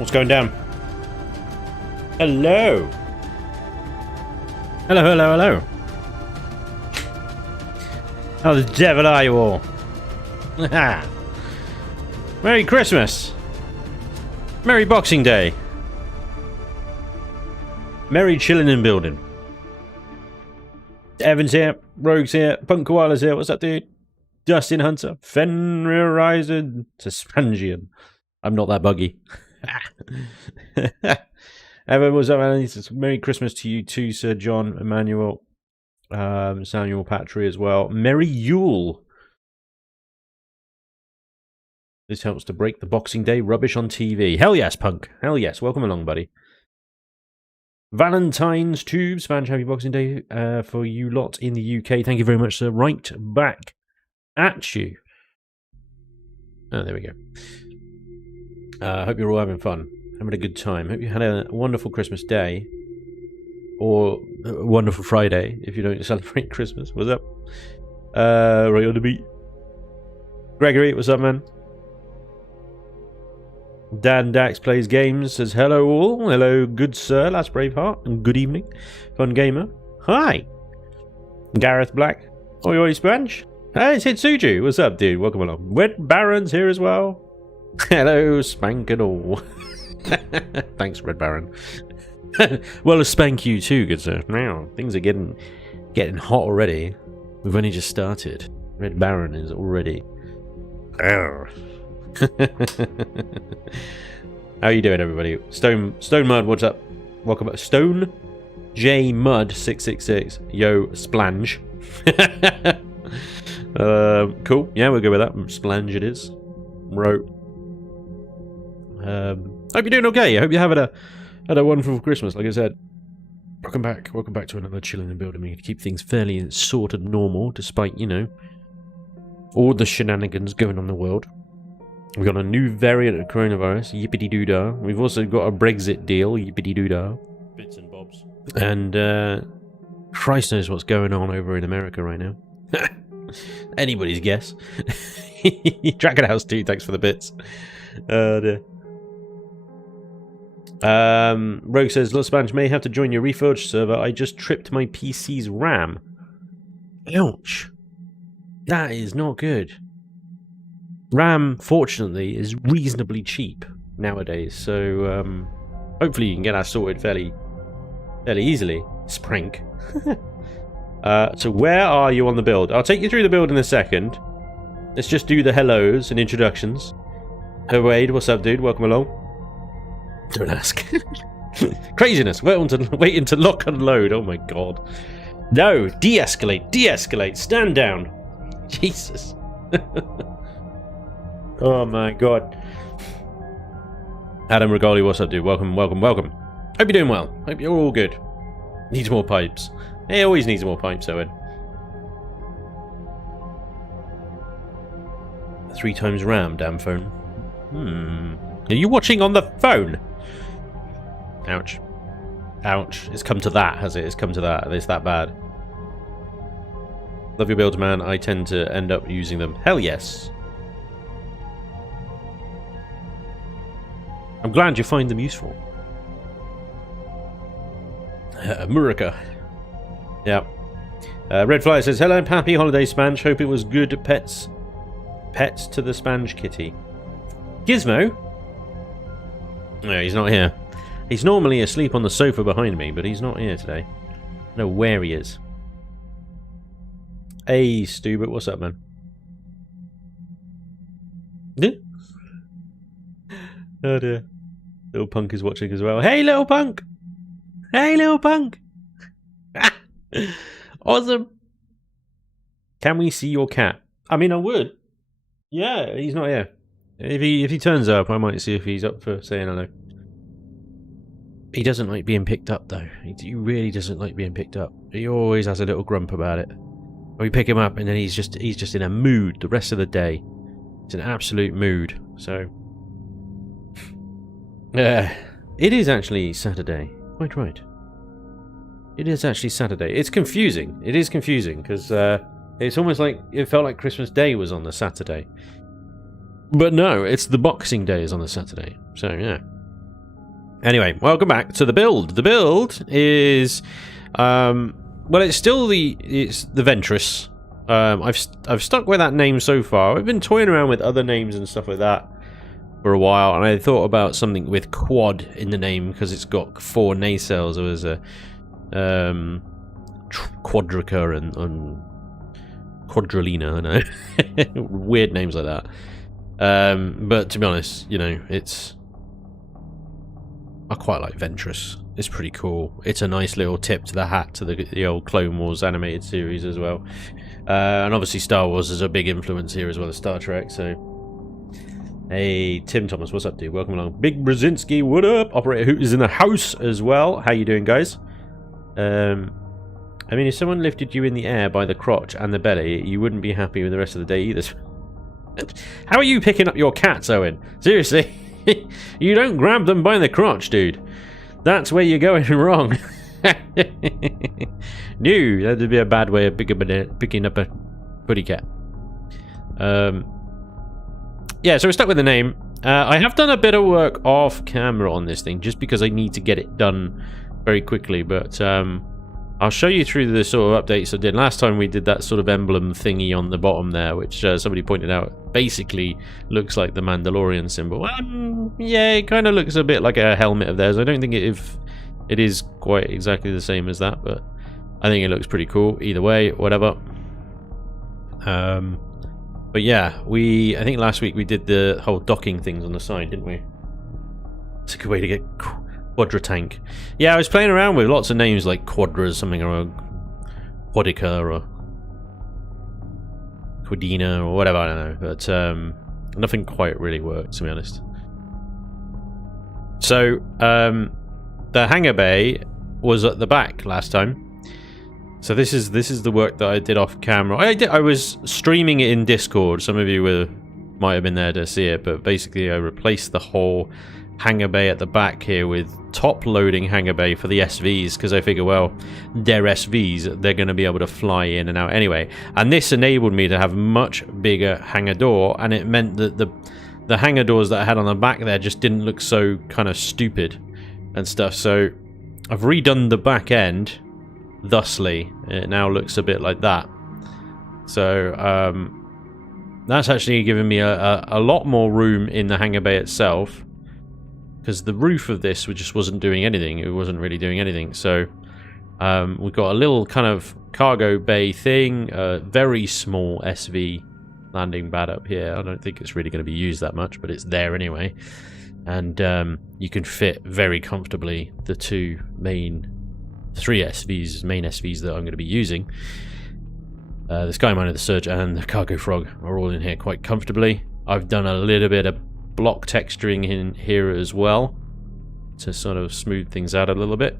What's going down? Hello. Hello, hello, hello. How the devil are you all? Merry Christmas. Merry Boxing Day. Merry Chillin in building. Evan's here. Rogue's here. Punk Koala's here. What's up, dude? Dustin Hunter. Fenrir Horizon to Spanjian. I'm not that buggy. Evan, what's up, man? Merry Christmas to you too, Sir John, Emmanuel, Samuel Patry as well. Merry Yule. This helps to break the Boxing Day rubbish on TV. Hell yes, Punk. Hell yes. Welcome along, buddy. Valentine's Tubes. Spanj, happy Boxing Day for you lot in the UK. Thank you very much, sir. Right back at you. Oh, there we go. Hope you're all having fun. Having a good time. Hope you had a wonderful Christmas day. Or a wonderful Friday, if you don't celebrate Christmas. What's up? Right on the beat. Gregory, what's up, man? Dan Dax plays games, says hello all. Hello, good sir, last Braveheart, and good evening. Fun Gamer. Hi. Gareth Black. Oi, oi, Spanj. Hey, it's Hitsuju. What's up, dude? Welcome along. Red Baron's here as well. Hello, Spank and all. Thanks, Red Baron. Well, a spank you too, good sir. Now, things are getting hot already. We've only just started. Red Baron is already... How you doing, everybody? Stone Mud, what's up? Welcome back. Stone J Mud 666. Yo, Splange. Cool. Yeah, we'll go with that. Splange it is. Hope you're doing okay. I hope you're having a wonderful Christmas. Like I said, welcome back to another Chillin' and Building. We keep things fairly sort of normal, despite, you know, all the shenanigans going on in the world. We've got a new variant of coronavirus, yippity-doo-dah. We've also got a Brexit deal, yippity-doo-dah. Bits and bobs. And Christ knows what's going on over in America right now. Anybody's guess. Dragon House 2, thanks for the bits. Dear. Rogue says, Little Spanj may have to join your Reforged server. I just tripped my PC's RAM. Ouch. That is not good. RAM, fortunately, is reasonably cheap nowadays, so hopefully you can get that sorted fairly easily. Sprank. So where are you on the build? I'll take you through the build in a second. Let's just do the hellos and introductions. Hey Wade, what's up, dude? Welcome along. Don't ask. Craziness. Waiting to lock and load. Oh my god. No, de-escalate, stand down. Jesus. Oh my god. Adam Regali, what's up, dude? Welcome. Hope you're doing well. Hope you're all good. Needs more pipes. He always needs more pipes, Owen. 3 times RAM, damn phone. Are you watching on the phone? Ouch. It's come to that, has it? It's come to that. It's that bad. Love your builds, man. I tend to end up using them. Hell yes. I'm glad you find them useful. Murica. Yeah. Red Fly says, hello, happy holiday, Spanj. Hope it was good pets to the Spanj kitty. Gizmo? No, he's not here. He's normally asleep on the sofa behind me, but he's not here today. I don't know where he is. Hey, Stubert, what's up, man? Oh dear. Little Punk is watching as well. Hey, Little Punk! Hey, Little Punk! Awesome! Can we see your cat? I mean, I would. Yeah, he's not here. If he turns up, I might see if he's up for saying hello. He doesn't like being picked up, though. He really doesn't like being picked up. He always has a little grump about it. We pick him up, and then he's just in a mood the rest of the day. It's an absolute mood. So, it is actually Saturday. Quite right. It is actually Saturday. It's confusing. It is confusing because it's almost like it felt like Christmas Day was on the Saturday. But no, it's the Boxing Day is on the Saturday. So yeah. Anyway, welcome back to the build. The build is, well, it's still the Ventress. I've stuck with that name so far. I've been toying around with other names and stuff like that for a while, and I thought about something with quad in the name because it's got 4 nacelles. There was a Quadrica and Quadrillina, I know. Weird names like that. But to be honest, you know, I quite like Ventress. It's pretty cool. It's a nice little tip to the hat to the old Clone Wars animated series as well. And obviously Star Wars is a big influence here as well as Star Trek, so... Hey, Tim Thomas, what's up, dude? Welcome along. Big Brzezinski, what up? Operator Hoot is in the house as well. How you doing, guys? I mean, if someone lifted you in the air by the crotch and the belly, you wouldn't be happy with the rest of the day either. How are you picking up your cats, Owen? Seriously? You don't grab them by the crotch, dude. That's where you're going wrong. No, that'd be a bad way of picking up a putty cat. Yeah, so we're stuck with the name. I have done a bit of work off camera on this thing, just because I need to get it done very quickly, but I'll show you through the sort of updates I did. Last time we did that sort of emblem thingy on the bottom there, which somebody pointed out basically looks like the Mandalorian symbol. Yeah, it kind of looks a bit like a helmet of theirs. I don't think it is quite exactly the same as that, but I think it looks pretty cool. Either way, whatever. But yeah, I think last week we did the whole docking things on the side, didn't we? It's a good way to get Quadra Tank. Yeah, I was playing around with lots of names like Quadra something, or Quadica, or Quadina, or whatever, I don't know. But nothing quite really worked, to be honest. So, the Hangar Bay was at the back last time. So this is the work that I did off camera. I was streaming it in Discord. Some of you might have been there to see it, but basically I replaced the whole Hangar Bay at the back here with top-loading Hangar Bay for the SVs, because I figure, well, they're SVs, they're going to be able to fly in and out anyway. And this enabled me to have much bigger hangar door, and it meant that the hangar doors that I had on the back there just didn't look so kind of stupid and stuff. So I've redone the back end. Thusly, it now looks a bit like that. So that's actually given me a lot more room in the hangar bay itself, because the roof of this just wasn't doing anything. It wasn't really doing anything. So we've got a little kind of cargo bay thing, a very small SV landing pad up here. I don't think it's really going to be used that much, but it's there anyway. And you can fit very comfortably the three main SVs that I'm going to be using. The Skyminer, the Surge, and the Cargo Frog are all in here quite comfortably. I've done a little bit of block texturing in here as well to sort of smooth things out a little bit,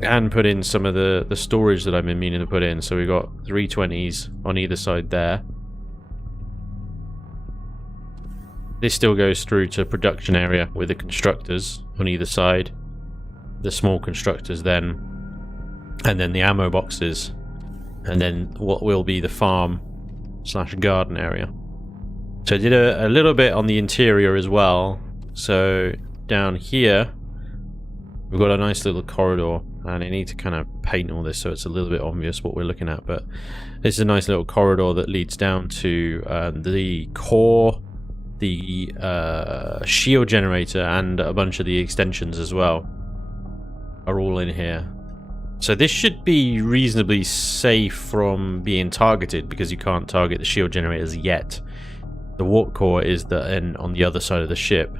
and put in some of the storage that I've been meaning to put in. So we've got 320s on either side there. This still goes through to production area with the constructors on either side. The small constructors then, and then the ammo boxes, and then what will be the farm / garden area. So I did a little bit on the interior as well. So down here we've got a nice little corridor, and I need to kind of paint all this so it's a little bit obvious what we're looking at, but this is a nice little corridor that leads down to the core, the shield generator, and a bunch of the extensions as well are all in here. So this should be reasonably safe from being targeted, because you can't target the shield generators yet. The warp core is on the other side of the ship.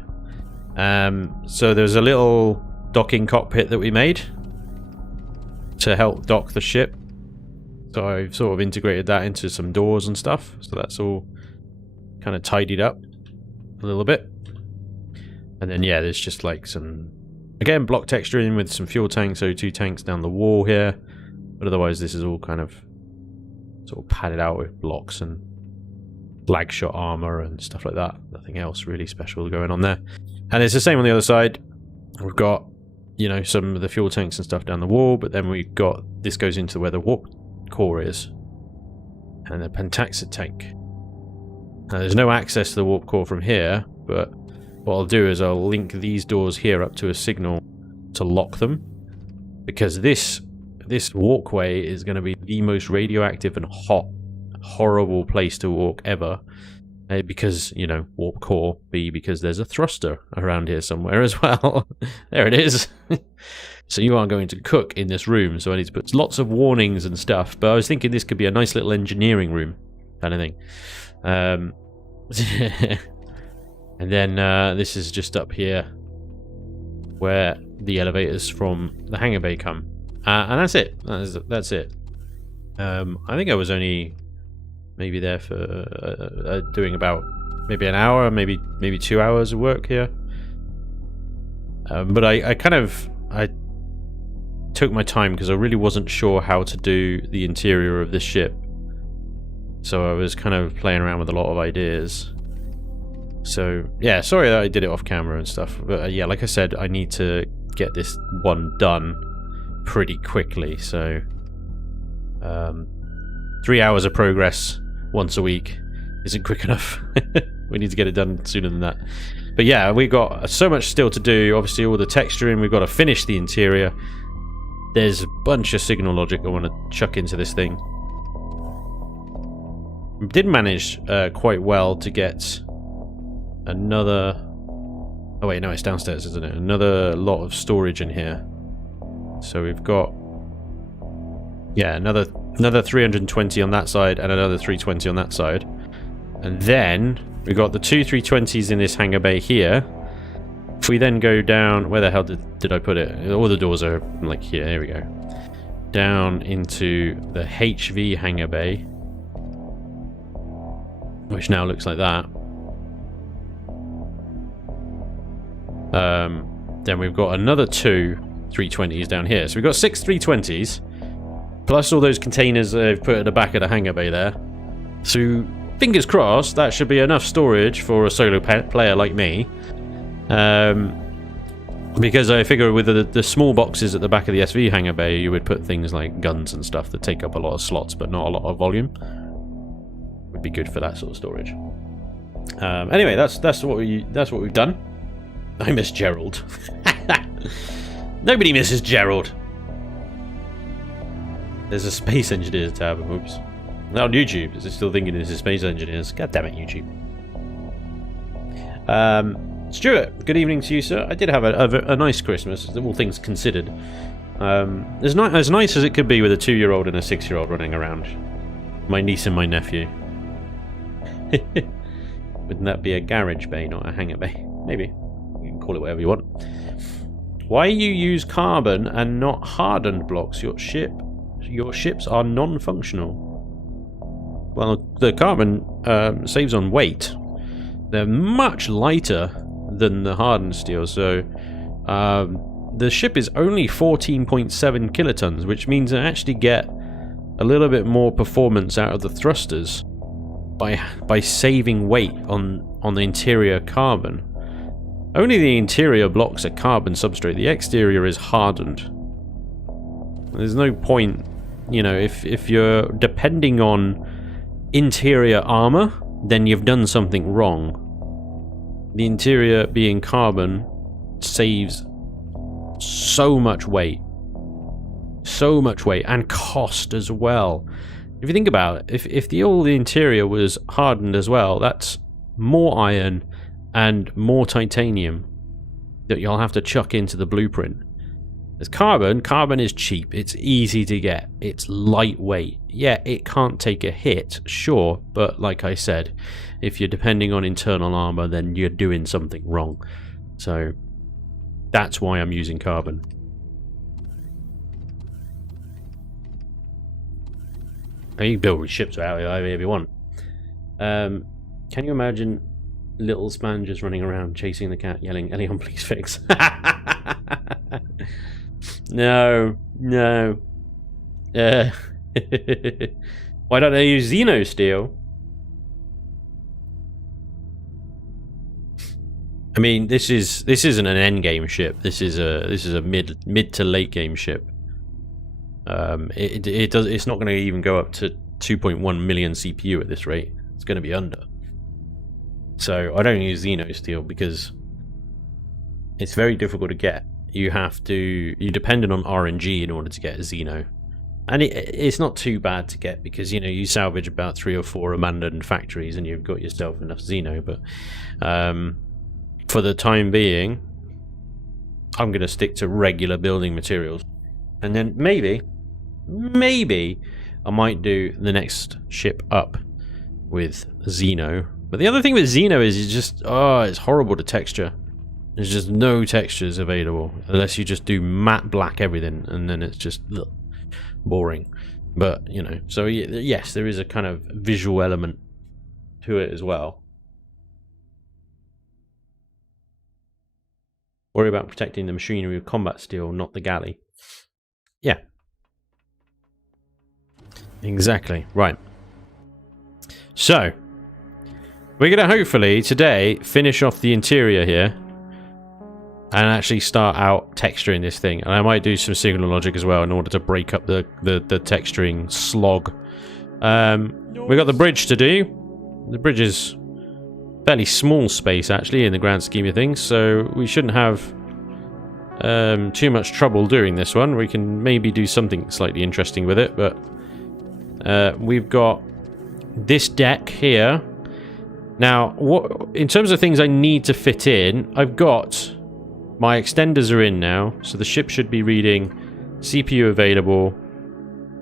So there's a little docking cockpit that we made to help dock the ship. So I've sort of integrated that into some doors and stuff. So that's all kind of tidied up a little bit. And then yeah, there's just like some, again, block texturing with some fuel tanks, so 2 tanks down the wall here. But otherwise this is all kind of sort of padded out with blocks and flag shot armor and stuff like that. Nothing else really special going on there. And it's the same on the other side. We've got, you know, some of the fuel tanks and stuff down the wall, but then we've got, this goes into where the warp core is, and the pentaxid tank. Now there's no access to the warp core from here, but what I'll do is I'll link these doors here up to a signal to lock them, because this walkway is going to be the most radioactive and hot, horrible place to walk ever. A, because, you know, warp core. B, because there's a thruster around here somewhere as well. There it is. So you are going to cook in this room, so I need to put lots of warnings and stuff. But I was thinking this could be a nice little engineering room kind of thing. And then this is just up here where the elevators from the hangar bay come. And that's it. That's it. I think I was only maybe there for doing about maybe an hour, maybe 2 hours of work here. But I took my time because I really wasn't sure how to do the interior of this ship. So I was kind of playing around with a lot of ideas. So yeah, sorry that I did it off camera and stuff. But yeah, like I said, I need to get this one done pretty quickly. So 3 hours of progress once a week isn't quick enough. We need to get it done sooner than that. But yeah, we've got so much still to do. Obviously all the texturing, we've got to finish the interior. There's a bunch of signal logic I want to chuck into this thing. We did manage quite well to get another... Oh wait, no, it's downstairs, isn't it? Another lot of storage in here. So we've got... Yeah, another 320 on that side and another 320 on that side. And then we've got the two 320s in this hangar bay here. If we then go down... Where the hell did I put it? All the doors are like here. Here we go. Down into the HV hangar bay, which now looks like that. Then we've got another two 320s down here. So we've got 6 320s, plus all those containers they've put at the back of the hangar bay there. So fingers crossed, that should be enough storage for a solo player like me. Because I figure with the small boxes at the back of the SV hangar bay, you would put things like guns and stuff that take up a lot of slots but not a lot of volume. Would be good for that sort of storage. Anyway, that's what we've done. I miss Gerald. Nobody misses Gerald. There's a Space Engineers tab. Oops. Not on YouTube. Is it still thinking this is Space Engineers? God damn it, YouTube. Stuart, good evening to you, sir. I did have a nice Christmas, all things considered. As nice as it could be with a 2-year-old and a 6-year-old running around. My niece and my nephew. Wouldn't that be a garage bay, not a hangar bay? Maybe. You can call it whatever you want. Why you use carbon and not hardened blocks? Your ships are non-functional. Well, the carbon saves on weight. They're much lighter than the hardened steel, so the ship is only 14.7 kilotons, which means I actually get a little bit more performance out of the thrusters by saving weight on the interior carbon. Only the interior blocks are carbon substrate. The exterior is hardened. There's no point, you know, if you're depending on interior armor, then you've done something wrong. The interior being carbon saves so much weight. So much weight and cost as well. If you think about it, if the interior was hardened as well, that's more iron and more titanium that you'll have to chuck into the blueprint. As carbon is cheap, it's easy to get, it's lightweight. Yeah, it can't take a hit, sure, but like I said, if you're depending on internal armor, then you're doing something wrong. So that's why I'm using carbon. You can build ships however you want. Can you imagine little Spanj just running around chasing the cat, yelling, "Elion, please fix"? No. Why don't they use Xeno steel? I mean, this isn't an end game ship. This is a mid to late game ship. It's not going to even go up to 2.1 million CPU at this rate. It's going to be under. So I don't use Xeno steel because It's very difficult to get. You're dependent on RNG in order to get a Xeno. And it's not too bad to get because, you know, you salvage about 3 or 4 abandoned factories and you've got yourself enough Xeno. But for the time being, I'm going to stick to regular building materials. And then maybe I might do the next ship up with Xeno. But the other thing with Xeno is it's horrible to texture. There's just no textures available unless you just do matte black everything, and then it's just boring. But, you know, so yes, there is a kind of visual element to it as well. Worry about protecting the machinery with combat steel, not the galley. Yeah. Exactly. Right. So, we're going to hopefully today finish off the interior here and actually start out texturing this thing. And I might do some signal logic as well in order to break up the texturing slog. We've got the bridge to do. The bridge is fairly small space actually in the grand scheme of things, so we shouldn't have too much trouble doing this one. We can maybe do something slightly interesting with it, but we've got this deck here. Now, what in terms of things I need to fit in, I've got my extenders are in now, so the ship should be reading CPU available.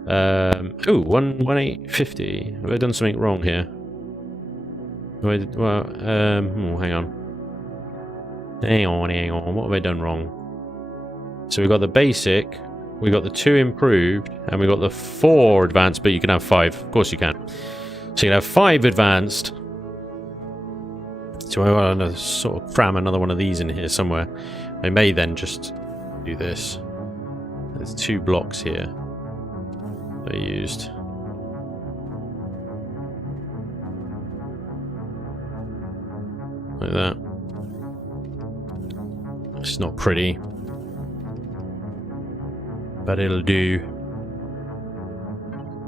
1850. Have I done something wrong here? Well, hang on. Hang on. What have I done wrong? So we got the basic, we got the 2 improved, and we got the 4 advanced, but you can have 5. Of course you can. So you can have 5 advanced. So I want to sort of cram another one of these in here somewhere. I may then just do this. There's 2 blocks here I used. Like that. It's not pretty, but it'll do.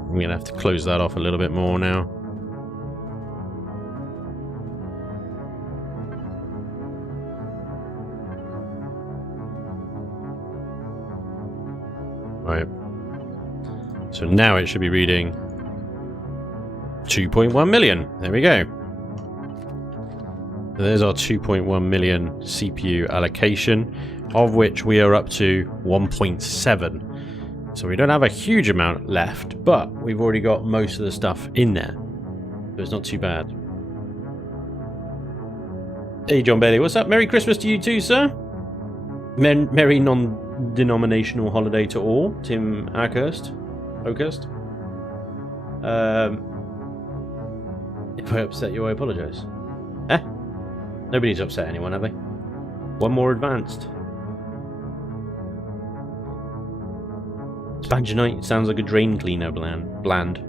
I'm gonna have to close that off a little bit more now. Right. So now it should be reading 2.1 million. There we go. There's our 2.1 million CPU allocation, of which we are up to 1.7. So we don't have a huge amount left, but we've already got most of the stuff in there. So it's not too bad. Hey, John Bailey, what's up? Merry Christmas to you too, sir. Merry non-denominational holiday to all. Tim Oakhurst. If I upset you, I apologise. Nobody's upset anyone, have they? One more advanced. Spanj sounds like a drain cleaner, bland.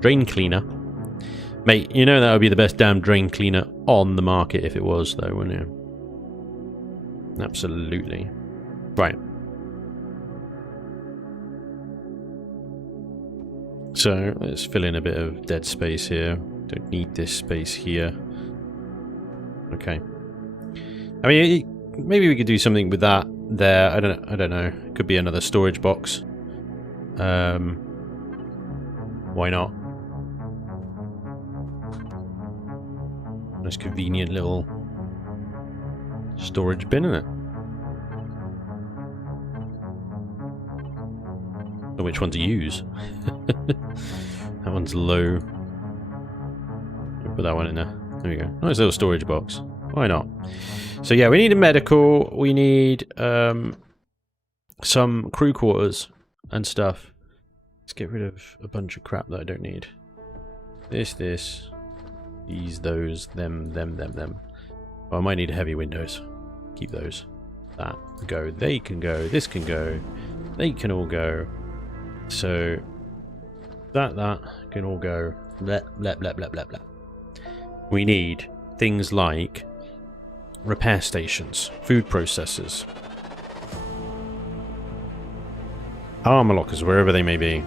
Drain cleaner? Mate, you know that would be the best damn drain cleaner on the market if it was, though, wouldn't you? Absolutely. Right. So, let's fill in a bit of dead space here. Don't need this space here. Okay. I mean, maybe we could do something with that there. I don't know. Could be another storage box. Why not? Nice convenient little storage bin, isn't it? Or which one to use? That one's low. Put that one in there. There we go. Nice little storage box. Why not? So yeah, we need a medical. We need some crew quarters and stuff. Let's get rid of a bunch of crap that I don't need. This, these, those, them. Oh, I might need heavy windows. Keep those. That go. They can go. This can go. They can all go. So that can all go. Blah. We need things like repair stations, food processors, armor lockers, wherever they may be.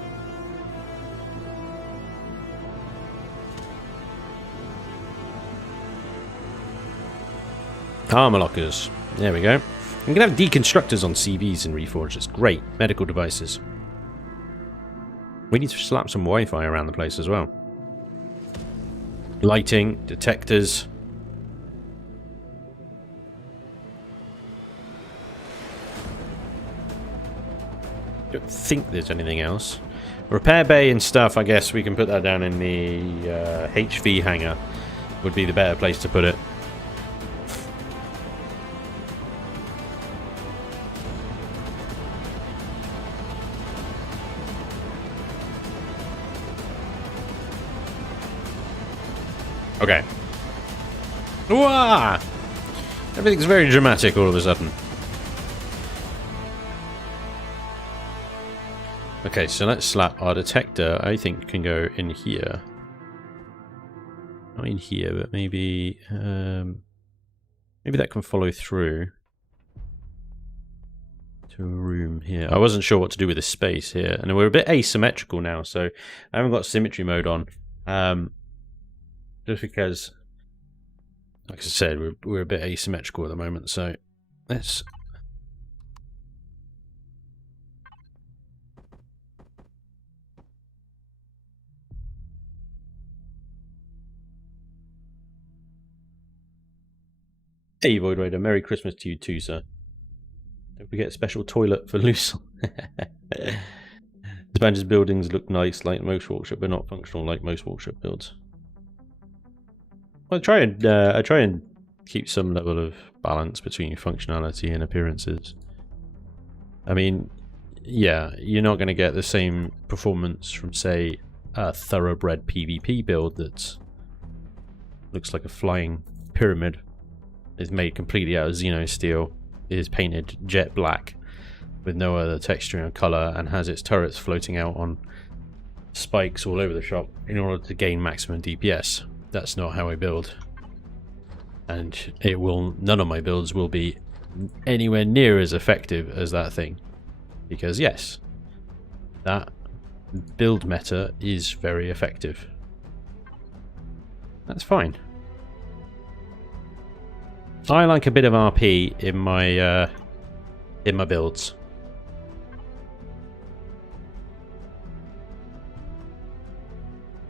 Armor lockers. There we go. I'm going to have deconstructors on CVs in Reforged. It's great. Medical devices. We need to slap some Wi-Fi around the place as well. Lighting, detectors. Don't think there's anything else. Repair bay and stuff, I guess we can put that down in the HV hangar. Would be the better place to put it. Okay. Wah! Everything's very dramatic all of a sudden. Okay, so let's slap our detector. I think can go in here. Not in here, but maybe maybe that can follow through to a room here. I wasn't sure what to do with the space here, and we're a bit asymmetrical now, so I haven't got symmetry mode on. Just because, like I said, we're a bit asymmetrical at the moment, so let's... Hey, Void Raider, Merry Christmas to you too, sir. Don't forget a special toilet for loose. Spanj's buildings look nice like most workshop, but not functional like most workshop builds. I try and keep some level of balance between functionality and appearances. I mean, yeah, you're not going to get the same performance from, say, a thoroughbred PvP build that looks like a flying pyramid. Is made completely out of Xeno steel, is painted jet black with no other texture or color, and has its turrets floating out on spikes all over the shop in order to gain maximum DPS. That's not how I build, and none of my builds will be anywhere near as effective as that thing, because yes, that build meta is very effective. That's fine. I like a bit of RP in my builds.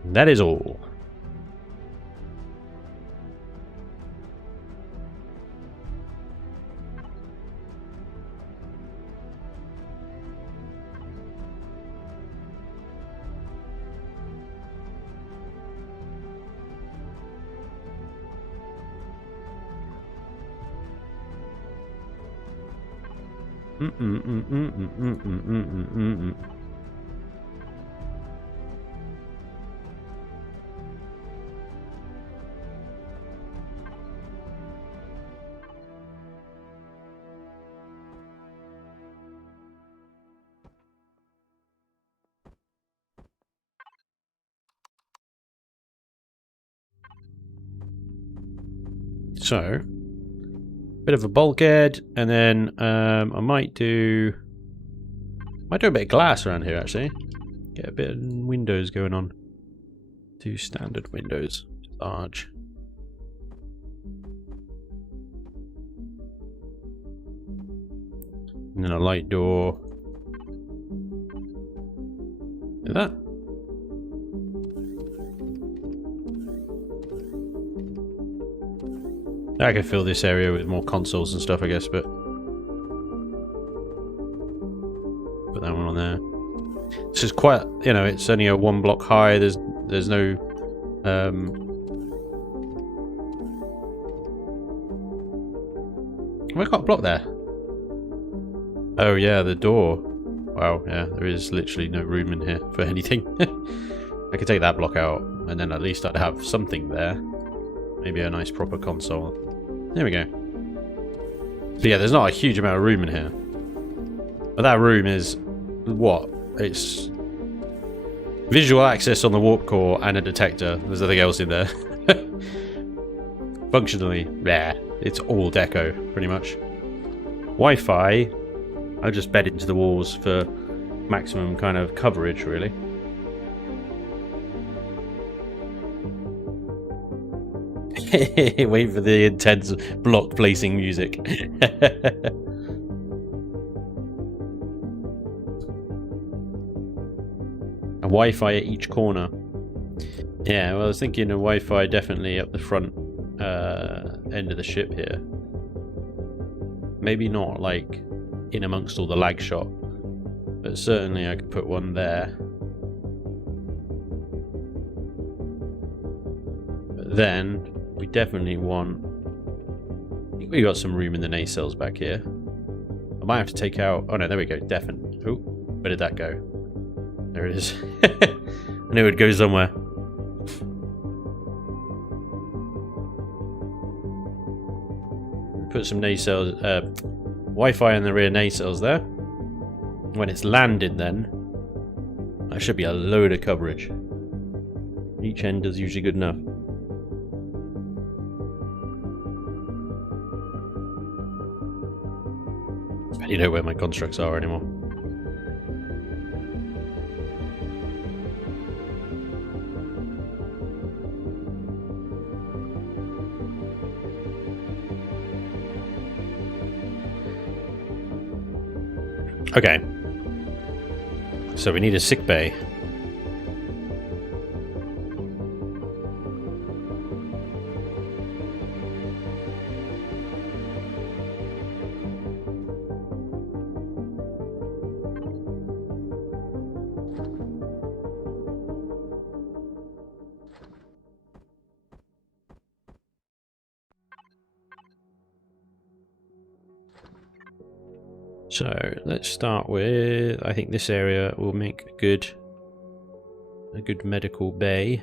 And that is all. So, bit of a bulkhead, and then I might do a bit of glass around here actually. Get a bit of windows going on. 2 standard windows, large. And then a light door. Like that. I could fill this area with more consoles and stuff, I guess, but put that one on there. This is quite, you know, it's only a 1 block high. There's no have I got a block there? Oh yeah, the door. Wow, yeah, there is literally no room in here for anything. I could take that block out, and then at least I'd have something there. Maybe a nice proper console. There we go. But yeah, there's not a huge amount of room in here. But that room is what? It's visual access on the warp core and a detector. There's nothing else in there. Functionally, yeah, it's all deco, pretty much. Wi-Fi, I just bed into the walls for maximum kind of coverage, really. Wait for the intense block placing music. A Wi-Fi at each corner. Yeah, well, I was thinking a Wi-Fi definitely up the front end of the ship here. Maybe not like in amongst all the lag shot, but certainly I could put one there. But then we definitely want... I think we got some room in the nacelles back here. I might have to take out... Oh no, there we go. Definitely. Oh, where did that go? There it is. I knew it would go somewhere. Put some nacelles, Wi-Fi in the rear nacelles there. When it's landed then, that should be a load of coverage. Each end is usually good enough. I barely know where my constructs are anymore. Okay. So we need a sick bay. So let's start with, I think this area will make a good medical bay.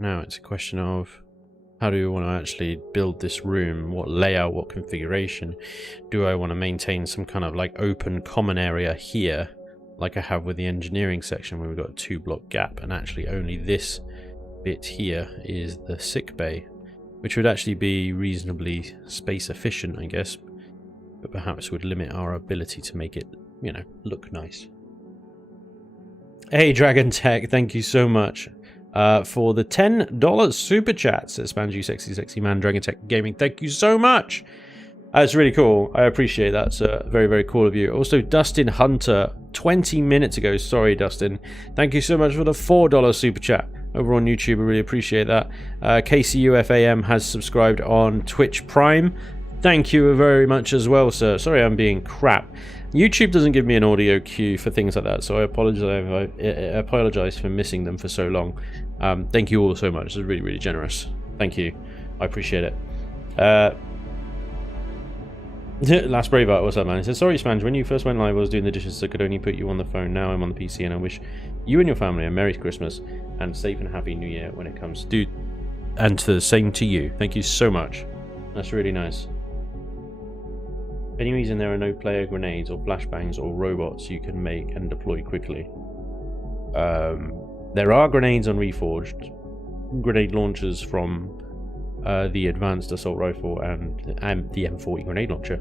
Now it's a question of how do we want to actually build this room? What layout, what configuration? Do I want to maintain some kind of like open common area here, like I have with the engineering section where we've got a 2-block gap, and actually only this bit here is the sick bay, which would actually be reasonably space efficient, I guess, but perhaps would limit our ability to make it, you know, look nice. Hey, Dragon Tech, thank you so much for the $10 super chat. Says Spanj, you sexy man, Dragon Tech Gaming. Thank you so much. That's really cool. I appreciate that. It's very, very cool of you. Also, Dustin Hunter, 20 minutes ago. Sorry, Dustin. Thank you so much for the $4 super chat over on YouTube. I really appreciate that. KCUFAM has subscribed on Twitch Prime. Thank you very much as well, sir. Sorry I'm being crap. YouTube doesn't give me an audio cue for things like that, so I apologize for missing them for so long. Thank you all so much. It's really, really generous. Thank you. I appreciate it. Last Braveheart, what's up, man? He says, sorry, Spanj, when you first went live, I was doing the dishes, so I could only put you on the phone. Now I'm on the PC, and I wish you and your family a Merry Christmas and safe and happy New Year when it comes to... And to the same to you. Thank you so much. That's really nice. Any reason there are no player grenades or flashbangs or robots you can make and deploy quickly? There are grenades on Reforged. Grenade launchers from the advanced assault rifle and the M40 grenade launcher.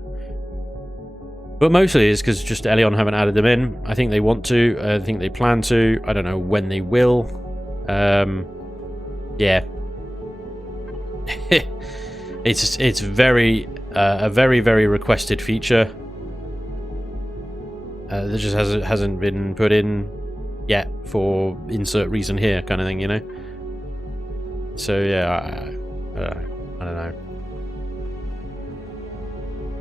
But mostly it's because just Elion haven't added them in. I think they want to. I think they plan to. I don't know when they will. Yeah. It's very a very, very requested feature. That just hasn't been put in yet for insert reason here kind of thing, you know. So yeah, I don't know.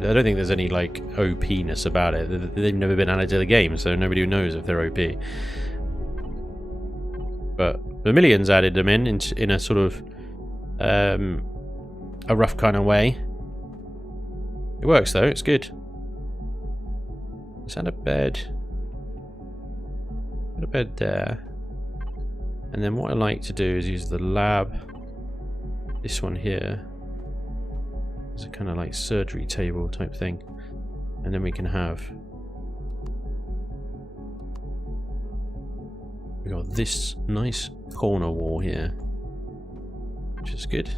I don't think there's any like OP-ness about it. They've never been added to the game, so nobody knows if they're OP. But Vermilion's added them in a sort of a rough kind of way. It works though, it's good. Let's add a bed. Put a bed there. And then what I like to do is use the lab. This one here. It's a kind of like surgery table type thing. And then we can have... we got this nice corner wall here. Which is good.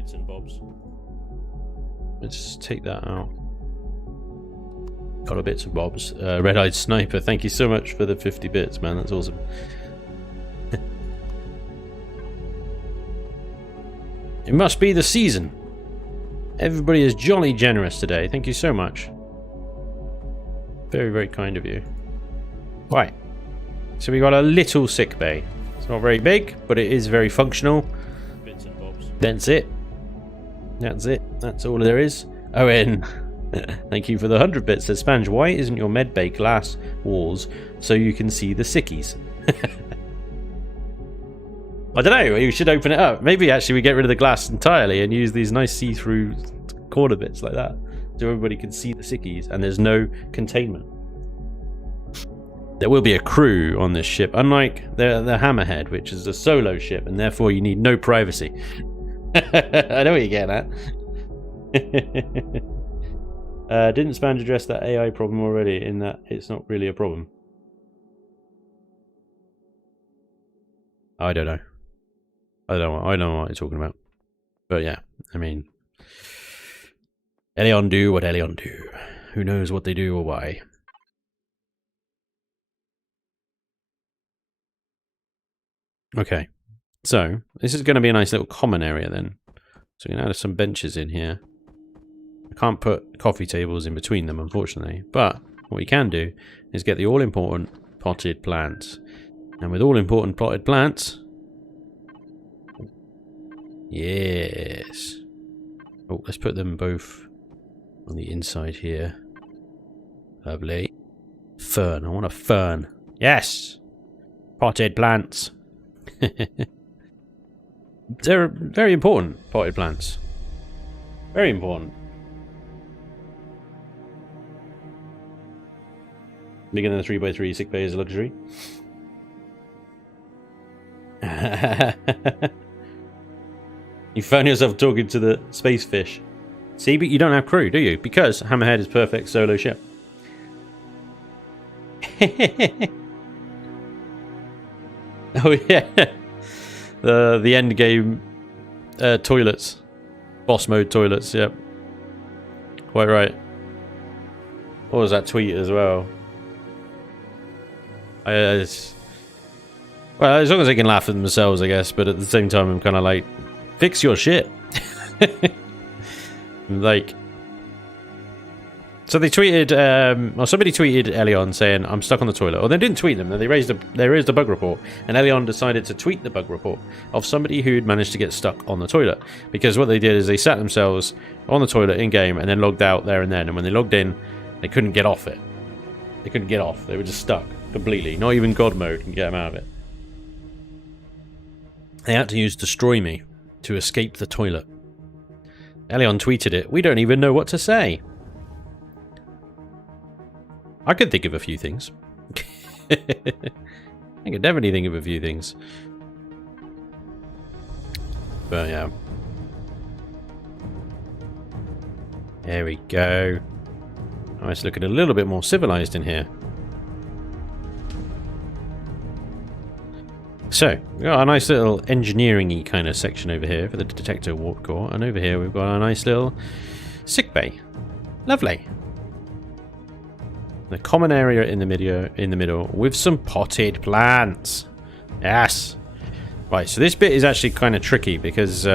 bits and bobs. Let's take that out. Got a bits and bobs. Red-eyed sniper, thank you so much for the 50 bits, man. That's awesome. It must be the season. Everybody is jolly generous today. Thank you so much. Very, very kind of you. Right. So we got a little sick bay. It's not very big, but it is very functional. Bits and bobs. That's it. That's it. That's all there is. Oh, and thank you for the 100 bits. Says Spanj, why isn't your med bay glass walls so you can see the sickies? I don't know, you should open it up. Maybe actually we get rid of the glass entirely and use these nice see-through corner bits like that, so everybody can see the sickies and there's no containment. There will be a crew on this ship, unlike the Hammerhead, which is a solo ship, and therefore you need no privacy. I know what you're getting at. Didn't Spanj address that AI problem already, in that it's not really a problem? I don't know. I don't know what you're talking about. But yeah, I mean, Elion do what Elion do. Who knows what they do or why. Okay, so this is going to be a nice little common area then. So we're going to add some benches in here. I can't put coffee tables in between them, unfortunately. But what we can do is get the all-important potted plants. And with all-important potted plants... Yes. Oh, let's put them both on the inside here. Lovely. Fern. I want a fern. Yes! Potted plants. They're very important, potted plants. Very important. Bigger than a 3x3 sick bay is a luxury. You found yourself talking to the space fish. See, but you don't have crew, do you? Because Hammerhead is perfect solo ship. Oh yeah, the end game toilets, boss mode toilets. Yep, quite right. What was that tweet as well? Well, as long as they can laugh at themselves, I guess. But at the same time, I'm kind of like, fix your shit. Like, so they tweeted, or somebody tweeted Elion saying, I'm stuck on the toilet. Or they didn't tweet them, they raised a bug report. And Elion decided to tweet the bug report of somebody who'd managed to get stuck on the toilet. Because what they did is they sat themselves on the toilet in-game and then logged out there and then. And when they logged in, they couldn't get off it. They couldn't get off. They were just stuck completely. Not even God mode can get them out of it. They had to use Destroy Me to escape the toilet. Elion tweeted it. We don't even know what to say. I could think of a few things. I could definitely think of a few things. But yeah. There we go. Oh, it's looking a little bit more civilized in here. So, we've got a nice little engineering-y kind of section over here for the detector warp core. And over here we've got a nice little sick bay. Lovely. The common area in the middle with some potted plants. Yes. Right, so this bit is actually kind of tricky because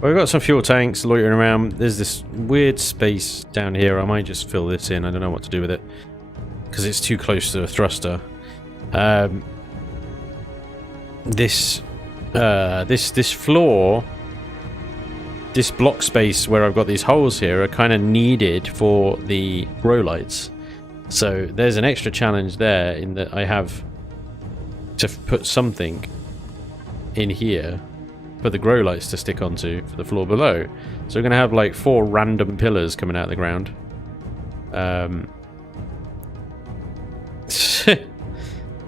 we've got some fuel tanks loitering around. There's this weird space down here. I might just fill this in. I don't know what to do with it because it's too close to a thruster. This floor, this block space where I've got these holes here are kind of needed for the grow lights. So there's an extra challenge there in that I have to put something in here for the grow lights to stick onto for the floor below. So we're going to have like 4 random pillars coming out of the ground.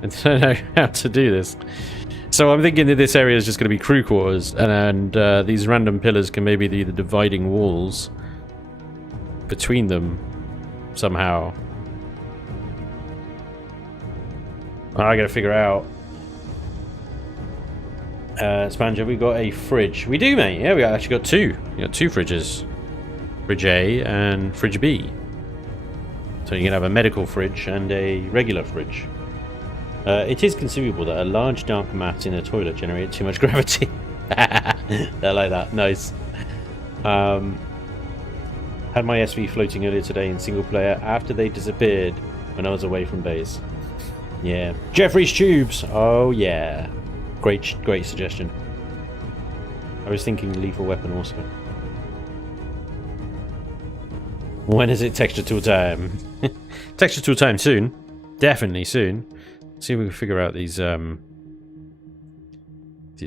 I don't know how to do this. So I'm thinking that this area is just going to be crew quarters, and these random pillars can maybe be the dividing walls between them somehow. I gotta figure out Spanj, have we got a fridge? We do, mate. Yeah, we actually got two. We got two fridges. Fridge A and Fridge B. So you can have a medical fridge and a regular fridge. It is conceivable that a large dark mat in a toilet generated too much gravity. I like that. Nice. Had my SV floating earlier today in single player after they disappeared when I was away from base. Yeah. Jeffrey's tubes. Oh yeah. Great suggestion. I was thinking lethal weapon also. When is it texture tool time? Texture tool time soon. Definitely soon. See if we can figure out these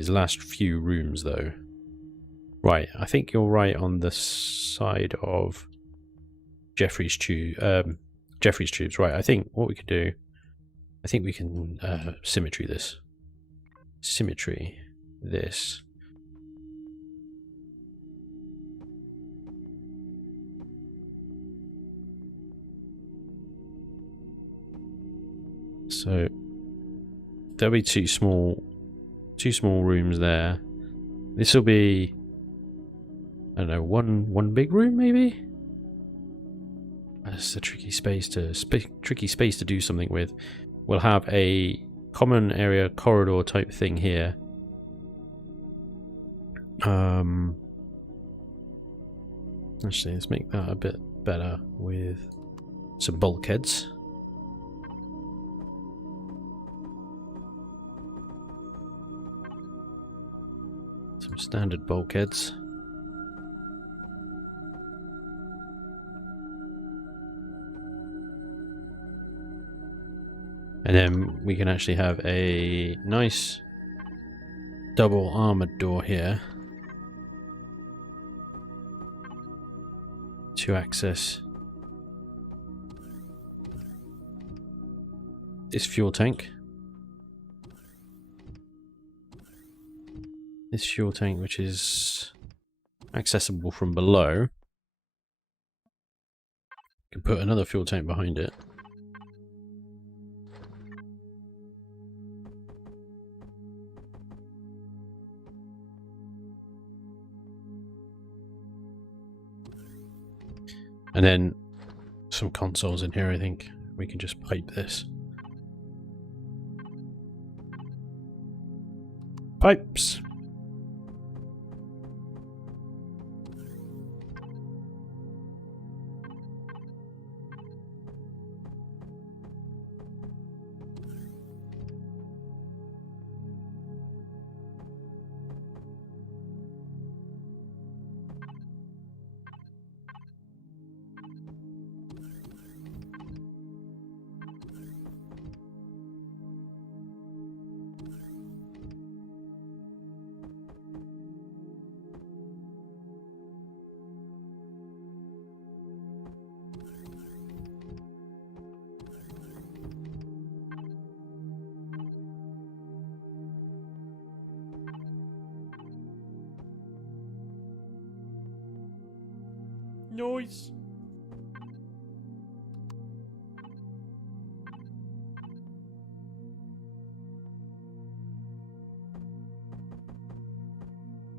last few rooms though. Right, I think you're right on the side of Jeffrey's tubes. Right, I think what we could do, I think we can symmetry this. Symmetry this. So there'll be two small rooms there. This will be, I don't know, one big room maybe. That's a tricky space to do something with. We'll have a common area corridor type thing here. Actually, let's make that a bit better with some bulkheads. Some standard bulkheads. And then we can actually have a nice double armored door here to access this fuel tank. This fuel tank, which is accessible from below. You can put another fuel tank behind it. And then some consoles in here, I think. We can just pipe this. Pipes! Noise.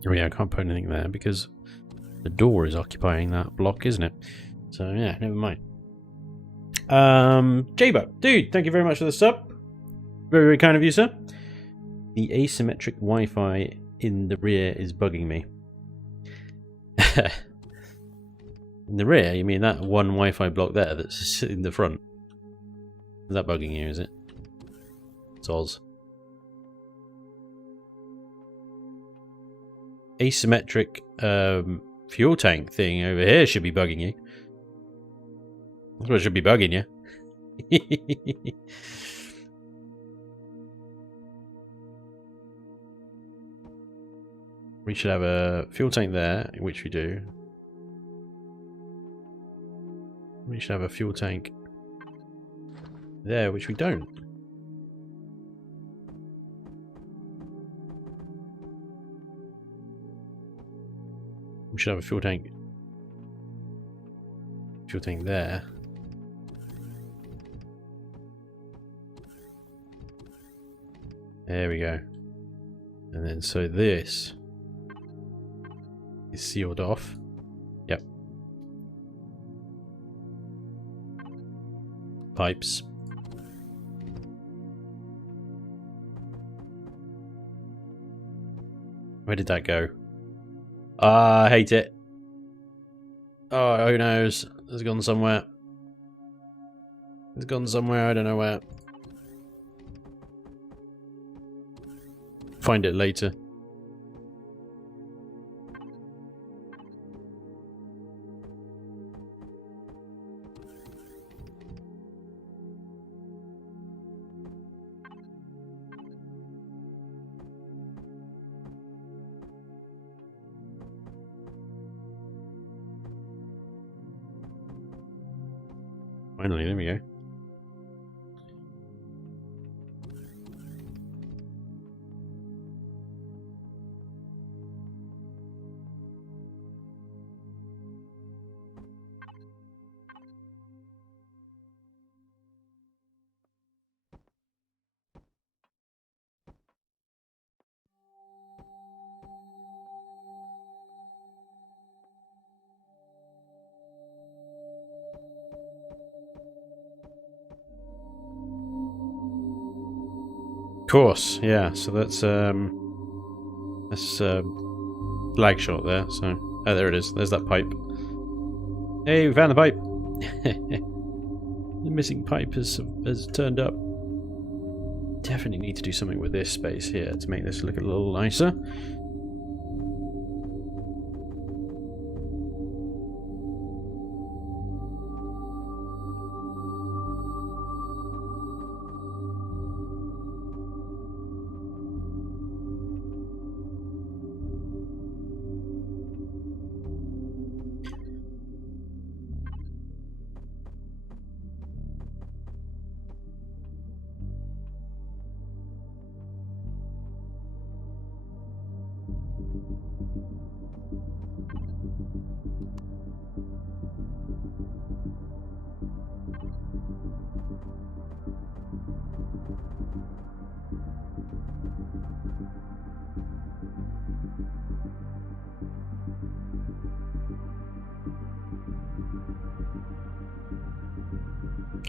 Oh yeah, I can't put anything there because the door is occupying that block, isn't it? So yeah, never mind. J-Buck, dude, thank you very much for the sub. Very, very kind of you, sir. The asymmetric Wi-Fi in the rear is bugging me. In the rear? You mean that one Wi-Fi block there that's in the front? Is that bugging you, is it? It's Oz. Asymmetric fuel tank thing over here should be bugging you. That's what should be bugging you. We should have a fuel tank there, which we do. We should have a fuel tank there, which we don't. We should have a fuel tank there. There we go. And then so this is sealed off. Yep. Pipes. Where did that go? Ah, I hate it. Oh, who knows? It's gone somewhere. It's gone somewhere, I don't know where. Find it later. Finally, there we go. Course, yeah. So that's flag shot there. So oh, there it is. There's that pipe. Hey, we found the pipe. The missing pipe has turned up. Definitely need to do something with this space here to make this look a little nicer.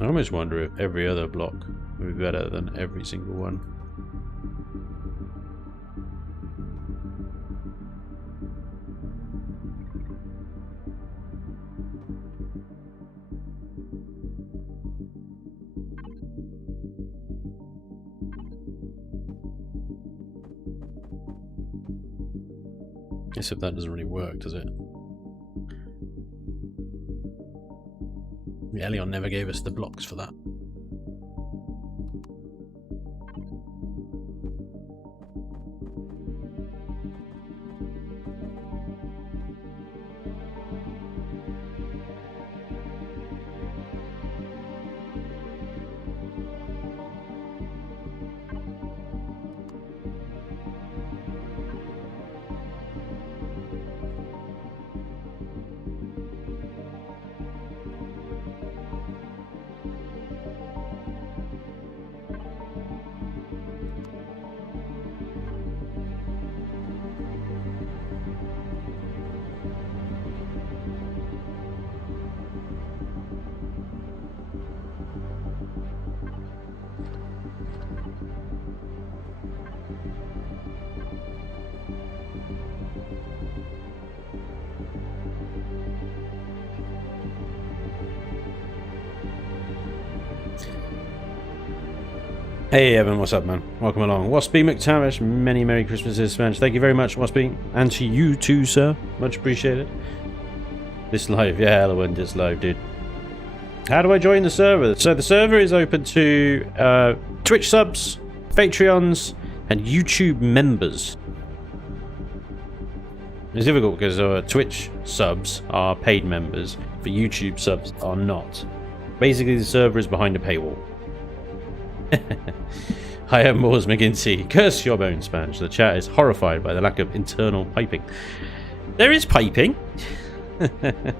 I almost wonder if every other block would be better than every single one. Except that doesn't really work, does it? Elion never gave us the blocks for that. Hey Evan, what's up, man? Welcome along. Waspy McTavish, many Merry Christmases, Spanj. Thank you very much, Waspy. And to you too, sir. Much appreciated. This live, yeah, hella when this live, dude. How do I join the server? So the server is open to Twitch subs, Patreons, and YouTube members. It's difficult because Twitch subs are paid members, but YouTube subs are not. Basically, the server is behind a paywall. I am Moors McGinty. Curse your bones, Spanj. The chat is horrified by the lack of internal piping. There is piping. There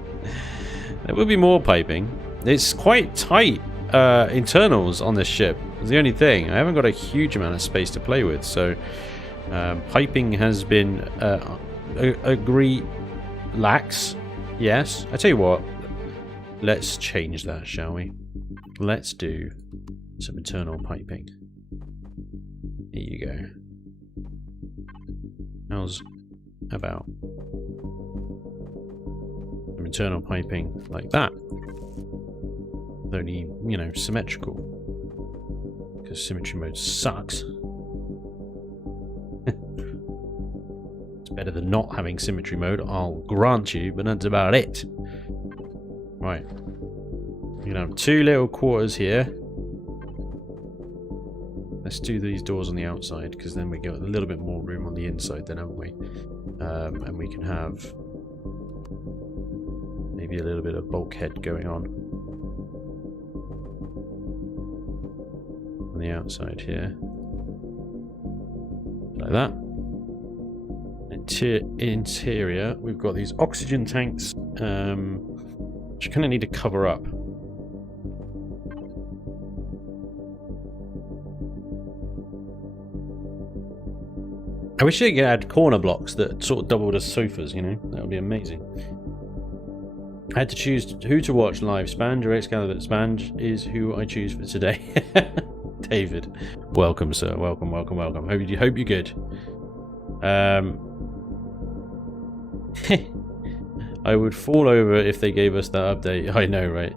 will be more piping. It's quite tight internals on this ship. It's the only thing. I haven't got a huge amount of space to play with, so Piping has been agree lax. Yes. I tell you what. Let's change that, shall we? Let's do some internal piping. Here you go. How's about some internal piping like that? Only, you know, symmetrical. Because symmetry mode sucks. It's better than not having symmetry mode, I'll grant you, but that's about it. Right. You know, 2 little quarters here. Let's do these doors on the outside, because then we get a little bit more room on the inside then, haven't we? And we can have maybe a little bit of bulkhead going on the outside here. Like that. Interior, we've got these oxygen tanks, which you kind of need to cover up. I wish they could add corner blocks that sort of doubled as sofas, you know? That would be amazing. I had to choose who to watch live, Spanj or Excalibur. Spanj is who I choose for today. David. Welcome, sir. Welcome, welcome, welcome. Hope you're good. I would fall over if they gave us that update. I know, right?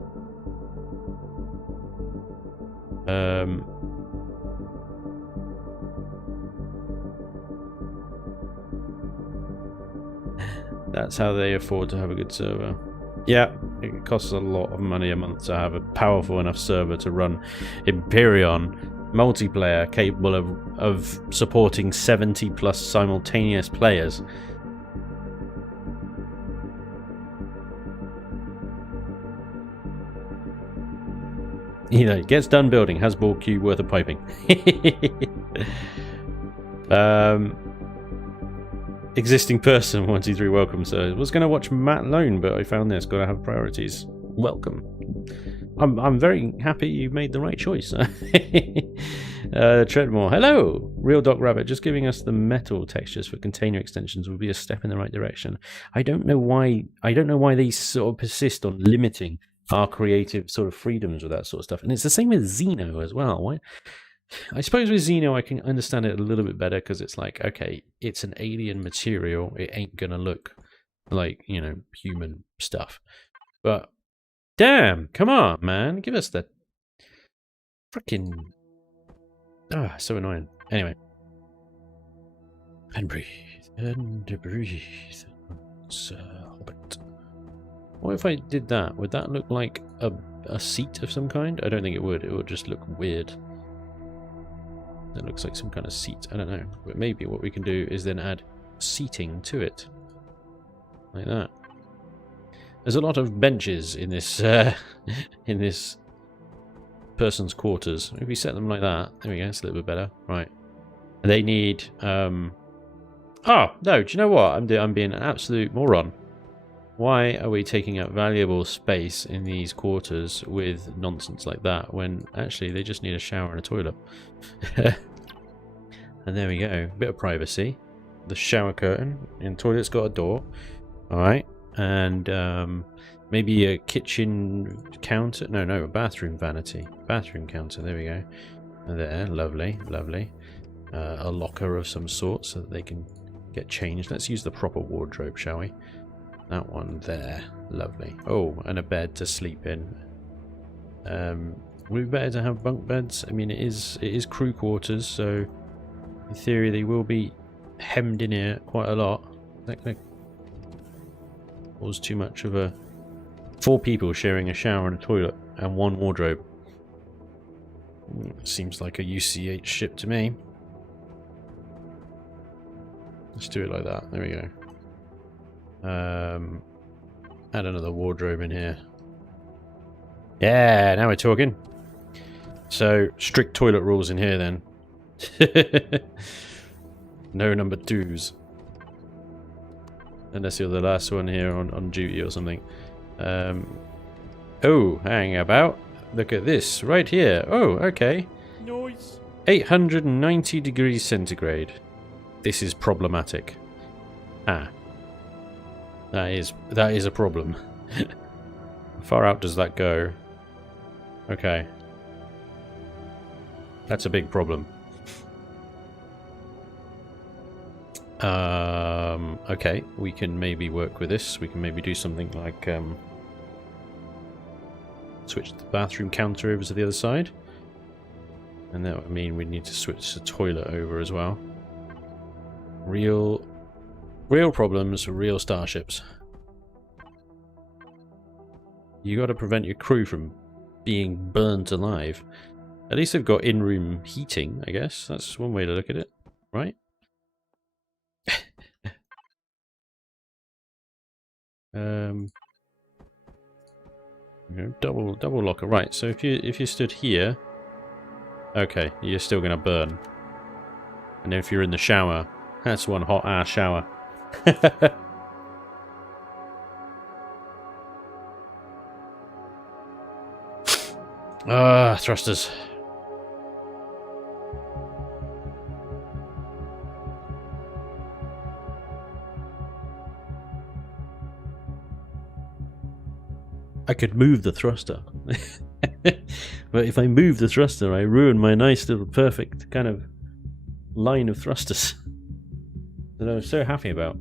That's how they afford to have a good server. Yeah, it costs a lot of money a month to have a powerful enough server to run Empyrean multiplayer capable of supporting 70 plus simultaneous players. You know, gets done building, has ball queue worth of piping. Existing person 123, welcome. So I was going to watch Matt Lone, but I found this. Got to have priorities. Welcome. I'm very happy you made the right choice. Treadmore, hello. Real Doc Rabbit, just giving us the metal textures for container extensions would be a step in the right direction. I don't know why they sort of persist on limiting our creative sort of freedoms with that sort of stuff. And it's the same with Xeno as well. Why? I suppose with Xeno I can understand it a little bit better because it's like, okay, it's an alien material. It ain't gonna look like, you know, human stuff. But damn, come on, man. Give us the freaking... Ah, so annoying. Anyway. And breathe. And breathe. Hobbit. What if I did that? Would that look like a seat of some kind? I don't think it would. It would just look weird. That looks like some kind of seat. I don't know. But maybe what we can do is then add seating to it. Like that. There's a lot of benches in this person's quarters. If we set them like that, there we go. It's a little bit better, right? And they need. Oh no! Do you know what? I'm being an absolute moron. Why are we taking up valuable space in these quarters with nonsense like that when actually they just need a shower and a toilet? And there we go. A bit of privacy. The shower curtain and toilet's got a door. All right. And maybe a kitchen counter. No, a bathroom vanity. Bathroom counter. There we go. There, lovely, lovely. A locker of some sort so that they can get changed. Let's use the proper wardrobe, shall we? That one there, lovely. Oh, and a bed to sleep in. Would it be better to have bunk beds? I mean, it is crew quarters, so in theory they will be hemmed in here quite a lot. That kind of was too much of a 4 people sharing a shower and a toilet and 1 wardrobe. Seems like a UCH ship to me. Let's do it like that. There we go. Add another wardrobe in here. Yeah, now we're talking. So strict toilet rules in here then. No number 2s. Unless you're the last one here on duty or something. Oh, hang about. Look at this right here. Oh, okay. Nice. 890 degrees centigrade. This is problematic. Ah. That is a problem. How far out does that go? Okay. That's a big problem. Okay, we can maybe work with this. We can maybe do something like switch the bathroom counter over to the other side. And that would mean we need to switch the toilet over as well. Real problems, real starships. You got to prevent your crew from being burnt alive. At least they've got in-room heating, I guess. That's one way to look at it, right? Double locker, right? So if you stood here, okay, you're still gonna burn. And if you're in the shower, that's one hot ass shower. Thrusters. I could move the thruster. But if I move the thruster, I ruin my nice little perfect kind of line of thrusters that I was so happy about.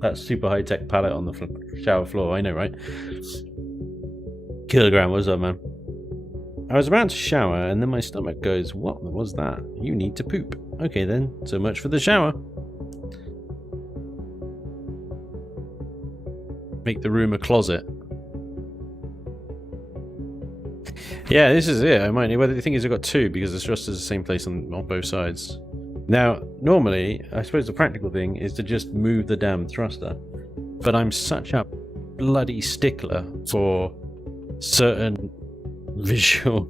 That super high-tech pallet on the shower floor, I know, right? Kilogram, what's up, man? I was about to shower, and then my stomach goes, what was that? You need to poop. Okay then, so much for the shower. Make the room a closet. Yeah, this is it. I might. Well, the thing is, I've got two because the thruster's the same place on both sides. Now, normally, I suppose the practical thing is to just move the damn thruster. But I'm such a bloody stickler for certain visual.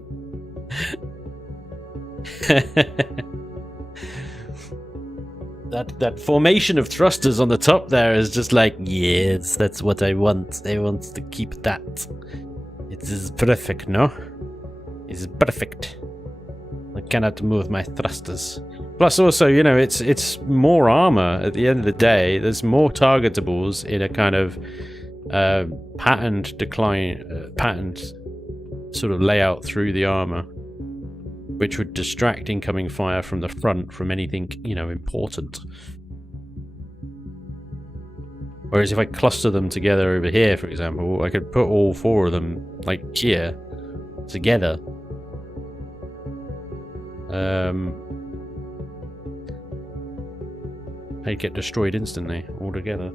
That formation of thrusters on the top there is just like, yes, that's what I want. I want to keep that. It is perfect, no? It's perfect. I cannot move my thrusters. Plus also, you know, it's more armor at the end of the day. There's more targetables in a kind of patterned sort of layout through the armor, which would distract incoming fire from the front from anything, you know, important. Whereas if I cluster them together over here, for example, I could put all four of them, like here, together. They'd get destroyed instantly, all together.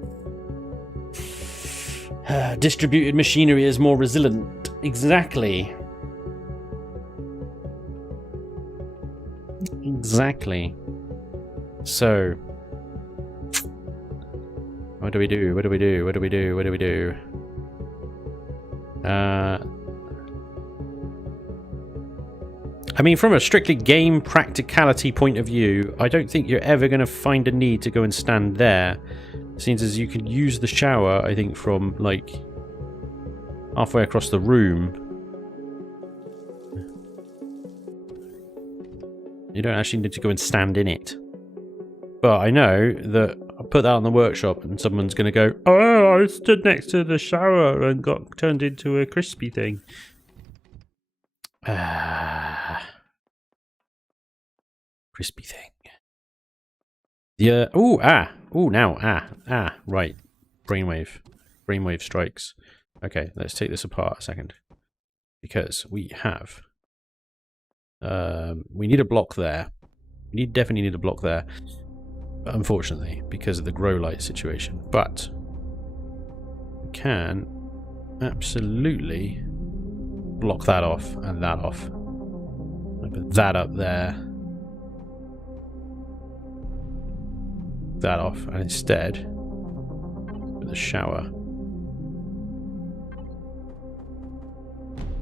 Distributed machinery is more resilient. Exactly. Exactly. So, what do we do? What do we do? What do we do? What do we do? I mean, from a strictly game practicality point of view, I don't think you're ever going to find a need to go and stand there. Seems as you can use the shower, I think, from like halfway across the room. You don't actually need to go and stand in it. But I know that I'll put that on the workshop and someone's going to go, oh, I stood next to the shower and got turned into a crispy thing. Crispy thing. Yeah. Right. Brainwave strikes. Okay, let's take this apart a second. Because we have... we need a block there. We definitely need a block there. Unfortunately, because of the grow light situation. But we can absolutely block that off and that off. I put that up there. That off, and instead put the shower.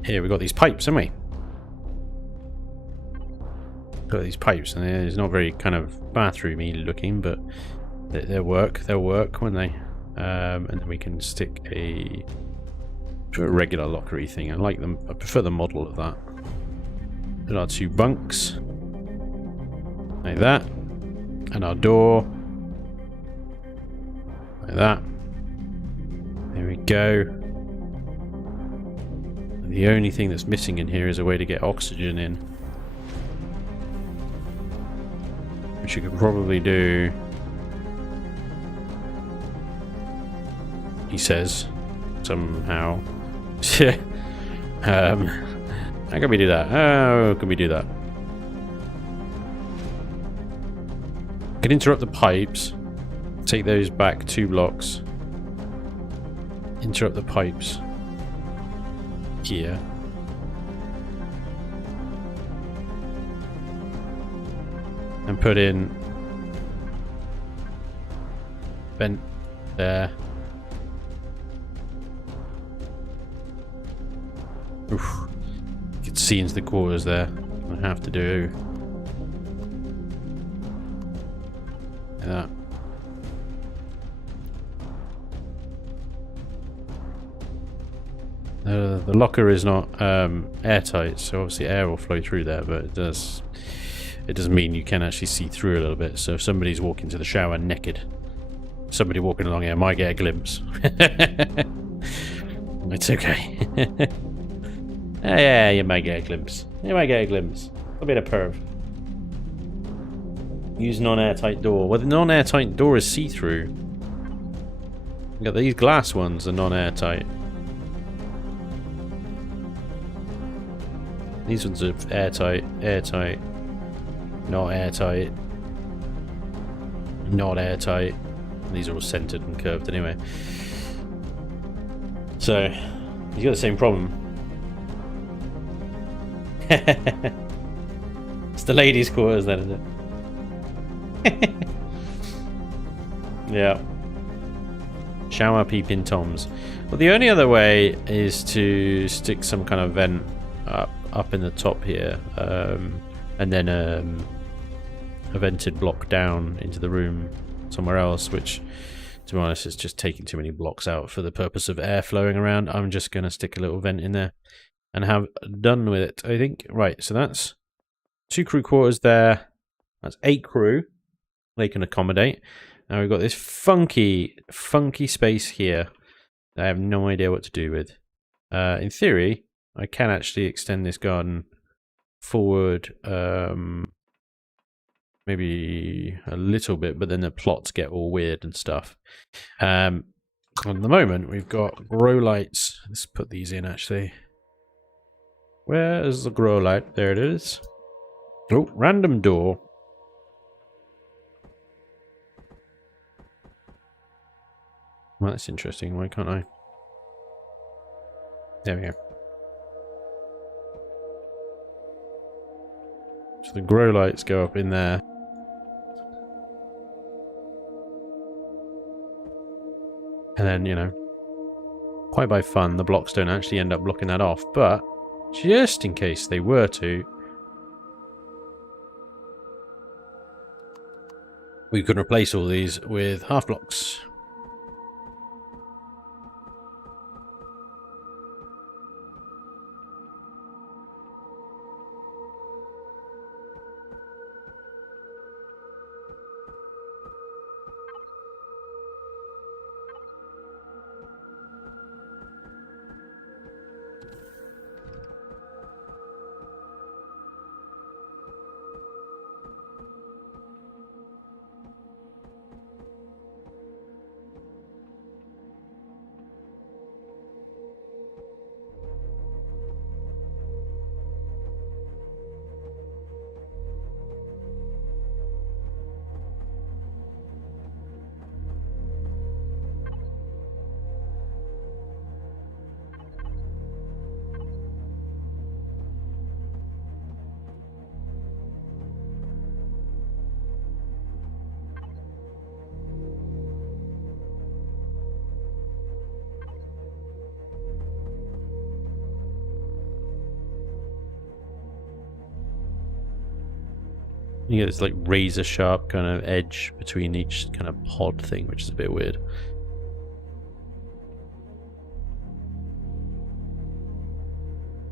Here we got these pipes, haven't we? Got these pipes, and it's not very kind of bathroomy looking, but they'll work. They'll work when they. And then we can stick a regular lockery thing. I like them. I prefer the model of that. There are two bunks. Like that. And our door. Like that. There we go. And the only thing that's missing in here is a way to get oxygen in. Which you could probably do. He says. Somehow. How can we do that? How can we do that? Can interrupt the pipes. Take those back 2 blocks. Interrupt the pipes. Here. And put in vent there. Oof. You can see into the quarters there. I have to do that. The locker is not airtight, so obviously air will flow through there, but it does mean you can actually see through a little bit. So if somebody's walking to the shower naked, somebody walking along here might get a glimpse. It's okay. Yeah, you might get a glimpse. You might get a glimpse. A bit of perv. Use non-airtight door. Well, the non-airtight door is see-through. You got these glass ones are non-airtight. These ones are airtight, airtight, not airtight, not airtight. These are all centered and curved anyway. So, you've got the same problem. It's the ladies' quarters then, isn't it? Yeah. Shower peeping toms. Well, the only other way is to stick some kind of vent up in the top here, and then a vented block down into the room somewhere else, which, to be honest, is just taking too many blocks out for the purpose of air flowing around. I'm just going to stick a little vent in there and have done with it, I think. Right, so that's 2 crew quarters there. That's 8 crew they can accommodate. Now we've got this funky space here that I have no idea what to do with. In theory, I can actually extend this garden forward maybe a little bit, but then the plots get all weird and stuff. At the moment, we've got grow lights. Let's put these in, actually. Where is the grow light? There it is. Oh, random door. Well, that's interesting. Why can't I? There we go. So the grow lights go up in there. And then, you know, quite by fun, the blocks don't actually end up blocking that off. But just in case they were to, we can replace all these with half blocks. You get this like razor sharp kind of edge between each kind of pod thing, which is a bit weird.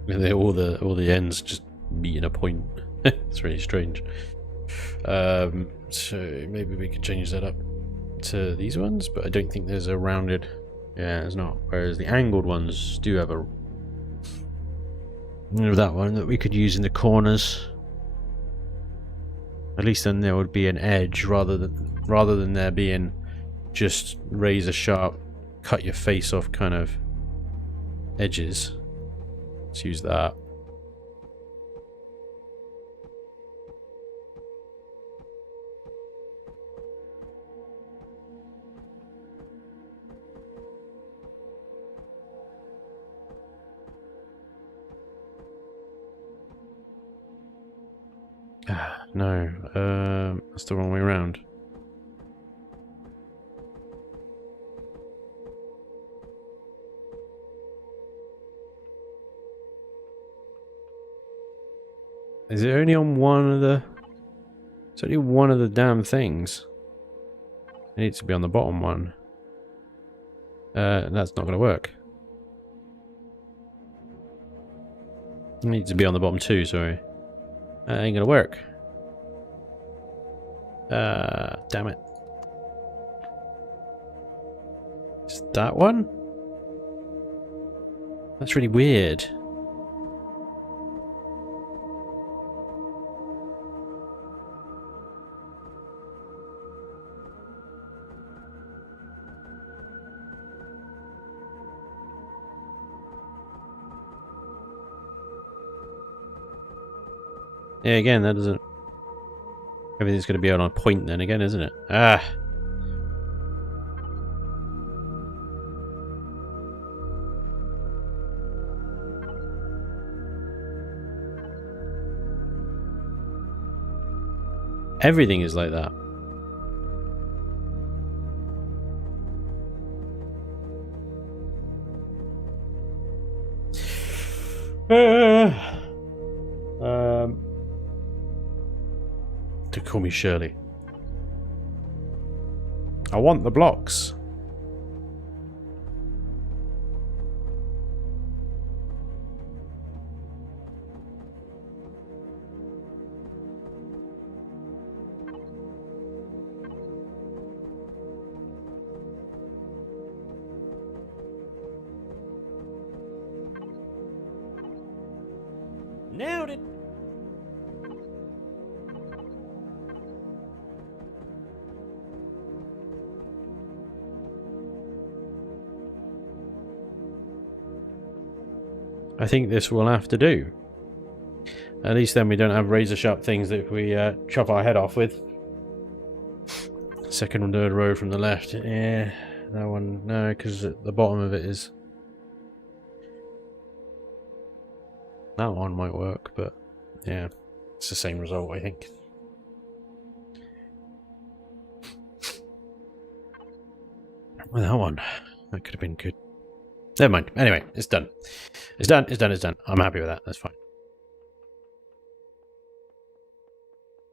And all the ends just meet in a point. It's really strange. So maybe we could change that up to these ones, but I don't think there's a rounded. Yeah, there's not. Whereas the angled ones do have a. That one that we could use in the corners. At least then there would be an edge rather than there being just razor sharp, cut your face off kind of edges. Let's use that. No, that's the wrong way around. Is it only on one of the... It's only one of the damn things. It needs to be on the bottom one. That's not going to work. It needs to be on the bottom too, sorry. That ain't going to work. Damn it. Is that one? That's really weird. Yeah, again, that doesn't... Everything's going to be on a point then again, isn't it? Ah! Everything is like that. To call me Shirley. I want the blocks. Nailed it. I think this will have to do. At least then we don't have razor sharp things that we chop our head off with. Second and third row from the left. Yeah, that one, no, because at the bottom of it is... That one might work, but yeah, it's the same result, I think. Well, that one, that could have been good. Never mind. Anyway, it's done. It's done. It's done. It's done. I'm happy with that. That's fine.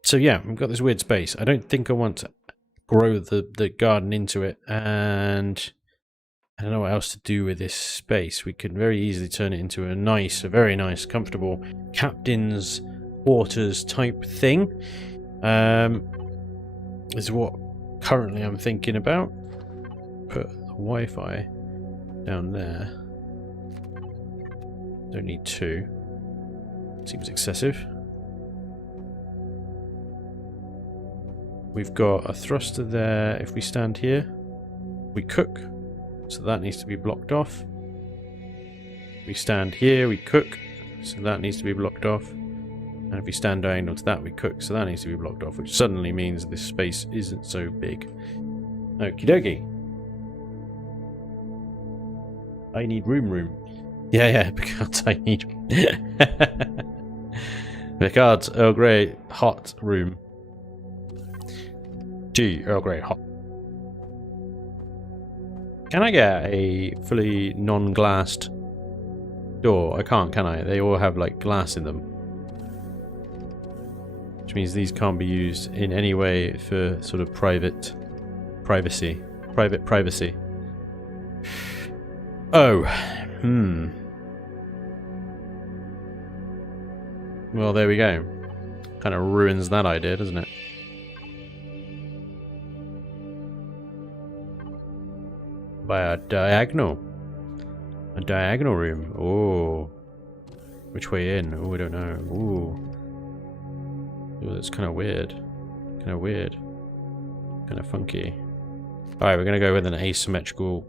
So yeah, we've got this weird space. I don't think I want to grow the garden into it, and I don't know what else to do with this space. We could very easily turn it into a very nice, comfortable captain's quarters type thing. Is what currently I'm thinking about. Put the Wi-Fi down there. Don't need two. Seems excessive. We've got a thruster there. If we stand here, we cook. So that needs to be blocked off. We stand here, we cook. So that needs to be blocked off. And if we stand diagonal to that, we cook. So that needs to be blocked off, which suddenly means this space isn't so big. Okie dokie. I need room. Yeah, because I need... Picard's Earl Grey hot room. Tea, Earl Grey hot. Can I get a fully non-glassed door? I can't, can I? They all have like glass in them. Which means these can't be used in any way for sort of private privacy. Private privacy. Oh. Well, there we go. Kind of ruins that idea, doesn't it? By a diagonal. A diagonal room. Oh. Which way in? Oh, I don't know. Ooh. Ooh, that's kind of weird. Kind of weird. Kind of funky. Alright, we're going to go with an asymmetrical...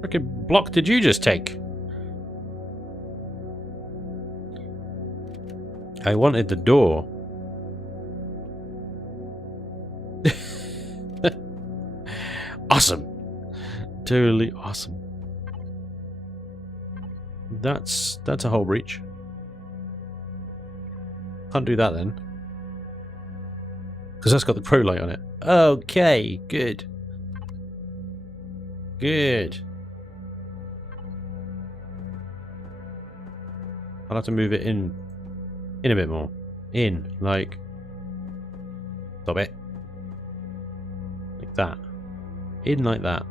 Frickin' block did you just take? I wanted the door. Awesome. Totally awesome. That's a whole breach. Can't do that then. Because that's got the pro light on it. Okay, good. Good. I'll have to move it in a bit more. In, like... Stop it. Like that. In like that.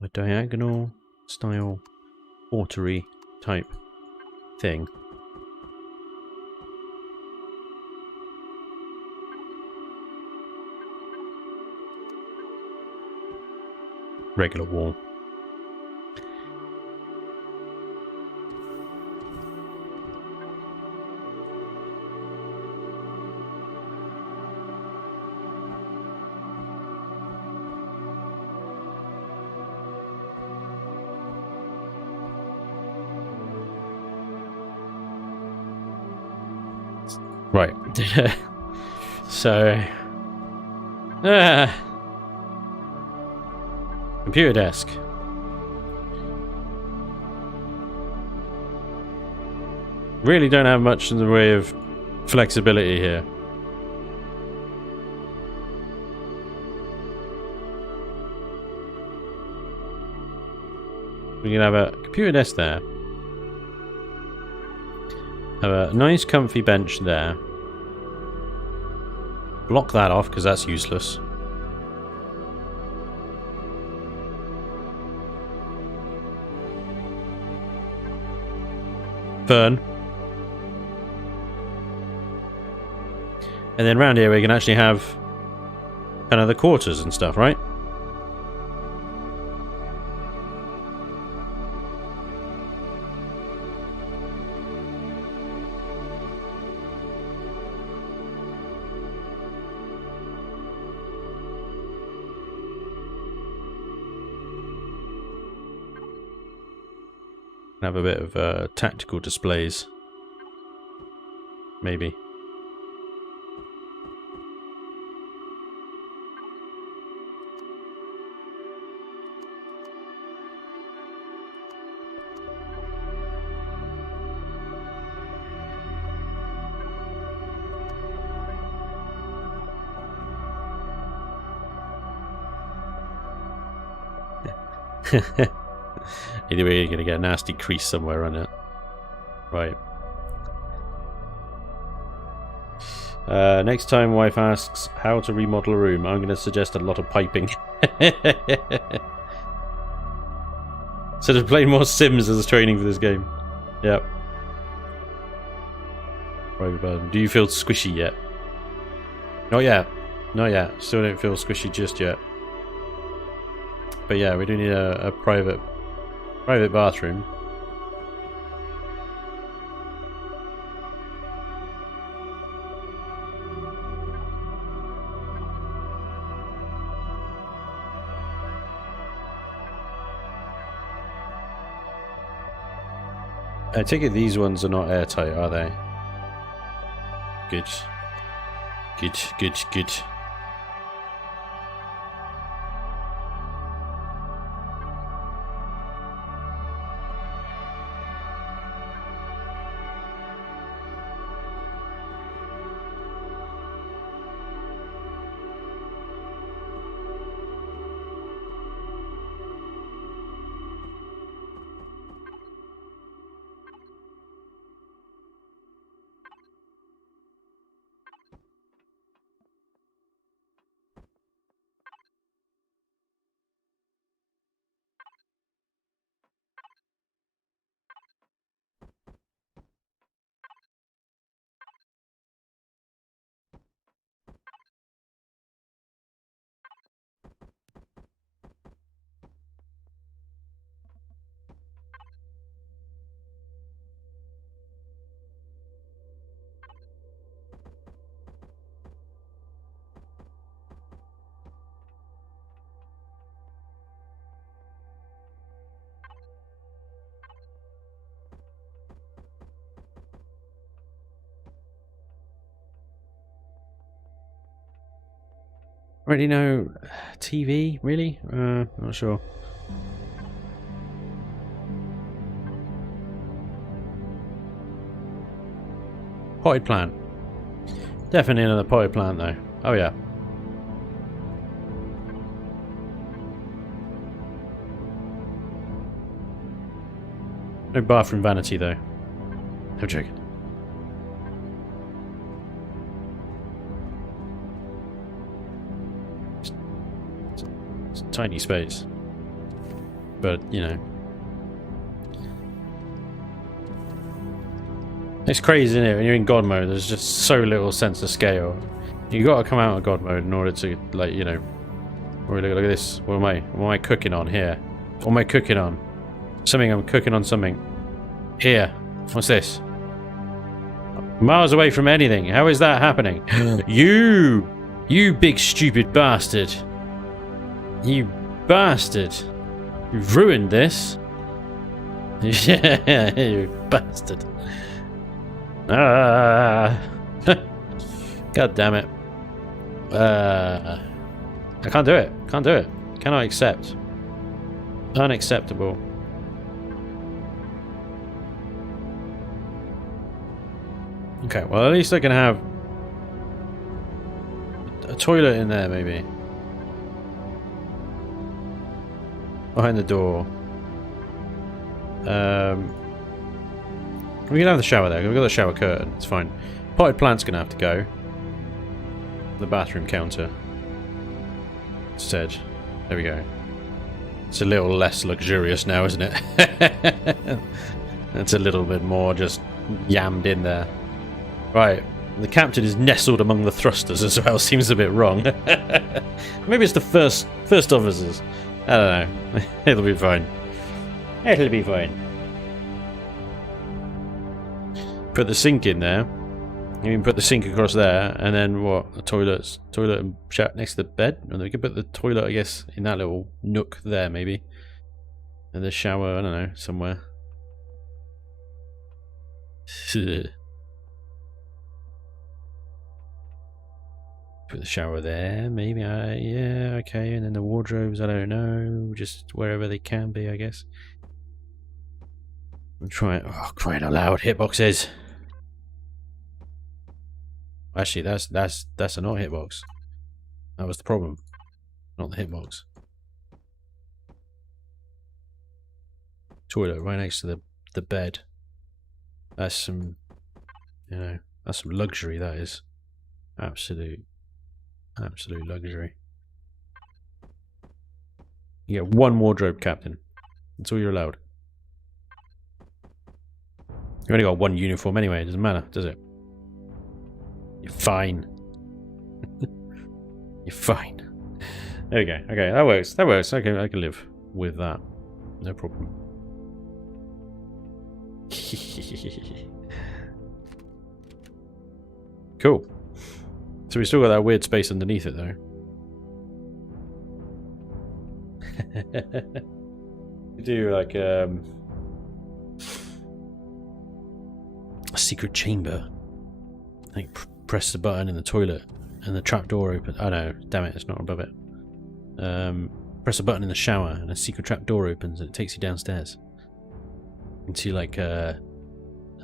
A diagonal style watery type thing. Regular wall. Right. So... computer desk. Really don't have much in the way of flexibility here. We can have a computer desk there. Have a nice comfy bench there. Block that off because that's useless. Fern. And then round here we can actually have kind of the quarters and stuff, right? Have a bit of tactical displays. Maybe. Either way, you're going to get a nasty crease somewhere on it. Right. Next time wife asks how to remodel a room, I'm going to suggest a lot of piping. So to play more Sims as training for this game. Yep. Right, button. Do you feel squishy yet? Not yet. Not yet. Still don't feel squishy just yet. But yeah, we do need a private bathroom. I take it these ones are not airtight, are they? Good. Good, good, good. Already know TV, really? Not sure. Potted plant. Definitely another potted plant though. Oh yeah. No bathroom vanity though. No joking. It's a tiny space. But, you know. It's crazy, isn't it? When you're in God mode, there's just so little sense of scale. You gotta come out of God mode in order to, like, you know. Look at this. What am I cooking on here? What am I cooking on? Something, I'm cooking on something. Here. What's this? Miles away from anything. How is that happening? You big stupid bastard. You bastard. You've ruined this. Yeah, you bastard. God damn it. I can't do it. Can't do it. Cannot accept. Unacceptable. Okay, well at least I can have a toilet in there maybe. Behind the door. We can have the shower there. We've got the shower curtain. It's fine. Potted plant's gonna have to go. The bathroom counter. Instead. There we go. It's a little less luxurious now, isn't it? It's a little bit more just yammed in there. Right. The captain is nestled among the thrusters as well. Seems a bit wrong. Maybe it's the first officers. I don't know. It'll be fine. It'll be fine. Put the sink in there. You can put the sink across there, and then what? A toilet and shower next to the bed, and we could put the toilet, I guess, in that little nook there, maybe. And the shower, I don't know, somewhere. Put the shower there, maybe. Yeah, okay. And then the wardrobes, I don't know, just wherever they can be, I guess. I'm trying. Oh, crying out loud! Hitboxes. Actually, that's a not hitbox. That was the problem, not the hitbox. Toilet right next to the bed. That's some, you know, that's some luxury. That is absolute luxury. You get one wardrobe, Captain. That's all you're allowed. You only got one uniform anyway. It doesn't matter, does it? You're fine. You're fine. There we go. Okay, that works. That works. I can live with that. No problem. Cool. So we still got that weird space underneath it, though. We do like a secret chamber. I think press the button in the toilet and the trap door opens. Oh no, damn it, it's not above it. Press a button in the shower and a secret trap door opens and it takes you downstairs into like a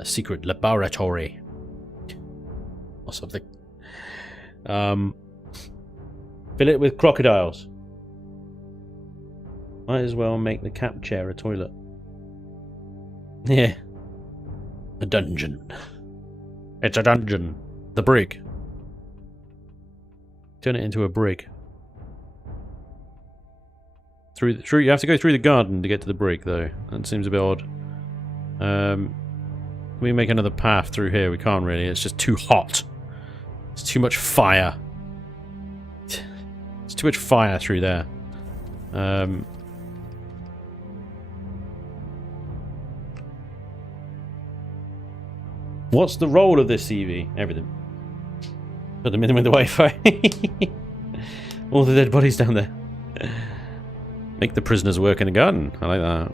secret laboratory or something. Fill it with crocodiles. Might as well make the cap chair a toilet. Yeah. A dungeon. It's a dungeon. The brig. Turn it into a brig. Through you have to go through the garden to get to the brig, though. That seems a bit odd. We make another path through here. We can't really. It's just too hot. It's too much fire. It's too much fire through there. What's the role of this CV? Everything. Put them in with the Wi-Fi. All the dead bodies down there. Make the prisoners work in the garden. I like that.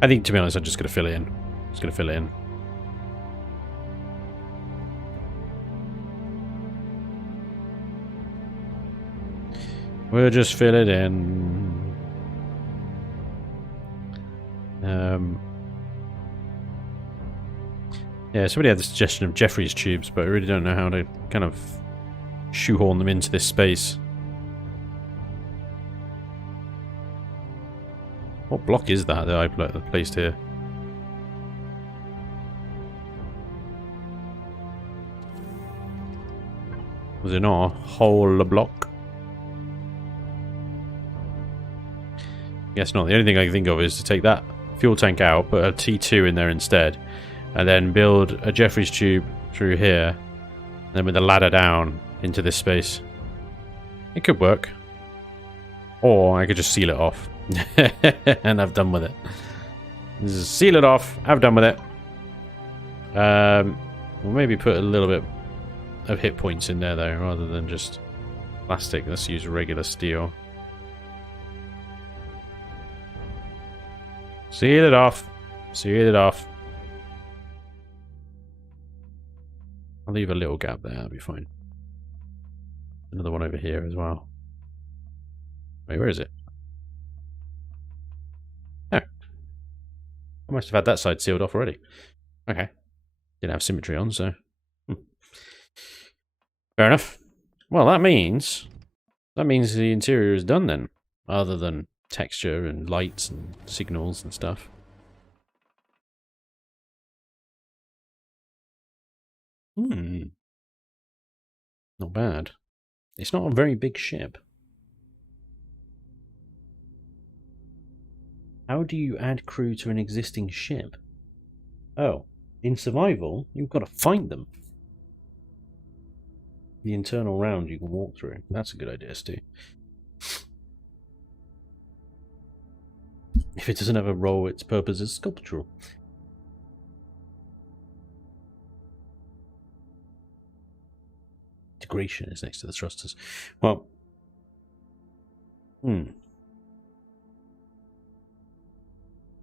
I think, to be honest, I'm just going to fill it in. Just going to fill it in. We'll just fill it in. Yeah, somebody had the suggestion of Jeffrey's tubes, but I really don't know how to kind of shoehorn them into this space. What block is that I placed here? Was it not a whole block? Guess not. The only thing I can think of is to take that fuel tank out, put a T2 in there instead, and then build a Jeffrey's tube through here, and then with a ladder down into this space. It could work. Or I could just seal it off. And I've done with it. Just seal it off, I've done with it. We'll maybe put a little bit of hit points in there though, rather than just plastic. Let's use regular steel. Seal it off. Seal it off. I'll leave a little gap there, that'll be fine. Another one over here as well. Wait, where is it? Oh. I must have had that side sealed off already. Okay. Didn't have symmetry on, so... Fair enough. Well, that means the interior is done then. Other than texture and lights and signals and stuff. Not bad. It's not a very big ship. How do you add crew to an existing ship? Oh, in survival, you've got to find them. The internal round you can walk through. That's a good idea, Stu. If it doesn't have a role, its purpose is sculptural. Integration is next to the thrusters. Well,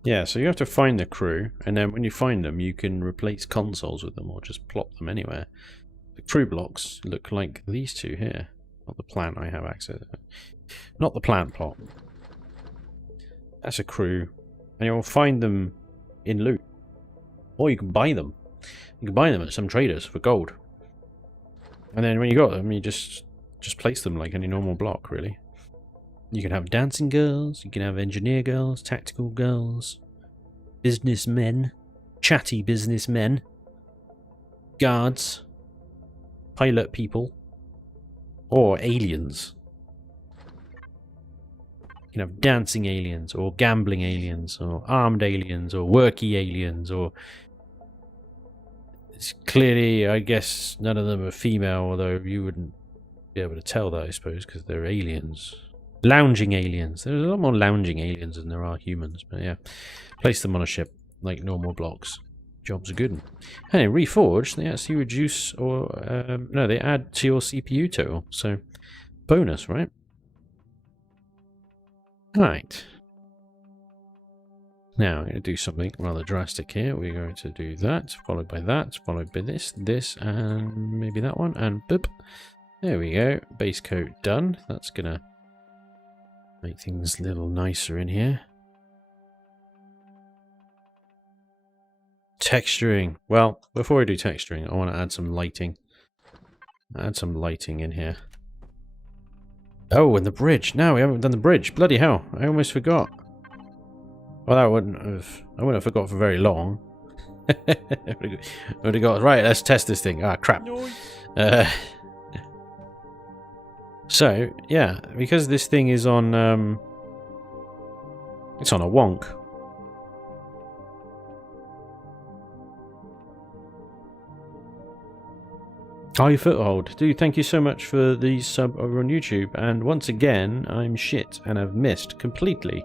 yeah, so you have to find the crew, and then when you find them, you can replace consoles with them, or just plop them anywhere. The crew blocks look like these two here. Not the plant I have access to. Not the plant plot. That's a crew. And you'll find them in loot. Or you can buy them. You can buy them at some traders for gold. And then when you got them, you just place them like any normal block, really. You can have dancing girls, you can have engineer girls, tactical girls, businessmen, chatty businessmen, guards, pilot people, or aliens. You can have dancing aliens, or gambling aliens, or armed aliens, or worky aliens, or... It's clearly, I guess, none of them are female, although you wouldn't be able to tell that, I suppose, because they're aliens. Lounging aliens. There's a lot more lounging aliens than there are humans, but yeah. Place them on a ship, like normal blocks. Jobs are good. And in Reforged, they actually reduce, or, no, they add to your CPU total, so bonus, right? Right. Now, I'm going to do something rather drastic here. We're going to do that, followed by this, and maybe that one, and boop. There we go. Base coat done. That's going to make things a little nicer in here. Texturing. Well, before I do texturing, I want to add some lighting. Add some lighting in here. Oh, and the bridge. No, we haven't done the bridge. Bloody hell. I almost forgot. Well, I wouldn't have forgot for very long. I would have got, right, let's test this thing. Ah, crap. So, yeah, because this thing is on, it's on a wonk. High Foothold. Dude, thank you so much for the sub over on YouTube. And once again, I'm shit and I've missed completely.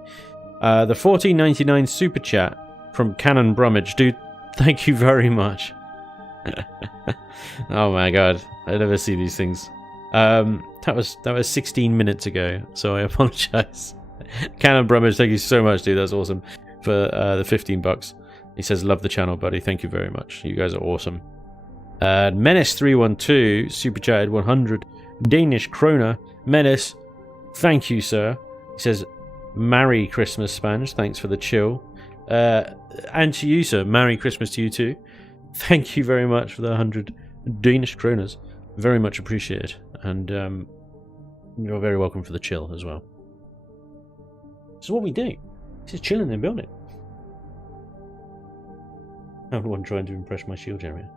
The $14.99 super chat from Cannon Brummage. Dude, thank you very much. Oh my god, I never see these things. That was 16 minutes ago, so I apologize. Cannon Brummage, thank you so much, dude. That's awesome. For the 15 bucks. He says, love the channel, buddy. Thank you very much. You guys are awesome. Menace312 super chatted 100 Danish kroner. Menace, Thank you, sir. He says, Merry Christmas, Spanj. Thanks for the chill. And to you, sir. Merry Christmas to you too. Thank you very much for the 100 Danish kroners. Very much appreciated. And you're very welcome for the chill as well. This is what we do. This is chilling and building. I'm the one trying to impress my shield generator.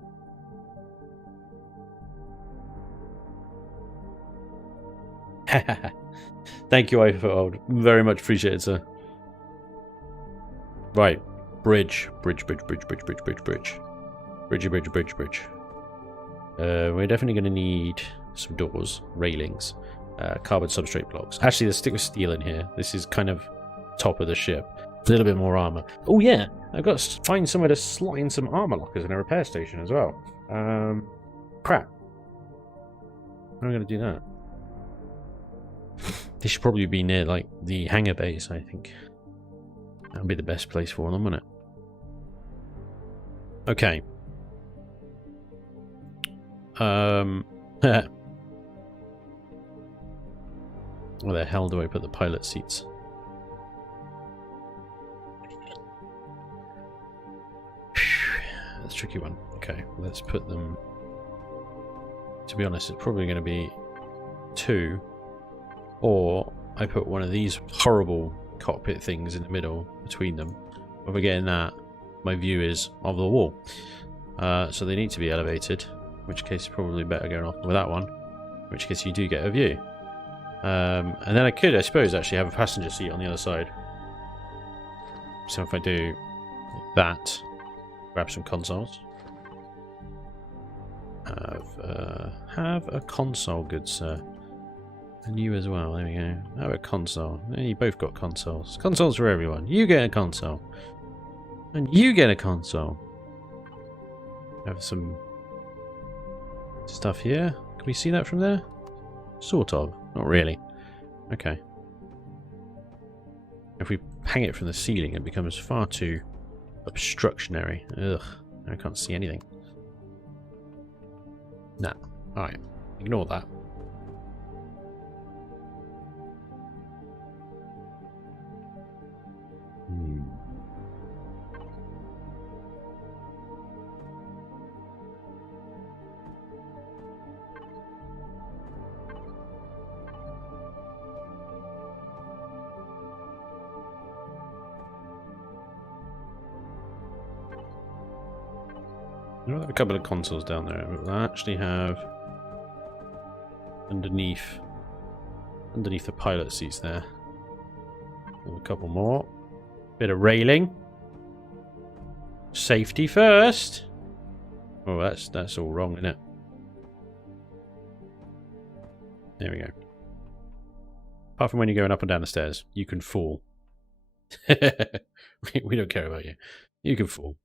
Thank you, Eiffel. Very much appreciated, sir. Right. Bridge. We're definitely going to need some doors, railings, carbon substrate blocks. Actually, let's stick with steel in here. This is kind of top of the ship. A little bit more armor. Oh, yeah. I've got to find somewhere to slot in some armor lockers in a repair station as well. Crap. How am I going to do that? They should probably be near, like, the hangar bays, I think. That would be the best place for them, wouldn't it? Okay. Where the hell do I put the pilot seats? That's a tricky one. Okay, let's put them... To be honest, it's probably going to be 2. Or I put one of these horrible cockpit things in the middle between them. If we're getting that, my view is of the wall. So they need to be elevated, in which case it's probably better going off with that one. In which case you do get a view. And then I could, I suppose, actually have a passenger seat on the other side. So if I do that, grab some consoles. Have a console, good sir. And you as well, there we go. Have a console. You both got consoles. Consoles for everyone. You get a console. And you get a console. Have some stuff here. Can we see that from there? Sort of. Not really. Okay. If we hang it from the ceiling, it becomes far too obstructionary. Ugh. I can't see anything. Nah. Alright. Ignore that. There are a couple of consoles down there, but I actually have underneath the pilot seats there. A couple more. Bit of railing. Safety first. Oh, that's all wrong, isn't it? There we go. Apart from when you're going up and down the stairs, you can fall. We don't care about you. You can fall.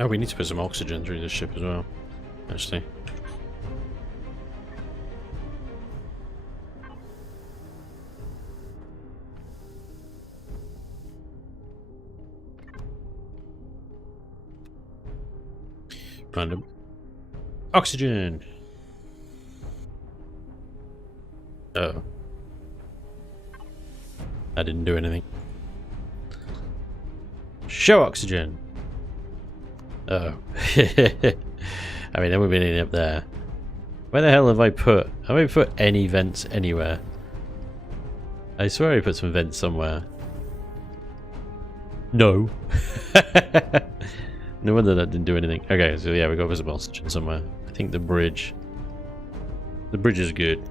Oh, we need to put some oxygen through this ship as well, actually. Random. Oxygen! Oh. That didn't do anything. Show oxygen! Oh. I mean, there would be anything up there. Where the hell have I put any vents anywhere? I swear I put some vents somewhere. No. No wonder that didn't do anything. Okay, so yeah, we got visible oxygen somewhere. I think the bridge is good.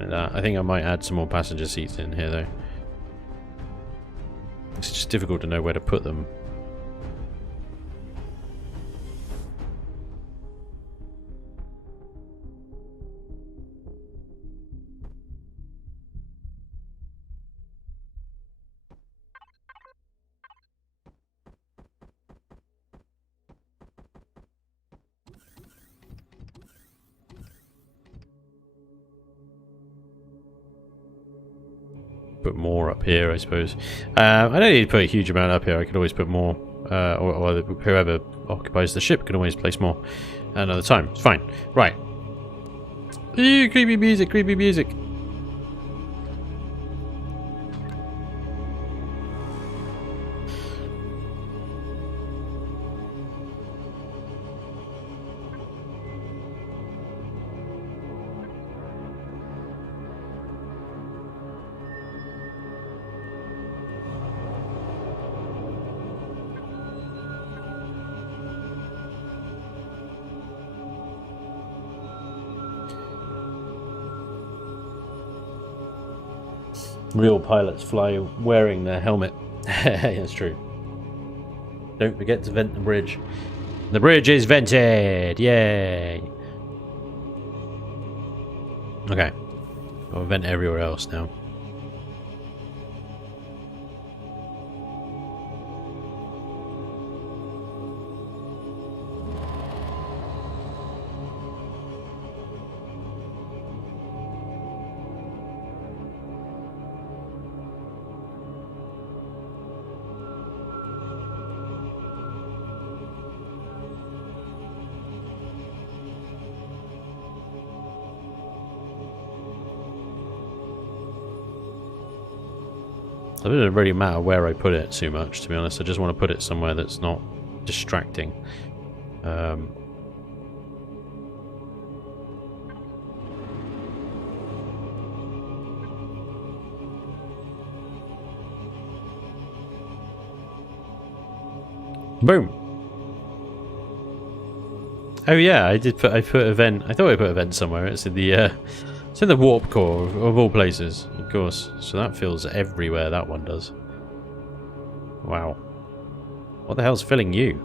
And, I think I might add some more passenger seats in here though. It's just difficult to know where to put them. Put more up here, I suppose. I don't need to put a huge amount up here. I could always put more, or whoever occupies the ship can always place more another time. It's fine. Right. Ew, creepy music, creepy music. Real pilots fly wearing their helmet. That's true. Don't forget to vent the bridge. The bridge is vented! Yay! Okay. I'll vent everywhere else now. It doesn't really matter where I put it too much, to be honest. I just want to put it somewhere that's not distracting. Boom. Oh yeah, I put a vent. I thought I put a vent somewhere. It's in the warp core of all places, of course. So that fills everywhere. That one does. Wow. What the hell's filling you?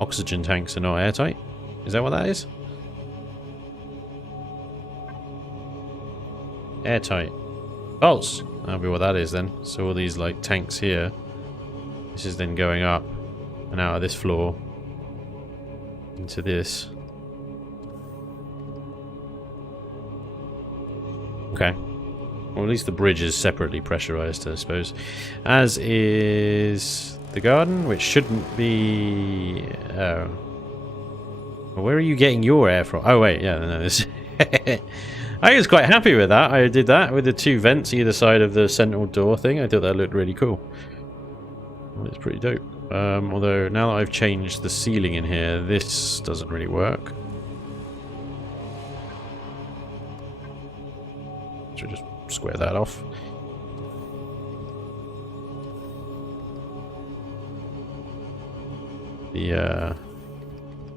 Oxygen tanks are not airtight. Is that what that is? Airtight. False. That'll be what that is then. So all these like tanks here. This is then going up and out of this floor into this. Okay. Well, at least the bridge is separately pressurized, I suppose. As is the garden, which shouldn't be... Oh. Well, where are you getting your air from? Oh, wait. Yeah, no, this... I was quite happy with that. I did that with the two vents either side of the central door thing. I thought that looked really cool. Well, it's pretty dope. Although, now that I've changed the ceiling in here, this doesn't really work. Should just square that off.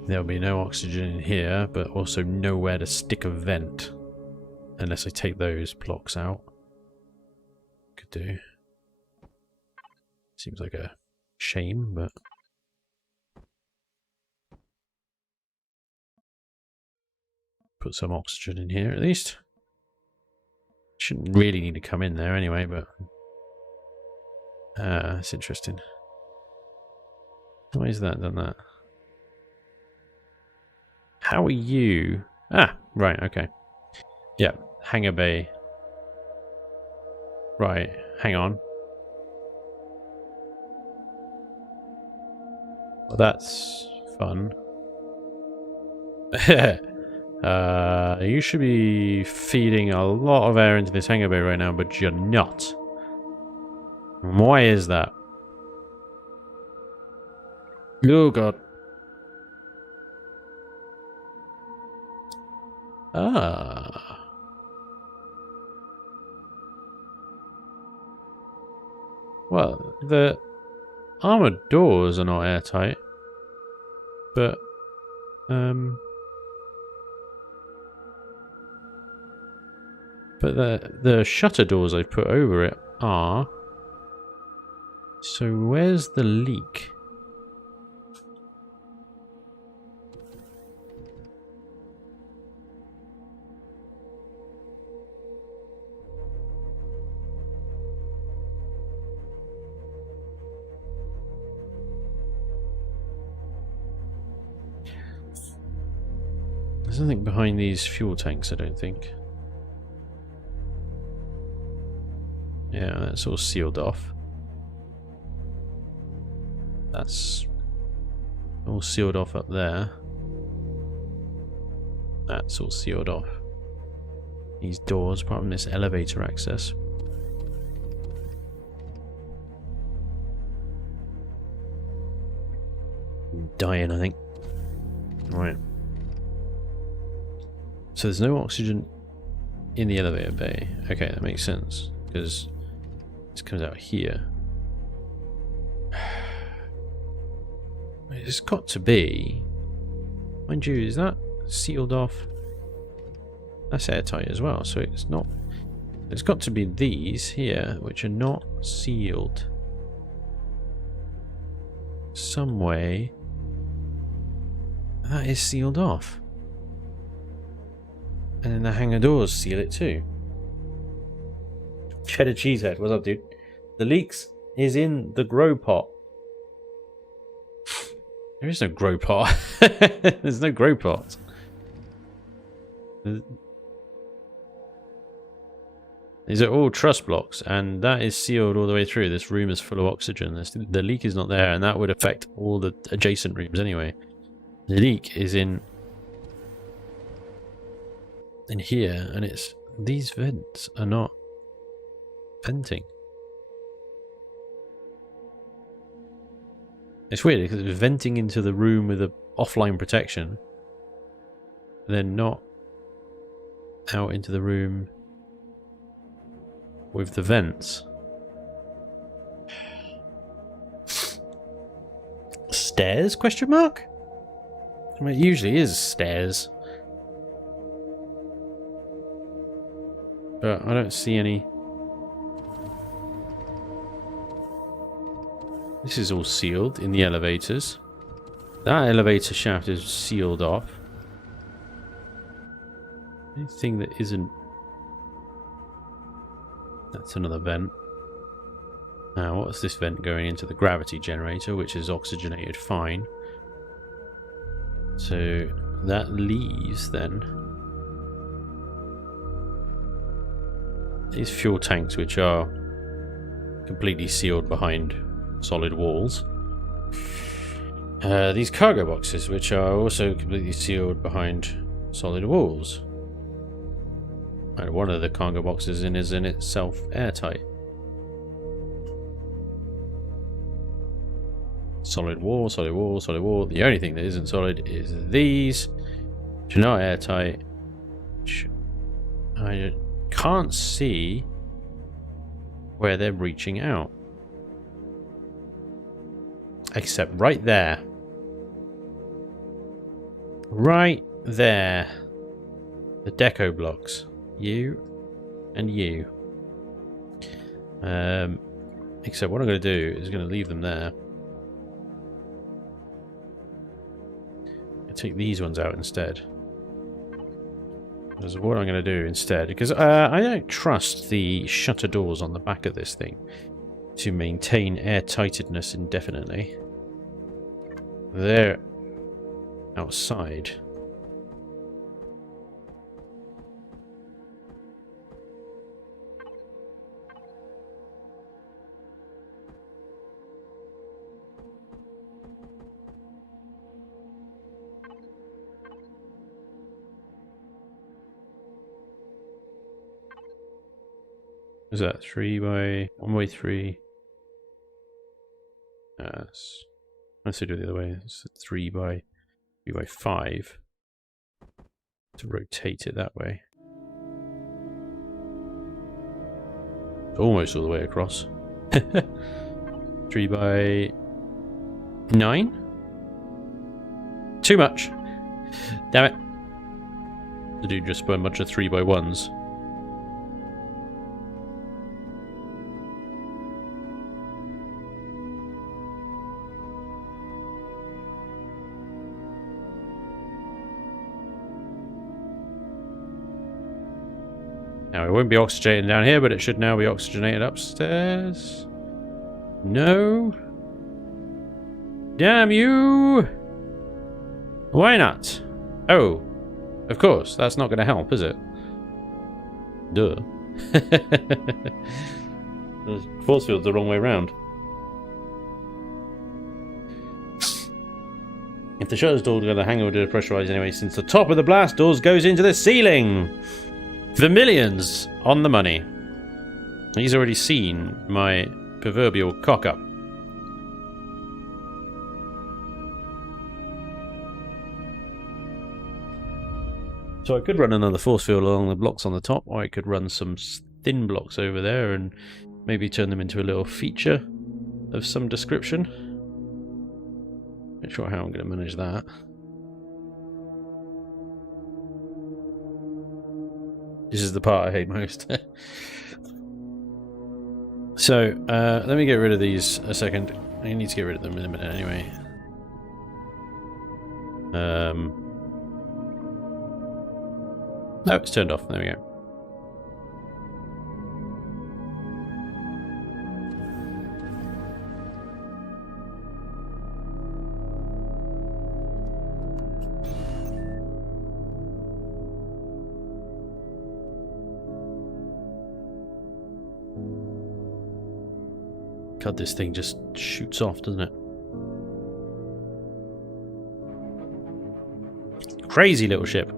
There'll be no oxygen in here, but also nowhere to stick a vent. Unless I take those blocks out. Could do. Seems like a shame, but... Put some oxygen in here at least. Shouldn't really need to come in there anyway, but... that's interesting. Why is that done that? How are you? Ah, right, okay. Yeah, Hangar Bay. Right, hang on. Well, that's fun. You should be feeding a lot of air into this hangar bay right now, but you're not. Why is that? Oh god. Ah. Well, the armored doors are not airtight, but the shutter doors I've put over it are. So where's the leak? There's nothing behind these fuel tanks, I don't think. Yeah, that's all sealed off. That's all sealed off up there. That's all sealed off. These doors, apart from this elevator access. I'm dying, I think. Right. So there's no oxygen in the elevator bay. Okay, that makes sense, because this comes out here. It's got to be. Mind you, is that sealed off? That's airtight as well, so it's not. It's got to be these here, which are not sealed. Some way that is sealed off. And then the hangar doors seal it too. Cheddar Cheesehead, what's up, dude? The leaks is in the grow pot. There is no grow pot. There's no grow pot. These are all truss blocks, and that is sealed all the way through. This room is full of oxygen. The leak is not there, and that would affect all the adjacent rooms anyway. The leak is in here, and it's these vents are not venting. It's weird because it's venting into the room with a offline protection, and then not out into the room with the vents. Stairs? Question mark? I mean, it usually is stairs. But I don't see any. This is all sealed in the elevators. That elevator shaft is sealed off. Anything that isn't. That's another vent. Now, what's this vent going into the gravity generator, which is oxygenated fine. So that leaves then these fuel tanks, which are completely sealed behind solid walls. These cargo boxes, which are also completely sealed behind solid walls. And one of the cargo boxes is in itself airtight. Solid wall, solid wall, solid wall. The only thing that isn't solid is these, which are not airtight. Which I can't see where they're reaching out. Except right there. Right there. The deco blocks. You and you. Except what I'm going to do is going to leave them there. I'll take these ones out instead. Because what I'm going to do instead, because I don't trust the shutter doors on the back of this thing to maintain airtightness indefinitely. They're outside. Is that 3 by 1 by 3? Yes. Let's do it the other way. It's 3 by 5 to rotate it that way. Almost all the way across. 3 by 9? Too much. Damn it. The dude just put a bunch of 3 by 1s. Now it won't be oxygenating down here, but it should now be oxygenated upstairs. No. Damn you! Why not? Oh, of course, that's not going to help, is it? Duh. The force field's the wrong way around. If the shutter's door to the hangar will do pressurized anyway, since the top of the blast doors goes into the ceiling. The millions on the money. He's already seen my proverbial cock up. So I could run another force field along the blocks on the top, or I could run some thin blocks over there and maybe turn them into a little feature of some description. Not sure how I'm going to manage that. This is the part I hate most. So, let me get rid of these a second. I need to get rid of them in a minute anyway. No, it's turned off. There we go. God, this thing just shoots off, doesn't it? Crazy little ship.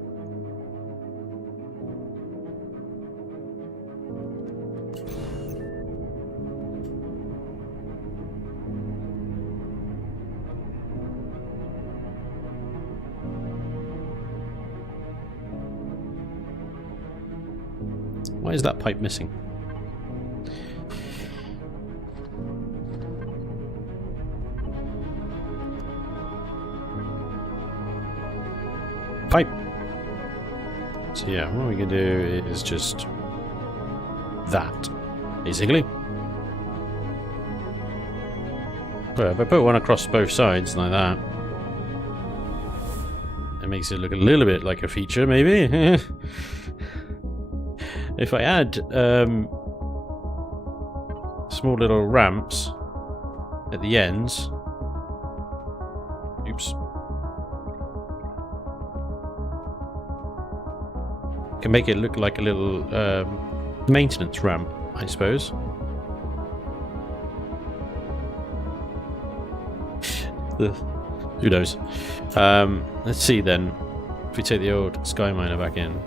Why is that pipe missing? Pipe. So yeah, what we can do is just that, basically. But if I put one across both sides like that, it makes it look a little bit like a feature, maybe. If I add small little ramps at the ends, oops, can make it look like a little maintenance ramp, I suppose. Who knows? Let's see then. If we take the old Sky Miner back in.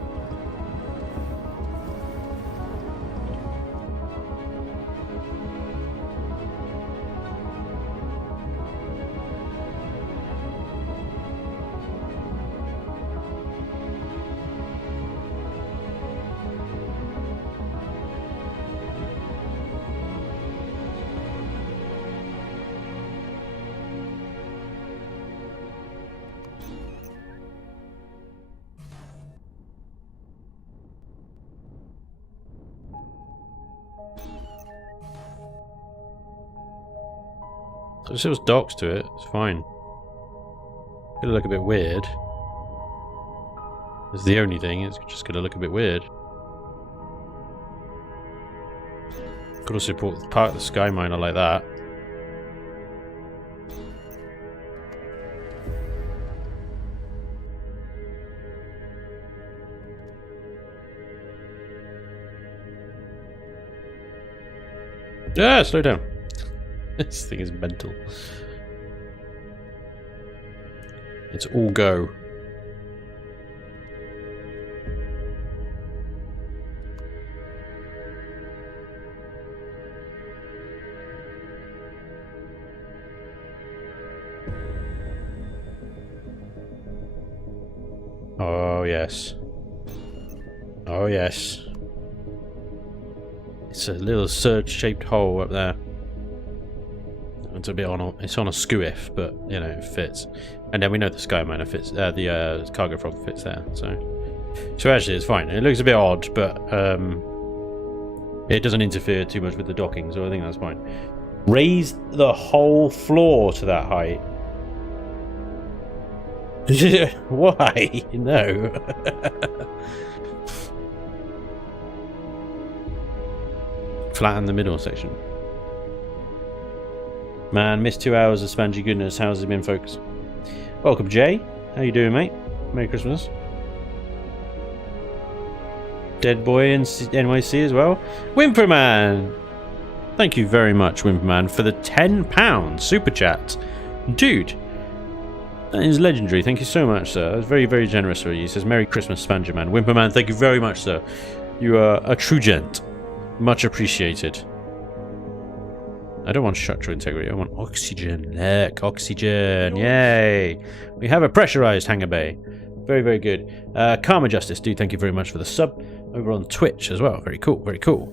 There's still docks to it, it's fine. Gonna look a bit weird. That's the only thing, it's just gonna look a bit weird. Could also park the Sky Miner like that. Ah, slow down. This thing is mental. It's all go. Oh yes. Oh yes. It's a little surge-shaped hole up there. It's a bit on a, it's on a squiff, but you know it fits. And then we know the Skyminer fits. The cargo frog fits there. So actually it's fine. It looks a bit odd, but it doesn't interfere too much with the docking, so I think that's fine. Raise the whole floor to that height. Why? No. Flatten the middle section. Man, missed 2 hours of Spangy goodness. How's it been, folks? Welcome, Jay. How you doing, mate? Merry Christmas. Dead Boy in NYC as well. Whimperman! Thank you very much, Whimperman, for the £10 super chat. Dude, that is legendary. Thank you so much, sir. That's very, very generous for you. He says, Merry Christmas, Spangerman. Whimperman, thank you very much, sir. You are a true gent. Much appreciated. I don't want structural integrity. I want oxygen. Look, oxygen. Yay. We have a pressurized Hangar Bay. Very, very good. Karma Justice, dude, thank you very much for the sub. Over on Twitch as well. Very cool, very cool.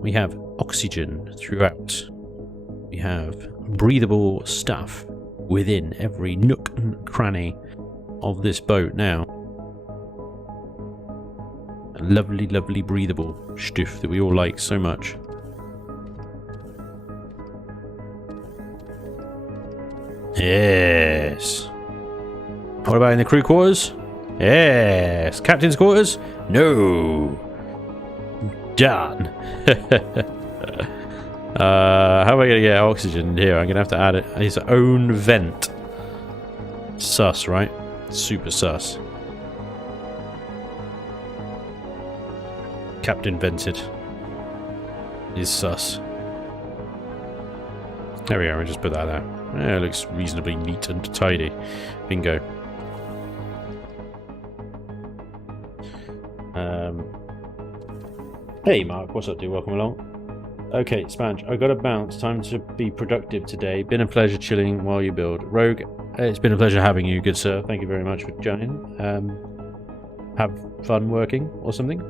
We have oxygen throughout. We have breathable stuff within every nook and cranny of this boat now. A lovely, lovely breathable stuff that we all like so much. Yes. What about in the crew quarters? Yes. Captain's quarters? No. Done. How am I going to get oxygen here? I'm going to have to add his own vent. Sus, right? Super sus. Captain vented. Is sus. There we go, we'll just put that there. Yeah, it looks reasonably neat and tidy. Bingo. Hey Mark, what's up dude? Welcome along. Okay, Spanj, I gotta bounce. Time to be productive today. Been a pleasure chilling while you build. Rogue, it's been a pleasure having you, good sir. Thank you very much for joining. Have fun working or something.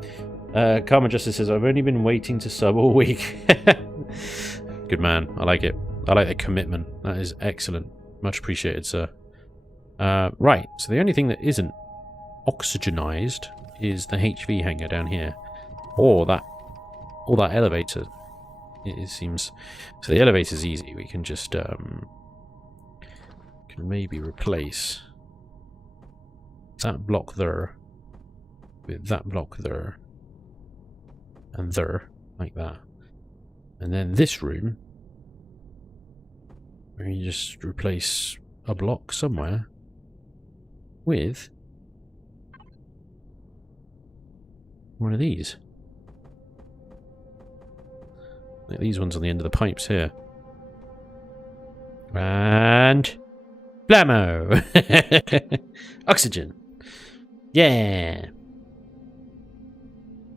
Karma Justice says, I've only been waiting to sub all week. Good man, I like it. I like the commitment. That is excellent. Much appreciated, sir. Right, so the only thing that isn't oxygenized is the HV hangar down here. Or that elevator. It seems. So the elevator's easy. We can just can maybe replace that block there with that block there and there, like that. And then this room, we just replace a block somewhere with one of these. Like these ones on the end of the pipes here. And blammo! Oxygen. Yeah.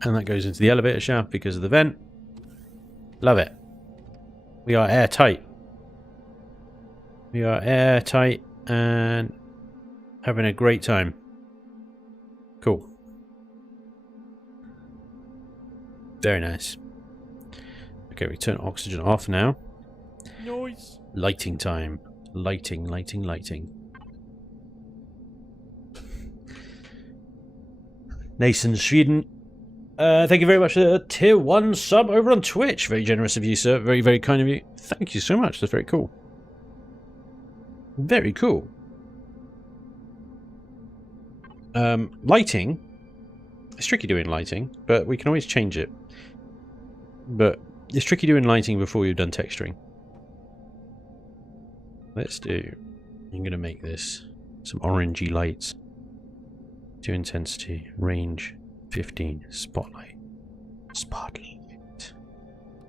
And that goes into the elevator shaft because of the vent. Love it. We are airtight. We are airtight and having a great time. Cool. Very nice. Okay, we turn oxygen off now. Noise. Lighting time. Lighting, lighting, lighting. Nathan Sweden. Thank you very much for the tier 1 sub over on Twitch. Very generous of you, sir. Very, very kind of you. Thank you so much. That's very cool. Very cool. Lighting. It's tricky doing lighting, but we can always change it. But it's tricky doing lighting before you've done texturing. Let's do... I'm going to make this some orangey lights. 2 intensity, range 15, spotlight. Spotlight.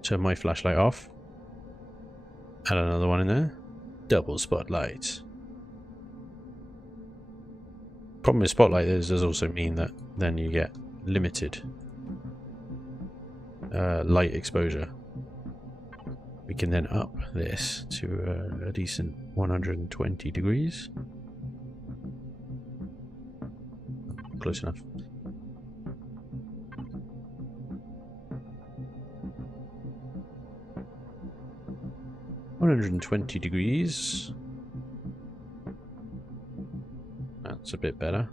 Turn my flashlight off. Add another one in there. Double spotlight. Problem with spotlight is does also mean that then you get limited light exposure. We can then up this to a decent 120 degrees. close enough. $120. That's a bit better.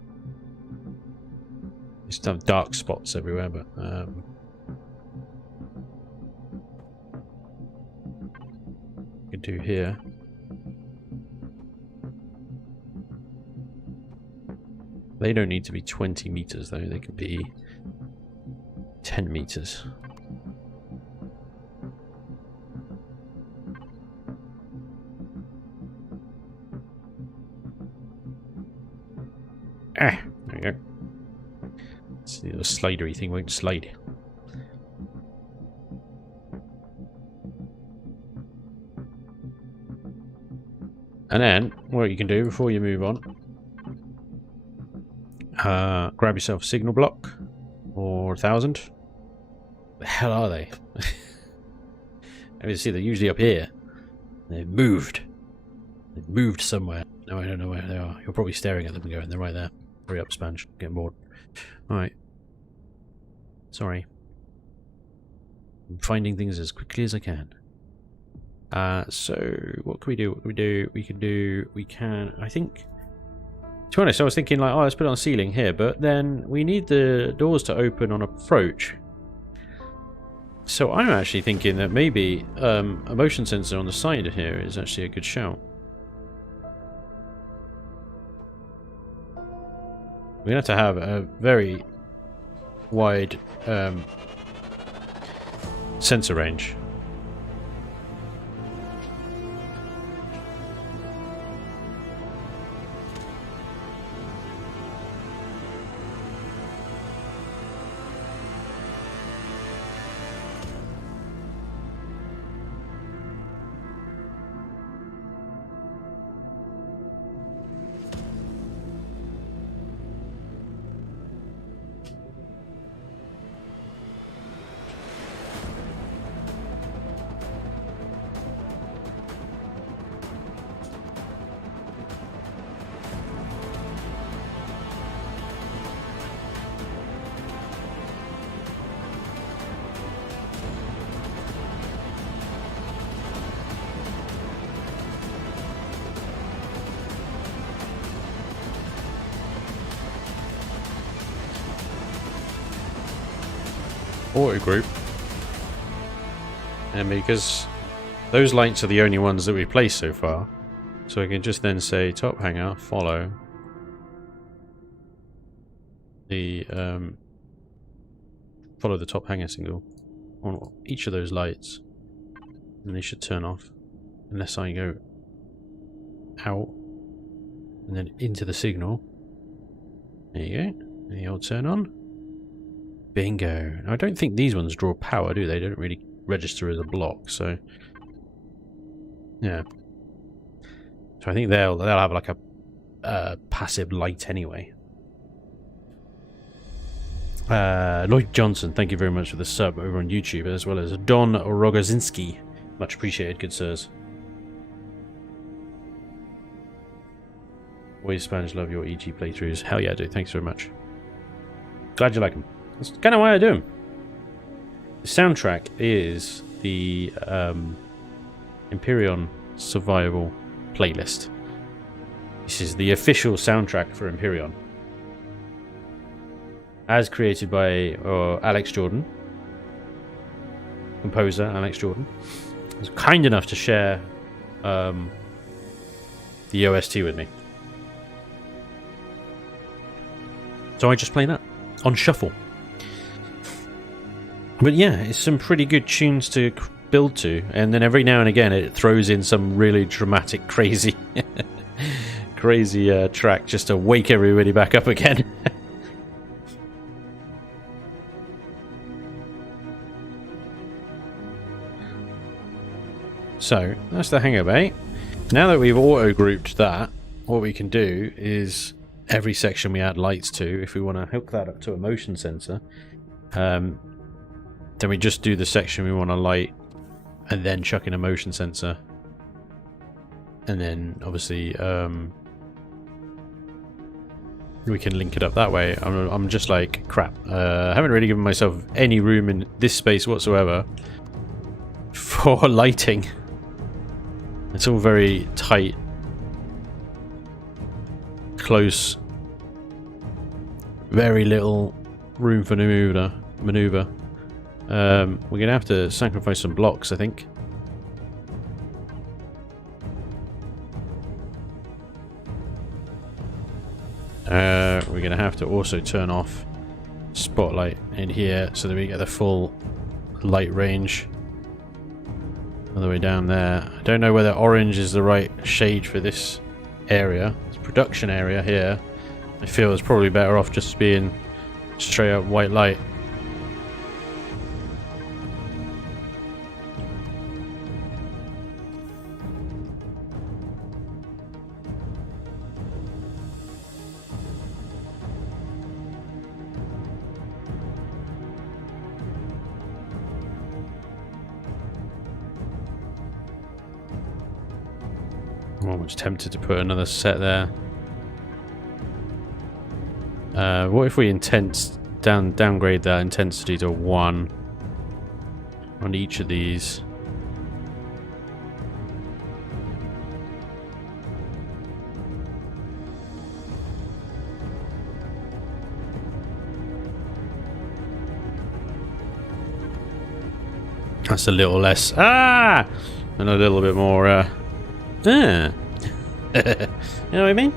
You still have dark spots everywhere, but we could do here. They don't need to be 20 meters though, they could be 10 meters. Ah, there we go. See, the slidery thing won't slide. And then, what you can do before you move on, grab yourself a signal block or 1,000. The hell are they? I mean, see, they're usually up here. They've moved. They've moved somewhere. No, I don't know where they are. You're probably staring at them and going, they're right there. Hurry up, Spanj. Getting bored. Alright. Sorry. I'm finding things as quickly as I can. So, what can we do? What can we do? We can, I think... To be honest, I was thinking like, oh, let's put it on the ceiling here, but then we need the doors to open on approach. So I'm actually thinking that maybe a motion sensor on the side here is actually a good shout. We have to have a very wide sensor range. Auto group, and because those lights are the only ones that we've placed so far, so I can just then say top hanger follow the top hanger signal on each of those lights, and they should turn off unless I go out and then into the signal. There you go, and you'll turn on. Bingo. I don't think these ones draw power, do they? They don't really register as a block, so yeah. So I think they'll have like a passive light anyway. Lloyd Johnson, thank you very much for the sub over on YouTube, as well as Don Rogozinski. Much appreciated, good sirs. Always Spanish, love your EG playthroughs. Hell yeah, dude. Thanks very much. Glad you like them. That's kind of why I do them. The soundtrack is the Empyrean Survival playlist. This is the official soundtrack for Empyrean, as created by Alex Jordan, composer Alex Jordan. He was kind enough to share the OST with me, so I just play that on shuffle. But yeah, it's some pretty good tunes to build to, and then every now and again it throws in some really dramatic, crazy track just to wake everybody back up again. So that's the Hangar Bay. Now that we've auto grouped that, what we can do is every section we add lights to, if we want to hook that up to a motion sensor, then we just do the section we want to light and then chuck in a motion sensor, and then obviously We can link it up that way. I'm just like, crap. I haven't really given myself any room in this space whatsoever for lighting. It's all very tight, close, very little room for maneuver. We're gonna have to sacrifice some blocks, I think. We're gonna have to also turn off spotlight in here so that we get the full light range all the way down there. I don't know whether orange is the right shade for this area. It's production area here. I feel it's probably better off just being straight up white light. I'm almost tempted to put another set there. What if we downgrade that intensity to 1 on each of these? That's a little less. And a little bit more. You know what I mean?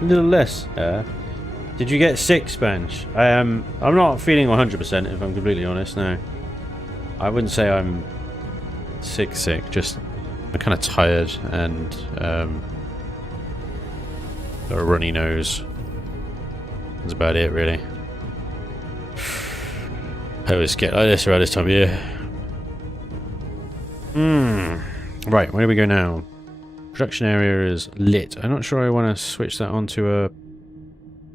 A little less. Did you get sick, Spanj? I'm not feeling 100% if I'm completely honest now. I wouldn't say I'm sick. Just I'm kind of tired and got a runny nose. That's about it, really. I always get like this around this time of year. Right, where do we go now? Production area is lit. I'm not sure I want to switch that onto a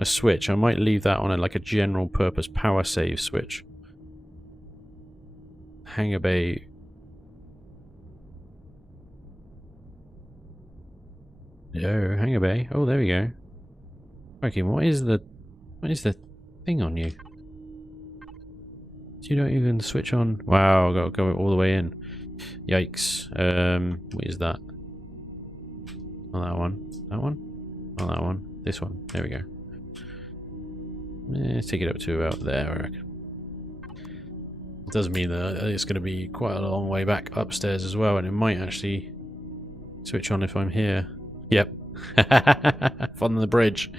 switch. I might leave that on like a general purpose power save switch. Hangar Bay. Yo, Hangar Bay. Oh, there we go. Okay, what is the thing on you? You don't even switch on. Wow, I've got to go all the way in. Yikes. What is that? Not that one. That one? Not that one. This one. There we go. Let's take it up to about there, I reckon. It does mean that it's going to be quite a long way back upstairs as well, and it might actually switch on if I'm here. Yep. On the bridge.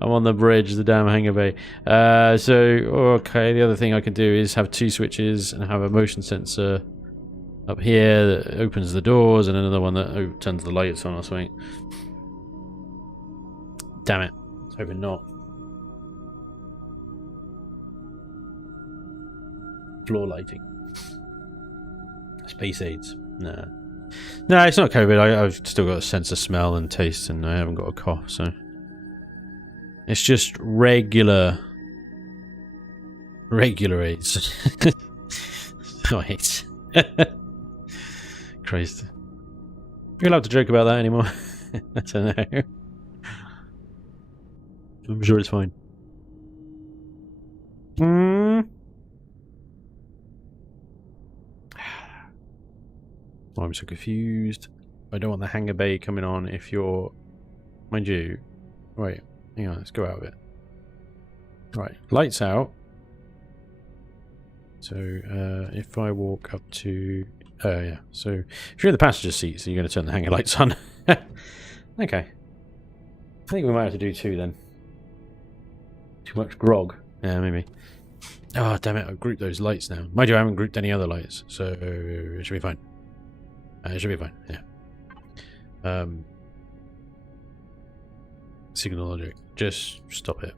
I'm on the bridge, the damn Hangar Bay. Okay, the other thing I can do is have 2 switches and have a motion sensor up here that opens the doors and another one that turns the lights on or something. Damn it. I was hoping not. Floor lighting. Space aids. Nah. No, it's not COVID. I've still got a sense of smell and taste and I haven't got a cough, so... It's just regular aids. Not aids. Christ. You're allowed to joke about that anymore? I don't know. I'm sure it's fine. Oh, I'm so confused. I don't want the Hangar Bay coming on if you're... Mind you... Wait, hang on, let's go out of it. Right, lights out. So, if I walk up to... yeah, so if you're in the passenger seat, so you're going to turn the hangar lights on. Okay. I think we might have to do 2 then. Too much grog. Yeah, maybe. Oh, damn it, I've grouped those lights now. Mind you, I haven't grouped any other lights, so it should be fine. It should be fine, yeah. Signal logic. Just stop it.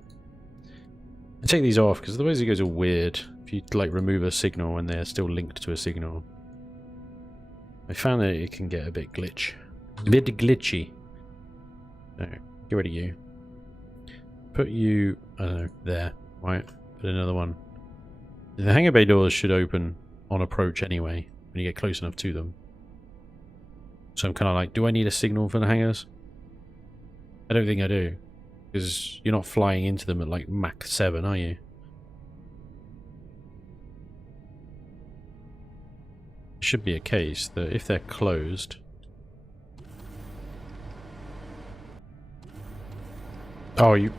I take these off, because otherwise it goes all weird. If you, like, remove a signal and they're still linked to a signal. I found that it can get a bit glitchy. So, get rid of you. Put you, I don't know, there. Right, put another one. The Hangar Bay doors should open on approach anyway, when you get close enough to them. So I'm kind of like, do I need a signal for the hangars? I don't think I do. Because you're not flying into them at like Mach 7, are you? It should be a case that if they're closed... Oh, you...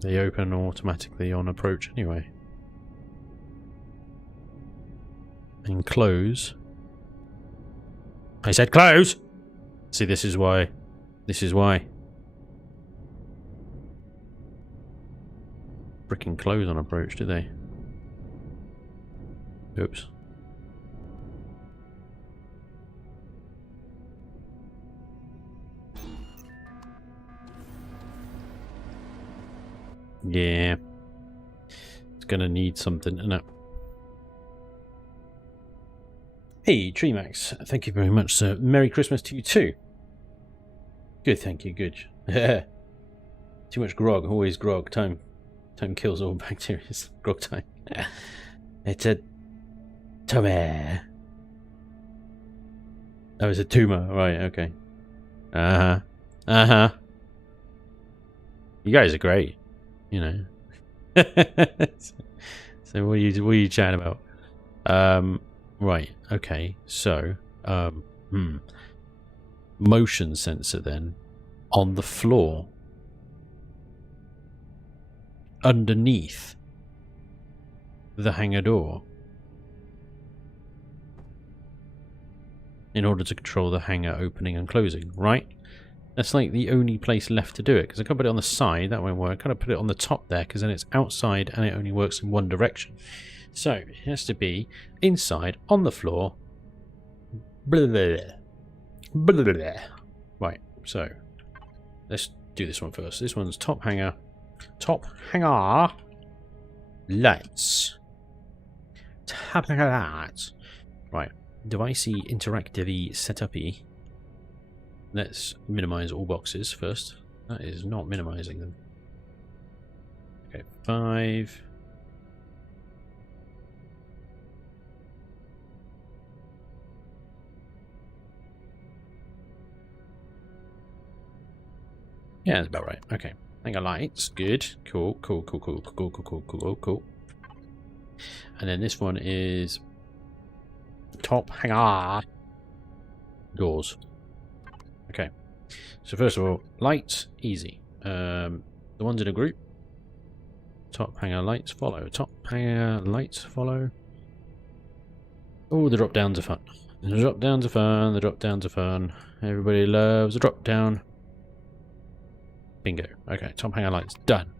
They open automatically on approach anyway. And close. I said close! See, this is why. This is why. Frickin' close on approach, do they? Oops. Yeah. It's gonna need something, isn't it? Hey, Treemax. Thank you very much, sir. Merry Christmas to you too. Good, thank you, good. Too much grog, always grog. Time kills all bacteria. Grog time. It's a tumor. Oh, it's a tumor. Right, okay. Uh-huh. Uh-huh. You guys are great. You know. So what are you chatting about? Right, okay. So, motion sensor then on the floor underneath the hangar door in order to control the hangar opening and closing, right? That's like the only place left to do it, because I can't put it on the side, that won't work. I can't put it on the top there, because then it's outside and it only works in one direction. So it has to be inside, on the floor. Blah, blah, blah, blah, blah. Right, so let's do this one first. This one's top hanger. Top hanger lights. Top hanger lights. Right, devicey interactive setup-y. Let's minimize all boxes first. That is not minimizing them. Okay, 5. Yeah, that's about right. Okay. Hangar lights. Good. Cool. Cool. Cool. Cool. Cool. Cool. Cool. Cool. Cool. And then this one is top hangar doors. Okay. So first of all, lights, easy. The ones in a group. Top hangar lights follow. Top hangar lights follow. Oh, the drop downs are fun. The drop downs are fun. The drop downs are fun. Everybody loves a drop down. Bingo. Okay, top hangar lights done.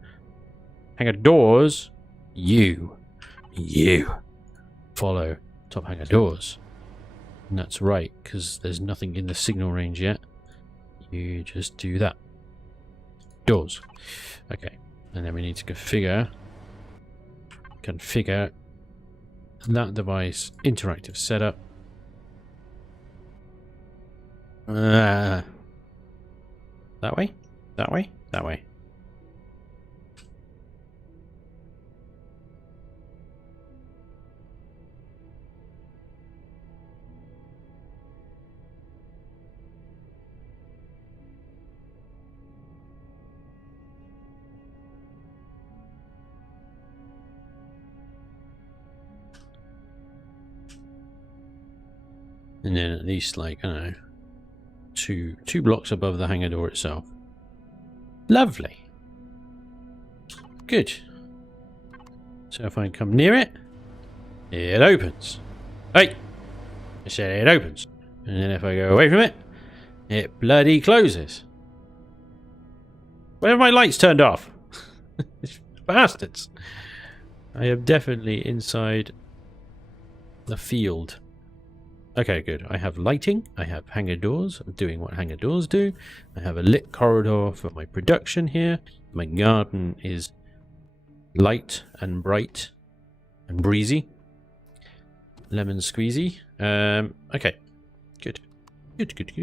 Hangar doors, you follow top hangar doors. And that's right, because there's nothing in the signal range yet. You just do that. Doors. Okay, and then we need to configure that device interactive setup. That way? That way? That way. And then at least, like, I don't know, two blocks above the hangar door itself. Lovely. Good. So if I come near it, it opens. Hey! I said it opens. And then if I go away from it, it bloody closes. Where have my lights turned off? Bastards. I am definitely inside the field. Okay, good. I have lighting. I have hangar doors. I'm doing what hangar doors do. I have a lit corridor for my production here. My garden is light and bright and breezy. Lemon squeezy. Okay. Good. Good.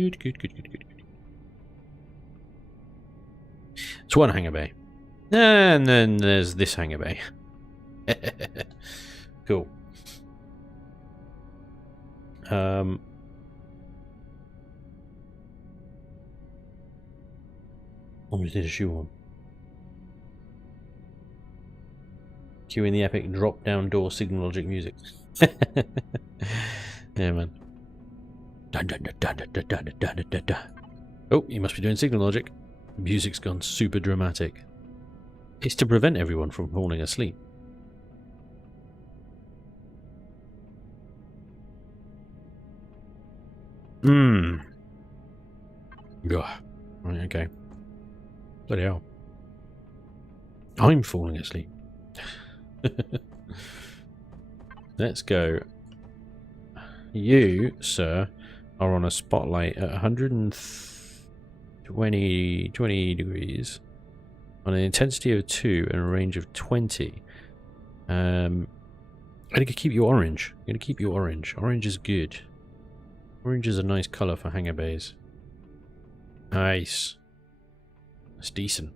It's one hangar bay. And then there's this hangar bay. Cool. Almost did a shoe on. Cueing the epic drop down door signal logic music. Yeah, man. Dun, dun, dun, dun, dun, dun, dun, dun, dun, dun. Oh, you must be doing signal logic. The music's gone super dramatic. It's to prevent everyone from falling asleep. Right, okay. Bloody hell. I'm falling asleep. Let's go. You, sir, are on a spotlight at 120 degrees on an intensity of 2 and a range of 20. I'm going to keep you orange. I'm going to keep you orange. Orange is good. Orange is a nice colour for hangar bays. Nice. That's decent.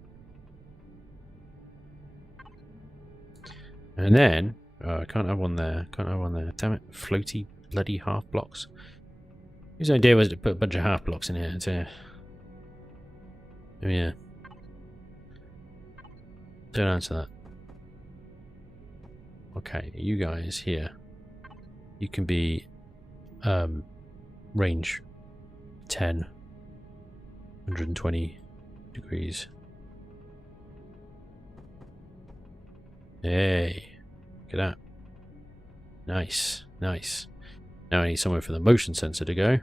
And then, I can't have one there. Can't have one there. Damn it. Floaty bloody half blocks. His idea was to put a bunch of half blocks in here to... Oh yeah. Don't answer that. Okay, you guys here. You can be range 10. 120 degrees. Hey, look at that. Nice, nice. Now I need somewhere for the motion sensor to go.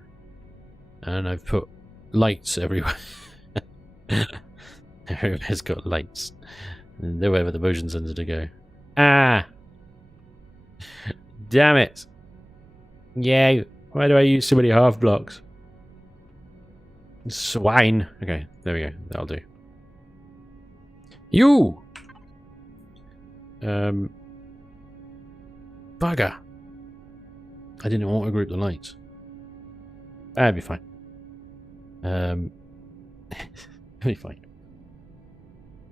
And I've put lights everywhere. Everywhere's got lights. And nowhere for the motion sensor to go. Ah! Damn it! Yay! Why do I use so many half blocks? Swine! Okay, there we go. That'll do. You! Bugger! I didn't want to group the lights. That'd be fine. That'd be fine.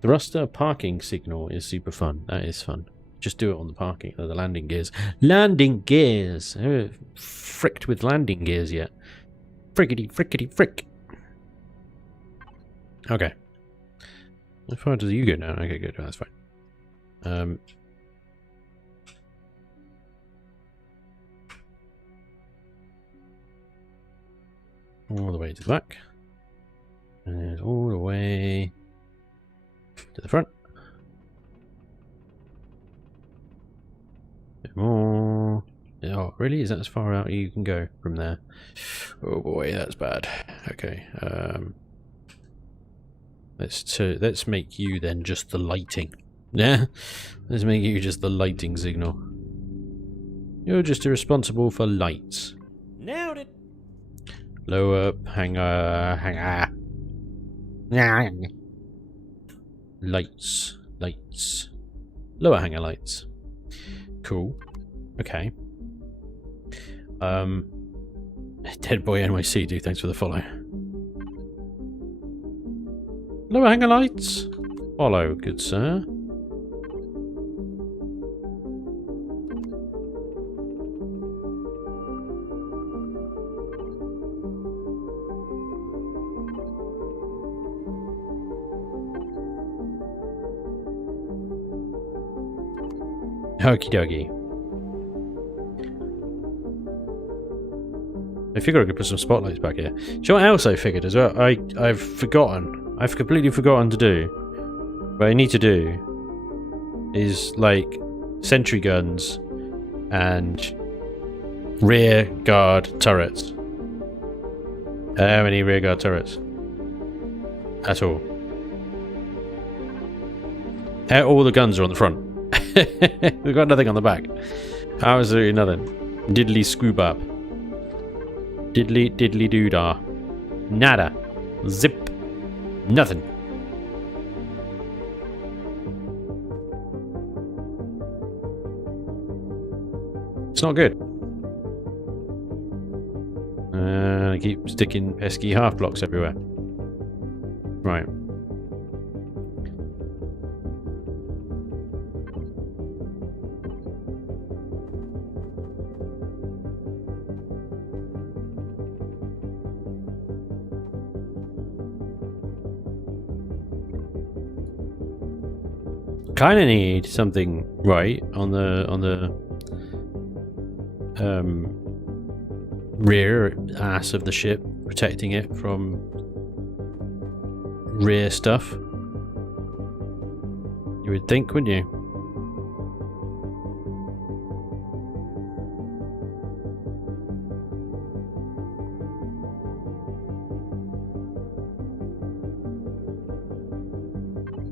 The Ruster parking signal is super fun. That is fun. Just do it on the parking, the landing gears. Landing gears! I haven't fricked with landing gears yet. Frickety, frickety, frick. Okay. How far does you go now? Okay, good. That's fine. All the way to the back. And all the way to the front. Bit more. Oh, really? Is that as far out you can go from there? Oh boy, that's bad. Okay. Let's make you then just the lighting. Yeah? Let's make you just the lighting signal. You're just responsible for lights. Nailed it. Lower hanger. Lights. Lights. Lower hanger lights. Cool. Okay. Dead Boy NYC, dude, thanks for the follow. Lower hanger lights. Follow, good sir. Okie dokie. I figured I could put some spotlights back here. Do you know what else I figured as well? I've forgotten. I've completely forgotten to do. What I need to do is like sentry guns and rear guard turrets. How many rear guard turrets? At all. All the guns are on the front. We've got nothing on the back. Absolutely nothing. Diddly scoop up. Diddly diddly doodah. Nada. Zip. Nothing. It's not good. I keep sticking pesky half blocks everywhere. Right. kind of need something right on the rear ass of the ship, protecting it from rear stuff. You would think, wouldn't you?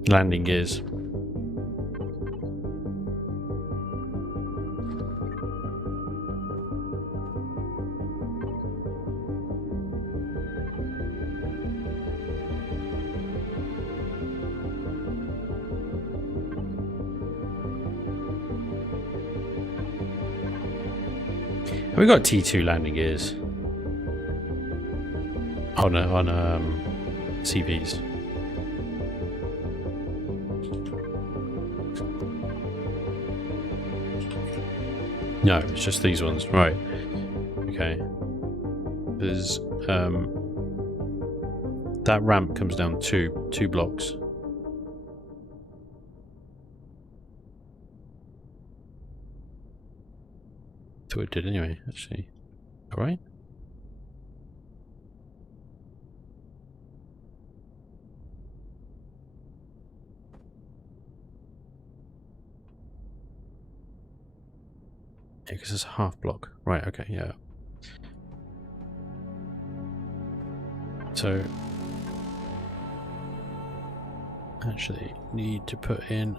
Landing gears. Have we got T2 landing gears on CVs? No, it's just these ones, right? Okay. There's that ramp comes down two blocks. Thought it did anyway, actually. All right. Yeah, because it's a half block. Right, okay, yeah. So, actually need to put in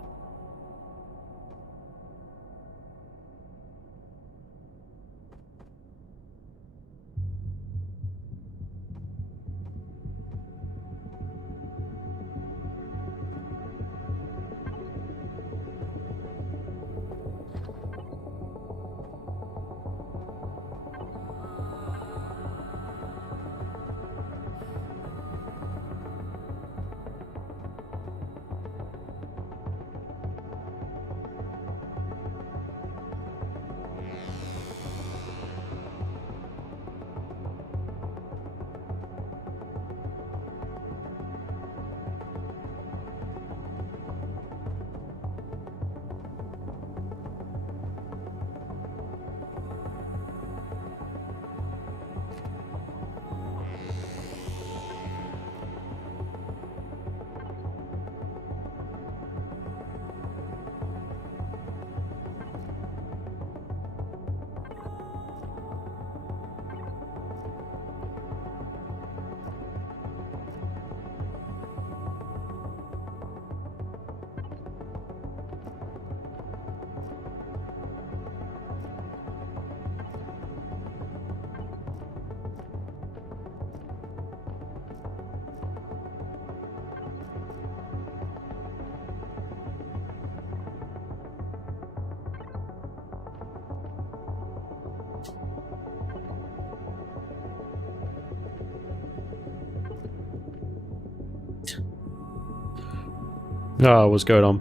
oh, what's going on?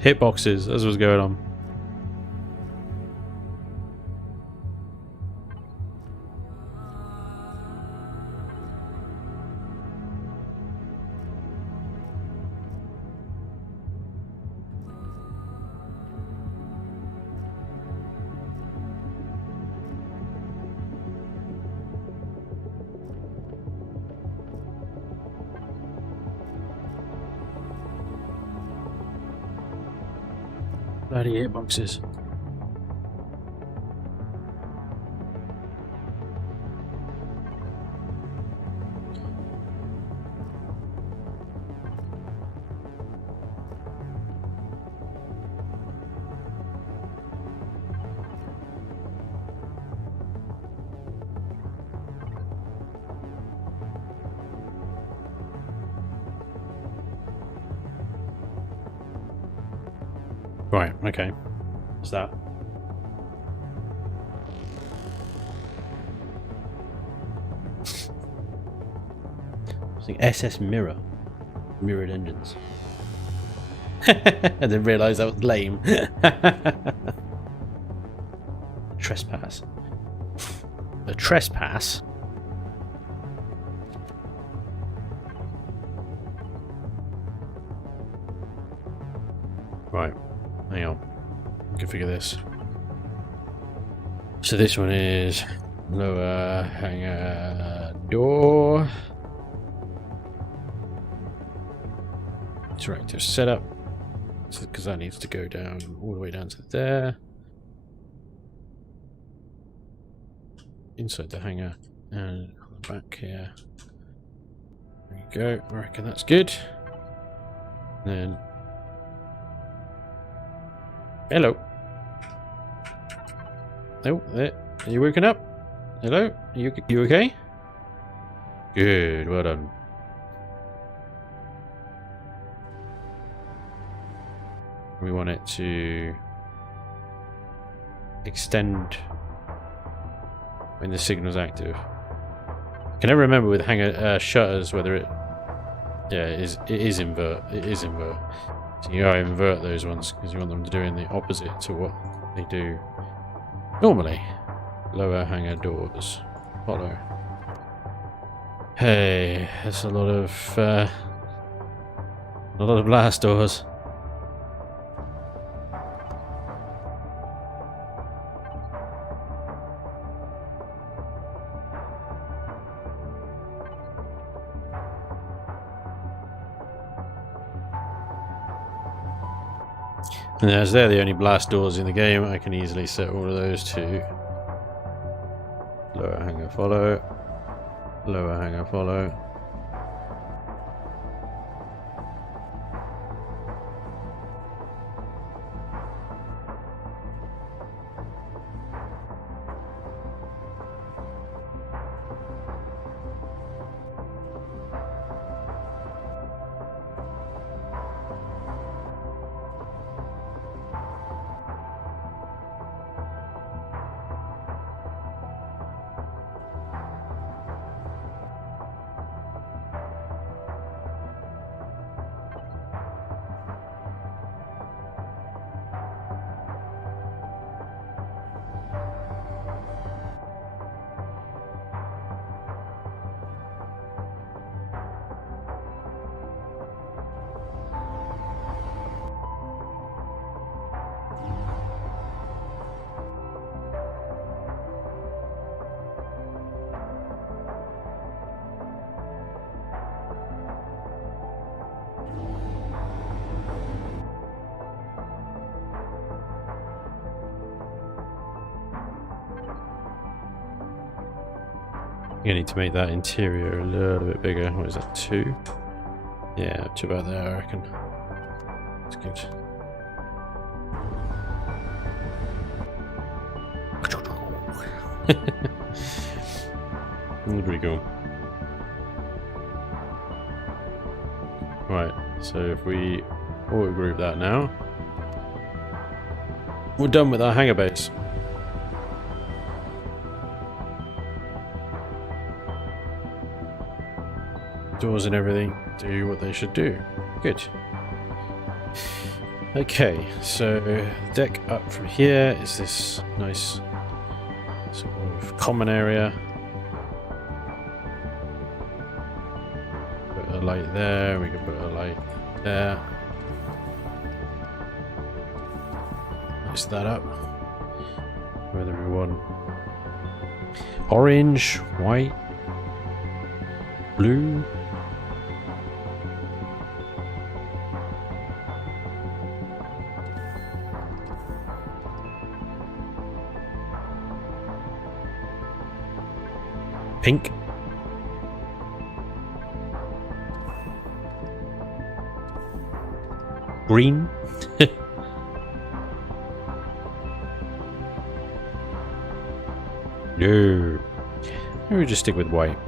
Hitboxes, that's what's going on. Bloody hitboxes. Right, okay. What's that? I think SS Mirror. Mirrored engines. I didn't realise that was lame. Trespass. A trespass? Right, hang on. I can figure this. So this one is lower hangar door. Interactive setup. Because that needs to go down all the way down to there. Inside the hangar and on the back here. There you go. I reckon that's good. And then hello. Oh, there. Are you waking up? Hello? You okay? Good, well done. We want it to extend when the signal's active. I can never remember with hangar shutters whether it... Yeah, it is invert. It is invert. So you gotta invert those ones because you want them to do in the opposite to what they do normally. Lower hangar doors. Follow. Hey, that's a lot of blast doors. And as they're the only blast doors in the game, I can easily set all of those to lower hangar follow, lower hangar follow. You need to make that interior a little bit bigger. What is that, 2? Yeah, up to about there, I reckon. That's good. That's pretty cool. Right, so if we auto group that now, we're done with our hangar base. Doors and everything do what they should do. Good. Okay, so the deck up from here is this nice sort of common area. Put a light there, we can put a light there. Nice that up. Whether we want orange, white, blue. Pink. Green. No. Maybe we just stick with white.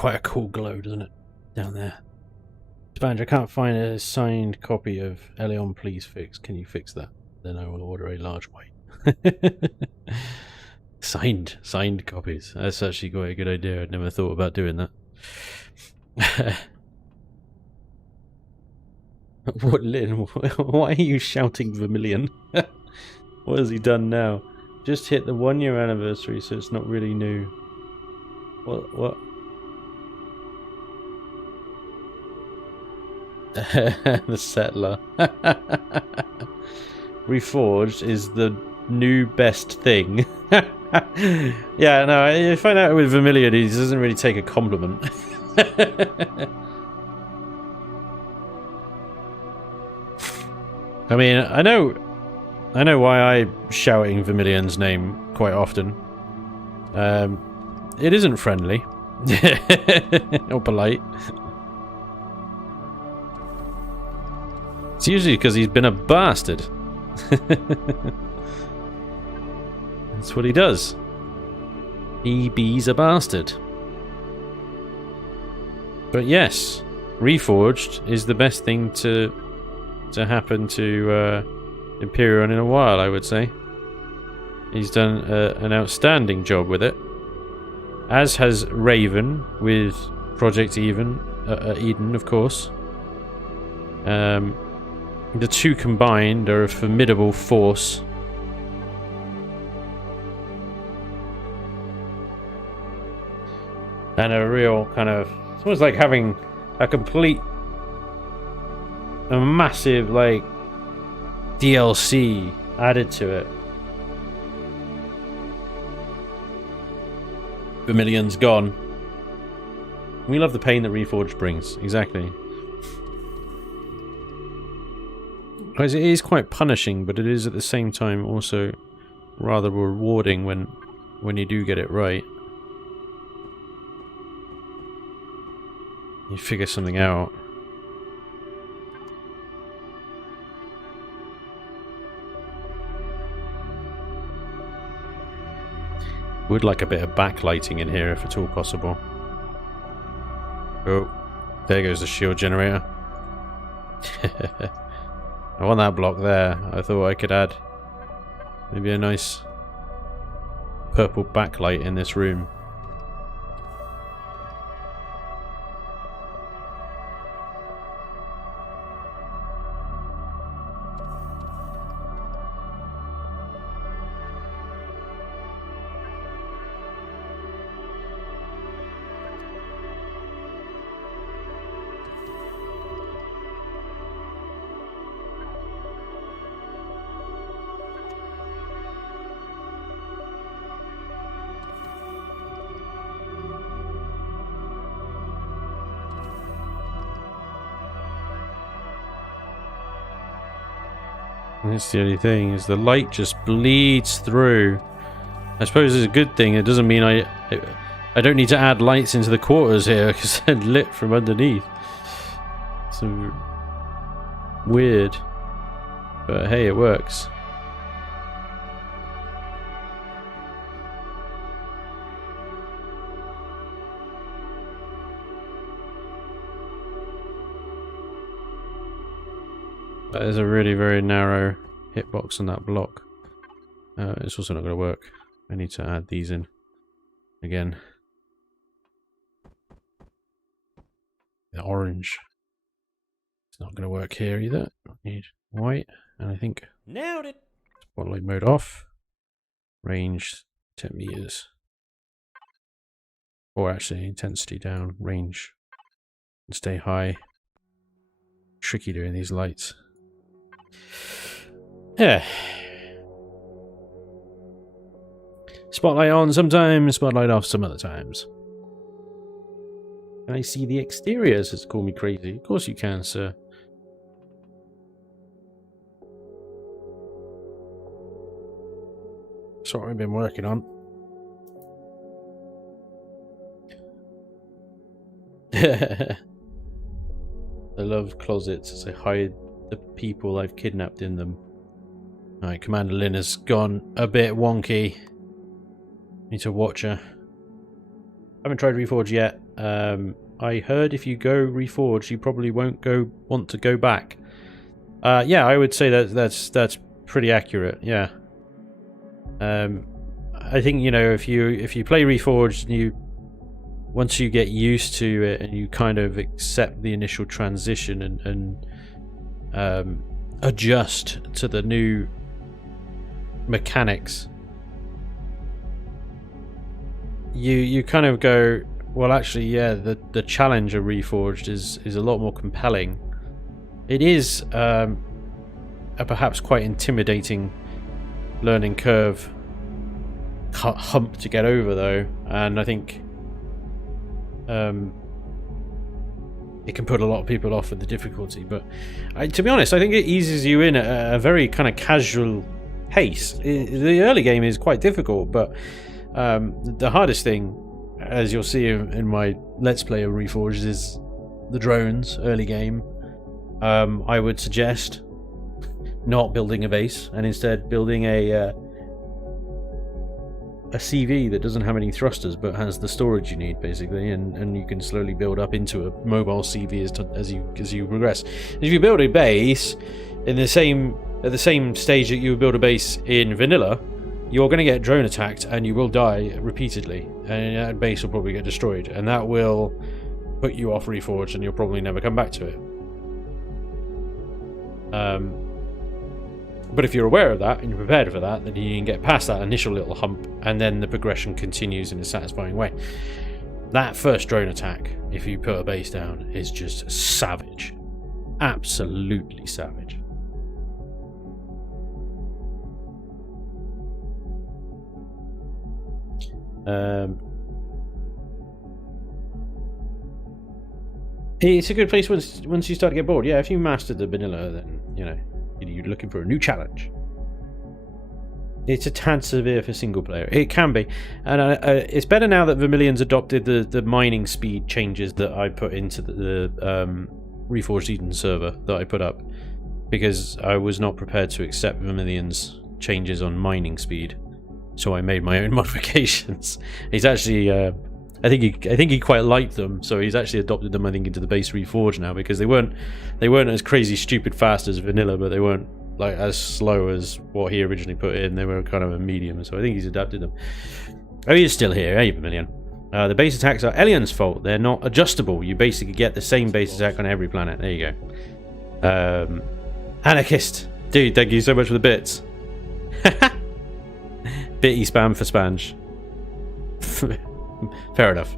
quite a cool glow, doesn't it? Down there. Spanj, I can't find a signed copy of Elion, please fix. Can you fix that? Then I will order a large white. Signed copies. That's actually quite a good idea. I'd never thought about doing that. What, Lynn? Why are you shouting Vermilion? What has he done now? Just hit the 1-year anniversary, so it's not really new. What? The settler. Reforged is the new best thing. Yeah, no, I find out with Vermilion, he doesn't really take a compliment. I mean, I know why I'm shouting Vermilion's name quite often. It isn't friendly. Or polite. It's usually because he's been a bastard. That's what he does. He be's a bastard. But yes, Reforged is the best thing to happen to Imperion in a while, I would say. He's done an outstanding job with it. As has Raven with Project Eden, of course. The two combined are a formidable force. And a real kind of... It's almost like having a massive, like, DLC added to it. Vermilion's gone. We love the pain that Reforged brings. Exactly. Because it is quite punishing, but it is at the same time also rather rewarding when you do get it right. You figure something out. Would like a bit of backlighting in here if at all possible. Oh, there goes the shield generator. I want that block there. I thought I could add maybe a nice purple backlight in this room. That's the only thing, is the light just bleeds through. I suppose it's a good thing. It doesn't mean I don't need to add lights into the quarters here because they're lit from underneath. So weird. But hey, it works. That is a really very narrow hitbox on that block. It's also not going to work. I need to add these in again. The orange. It's not going to work here either. I need white, and I think nailed it. Spotlight mode off. Range 10 meters. Or actually intensity down. Range and stay high. Tricky doing these lights. Yeah. Spotlight on sometimes, spotlight off some other times. Can I see the exterior? Says call me crazy. Of course you can, sir. That's what I've been working on. I love closets as I hide the people I've kidnapped in them. Alright, Commander Lynn has gone a bit wonky. Need to watch her. I haven't tried Reforged yet. I heard if you go Reforged, you probably won't want to go back. Yeah, I would say that's pretty accurate. Yeah. I think, you know, if you play Reforged and once you get used to it and you kind of accept the initial transition and adjust to the new mechanics, you kind of go, well, actually, yeah, the challenge of Reforged is a lot more compelling. It is a perhaps quite intimidating learning curve hump to get over, though, and I think it can put a lot of people off with the difficulty. But to be honest, I think it eases you in at a very kind of casual pace. The early game is quite difficult, but the hardest thing, as you'll see in my Let's Play of Reforged, is the drones early game. I would suggest not building a base and instead building a CV that doesn't have any thrusters but has the storage you need, basically, and you can slowly build up into a mobile CV as you progress. If you build a base at the same stage that you would build a base in vanilla, you're going to get drone attacked and you will die repeatedly, and that base will probably get destroyed, and that will put you off Reforged and you'll probably never come back to it. But if you're aware of that and you're prepared for that, then you can get past that initial little hump, and then the progression continues in a satisfying way. That first drone attack, if you put a base down, is just savage. Absolutely savage. It's a good place once you start to get bored. Yeah, if you mastered the vanilla, then, you know, you're looking for a new challenge. It's a tad severe for single player. It can be, and it's better now that Vermilion's adopted the mining speed changes that I put into the Reforged Eden server that I put up, because I was not prepared to accept Vermilion's changes on mining speed, so I made my own modifications. He's actually, I think he quite liked them, so he's actually adopted them, I think, into the base Reforged now, because they weren't as crazy stupid fast as vanilla, but they weren't like as slow as what he originally put in. They were kind of a medium, so I think he's adapted them. Oh, he's still here, hey Vermilion. The base attacks are Elian's fault. They're not adjustable. You basically get the same base attack on every planet. There you go. Anarchist, dude, thank you so much for the bits. Bitty spam for Spanj. Fair enough.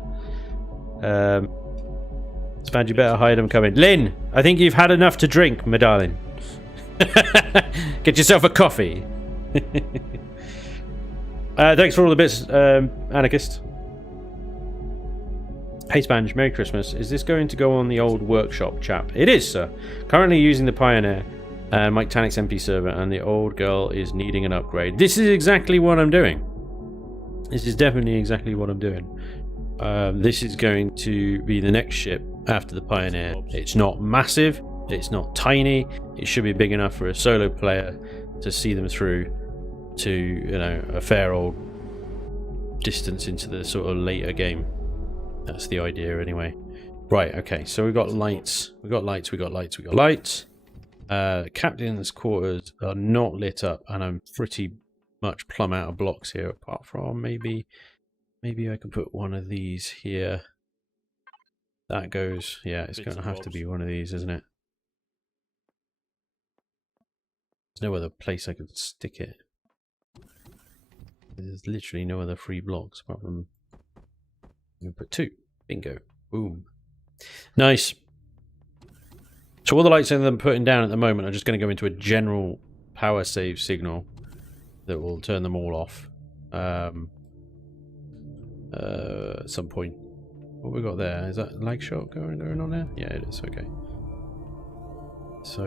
Spanj, you better hide them coming. Lynn, I think you've had enough to drink, my darling. Get yourself a coffee. Thanks for all the bits, Anarchist. Hey Spanj, Merry Christmas. Is this going to go on the old workshop, chap? It is, sir. Currently using the Pioneer and Mike Tanik's MP server, and the old girl is needing an upgrade. This is exactly what I'm doing. This is definitely exactly what I'm doing. This is going to be the next ship after the Pioneer. It's not massive, it's not tiny, it should be big enough for a solo player to see them through to, you know, a fair old distance into the sort of later game. That's the idea anyway. Right, okay, so we've got lights, we got lights. Captain's quarters are not lit up, and I'm pretty much plumb out of blocks here, apart from maybe I can put one of these here. That goes, yeah, it's going to have to be one of these, isn't it? There's no other place I could stick it. There's literally no other free blocks apart from, I'm going to put two. Bingo. Boom. Nice. So all the lights that I'm putting down at the moment are just going to go into a general power save signal that will turn them all off at some point. What we got there? Is that lag shot going on there? Yeah, it is. Okay. So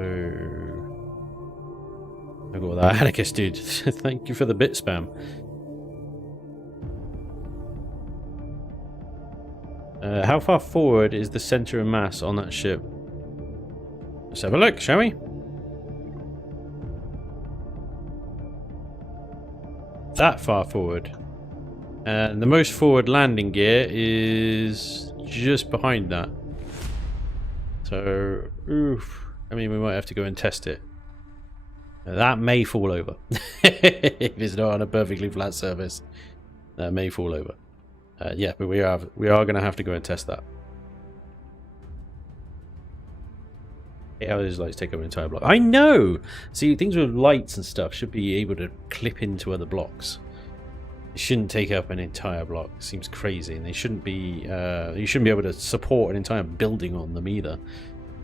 I got that. Anarchist dude. Thank you for the bit spam. How far forward is the center of mass on that ship? Let's have a look, shall we? That far forward. And the most forward landing gear is just behind that. So, oof. I mean, we might have to go and test it. That may fall over. If it's not on a perfectly flat surface, that may fall over. Yeah, but we are going to have to go and test that. 8 hours lights take up an entire block. I know! See, things with lights and stuff should be able to clip into other blocks. It shouldn't take up an entire block. It seems crazy, and they shouldn't be. You shouldn't be able to support an entire building on them either.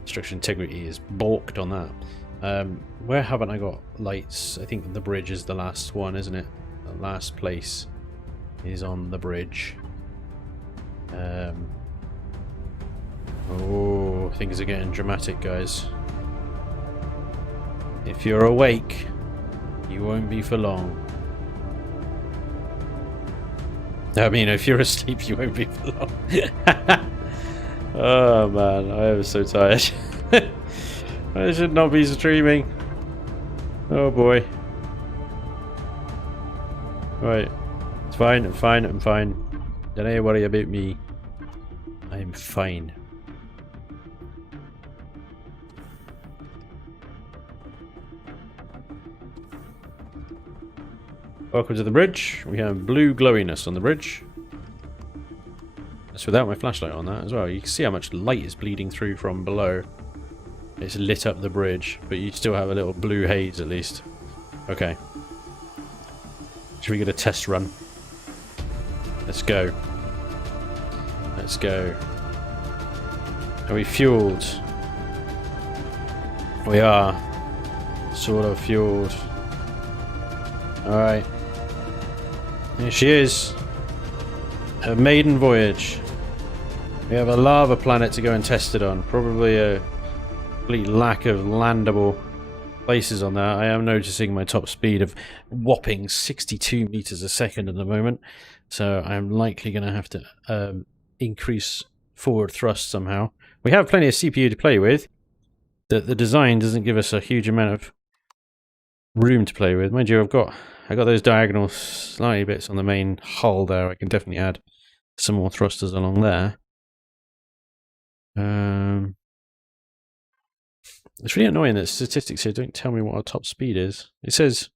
Structural integrity is balked on that. Where haven't I got lights? I think the bridge is the last one, isn't it? The last place is on the bridge. Oh, things are getting dramatic, guys. If you're awake, you won't be for long. I mean, if you're asleep, you won't be for long. Oh man, I am so tired. I should not be streaming. Oh boy. Right. It's fine, I'm fine, I'm fine. Don't worry about me. I'm fine. Welcome to the bridge. We have blue glowiness on the bridge. That's without my flashlight on that as well. You can see how much light is bleeding through from below. It's lit up the bridge, but you still have a little blue haze at least. Okay. Should we get a test run? Let's go. Let's go. Are we fueled? We are. Sort of fueled. Alright. Here she is. Her maiden voyage. We have a lava planet to go and test it on. Probably a complete lack of landable places on that. I am noticing my top speed of whopping 62 meters a second at the moment. So I'm likely going to have to increase forward thrust somehow. We have plenty of CPU to play with. The design doesn't give us a huge amount of room to play with. Mind you, I got those diagonal slightly bits on the main hull there. I can definitely add some more thrusters along there. It's really annoying that statistics here don't tell me what our top speed is. It says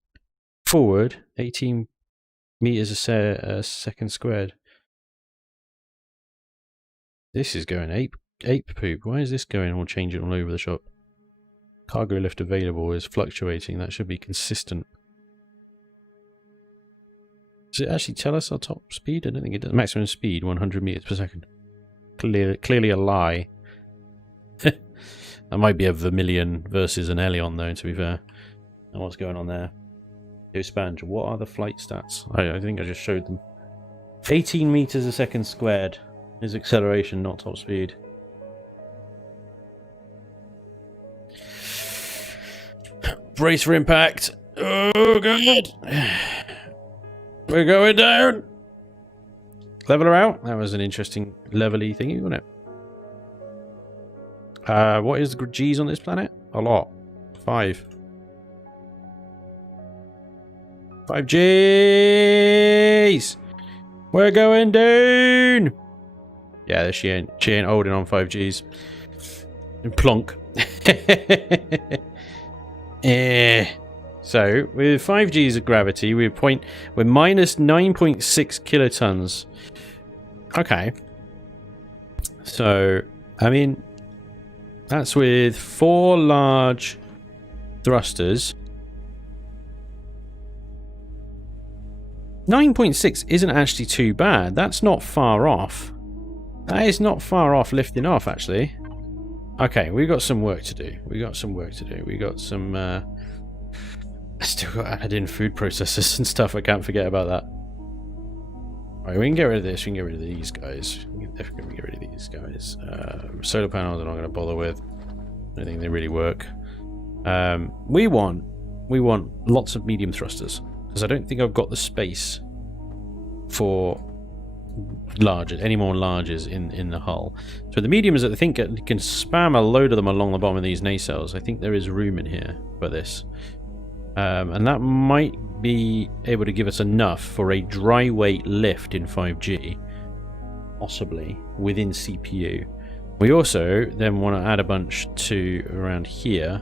forward 18 meters a second squared. This is going ape poop. Why is this going all changing all over the shop? Cargo lift available is fluctuating. That should be consistent. Does it actually tell us our top speed? I don't think it does. Maximum speed 100 meters per second. Clearly a lie. That might be a Vermilion versus an Elion though, to be fair. And what's going on there? Spanj, what are the flight stats? I think I just showed them. 18 meters a second squared is acceleration, not top speed. Brace for impact. Oh god. We're going down. Level her out. That was an interesting levely thingy, wasn't it? What is the G's on this planet? A lot. 5. 5 G's. We're going down. Yeah, she ain't holding on 5 G's. And plonk. So with 5 G's of gravity, we're minus 9.6 kilotons. Okay. So I mean, that's with 4 large thrusters. 9.6 isn't actually too bad. That's not far off. That is not far off lifting off, actually. Okay, we've got some work to do. We got some. I still got to add in food processors and stuff. I can't forget about that. Alright, we can get rid of this. We can get rid of these guys. We can definitely get rid of these guys. Solar panels I'm not going to bother with. I don't think they really work. We want lots of medium thrusters, because I don't think I've got the space for any more larges in the hull. So the mediums, I think, you can spam a load of them along the bottom of these nacelles. I think there is room in here for this. And that might be able to give us enough for a dry weight lift in 5G. possibly within CPU. We also then want to add a bunch to around here,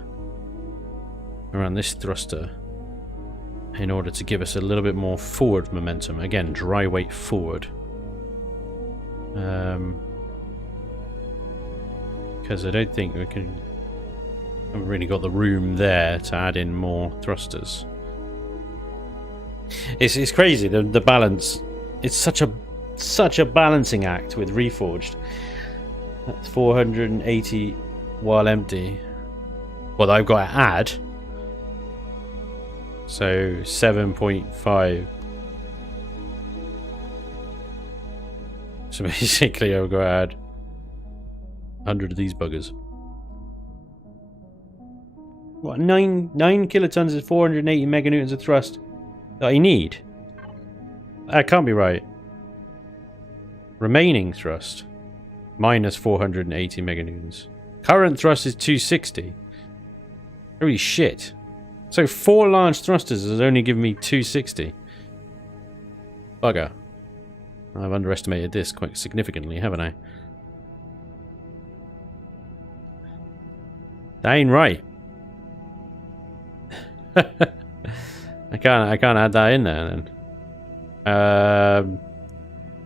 around this thruster, in order to give us a little bit more forward momentum. Again, dry weight forward. Because I don't think we can... haven't really got the room there to add in more thrusters. It's crazy, the balance. It's such a balancing act with Reforged. That's 480 while empty. Well, I've got to add. So 7.5. So basically I've got to add 100 of these buggers. What, 9 kilotons is 480 meganewtons of thrust that I need? That can't be right. Remaining thrust minus 480 meganewtons. Current thrust is 260. Holy shit. So 4 large thrusters has only given me 260. Bugger. I've underestimated this quite significantly, haven't I? That ain't right. I can't add that in there then.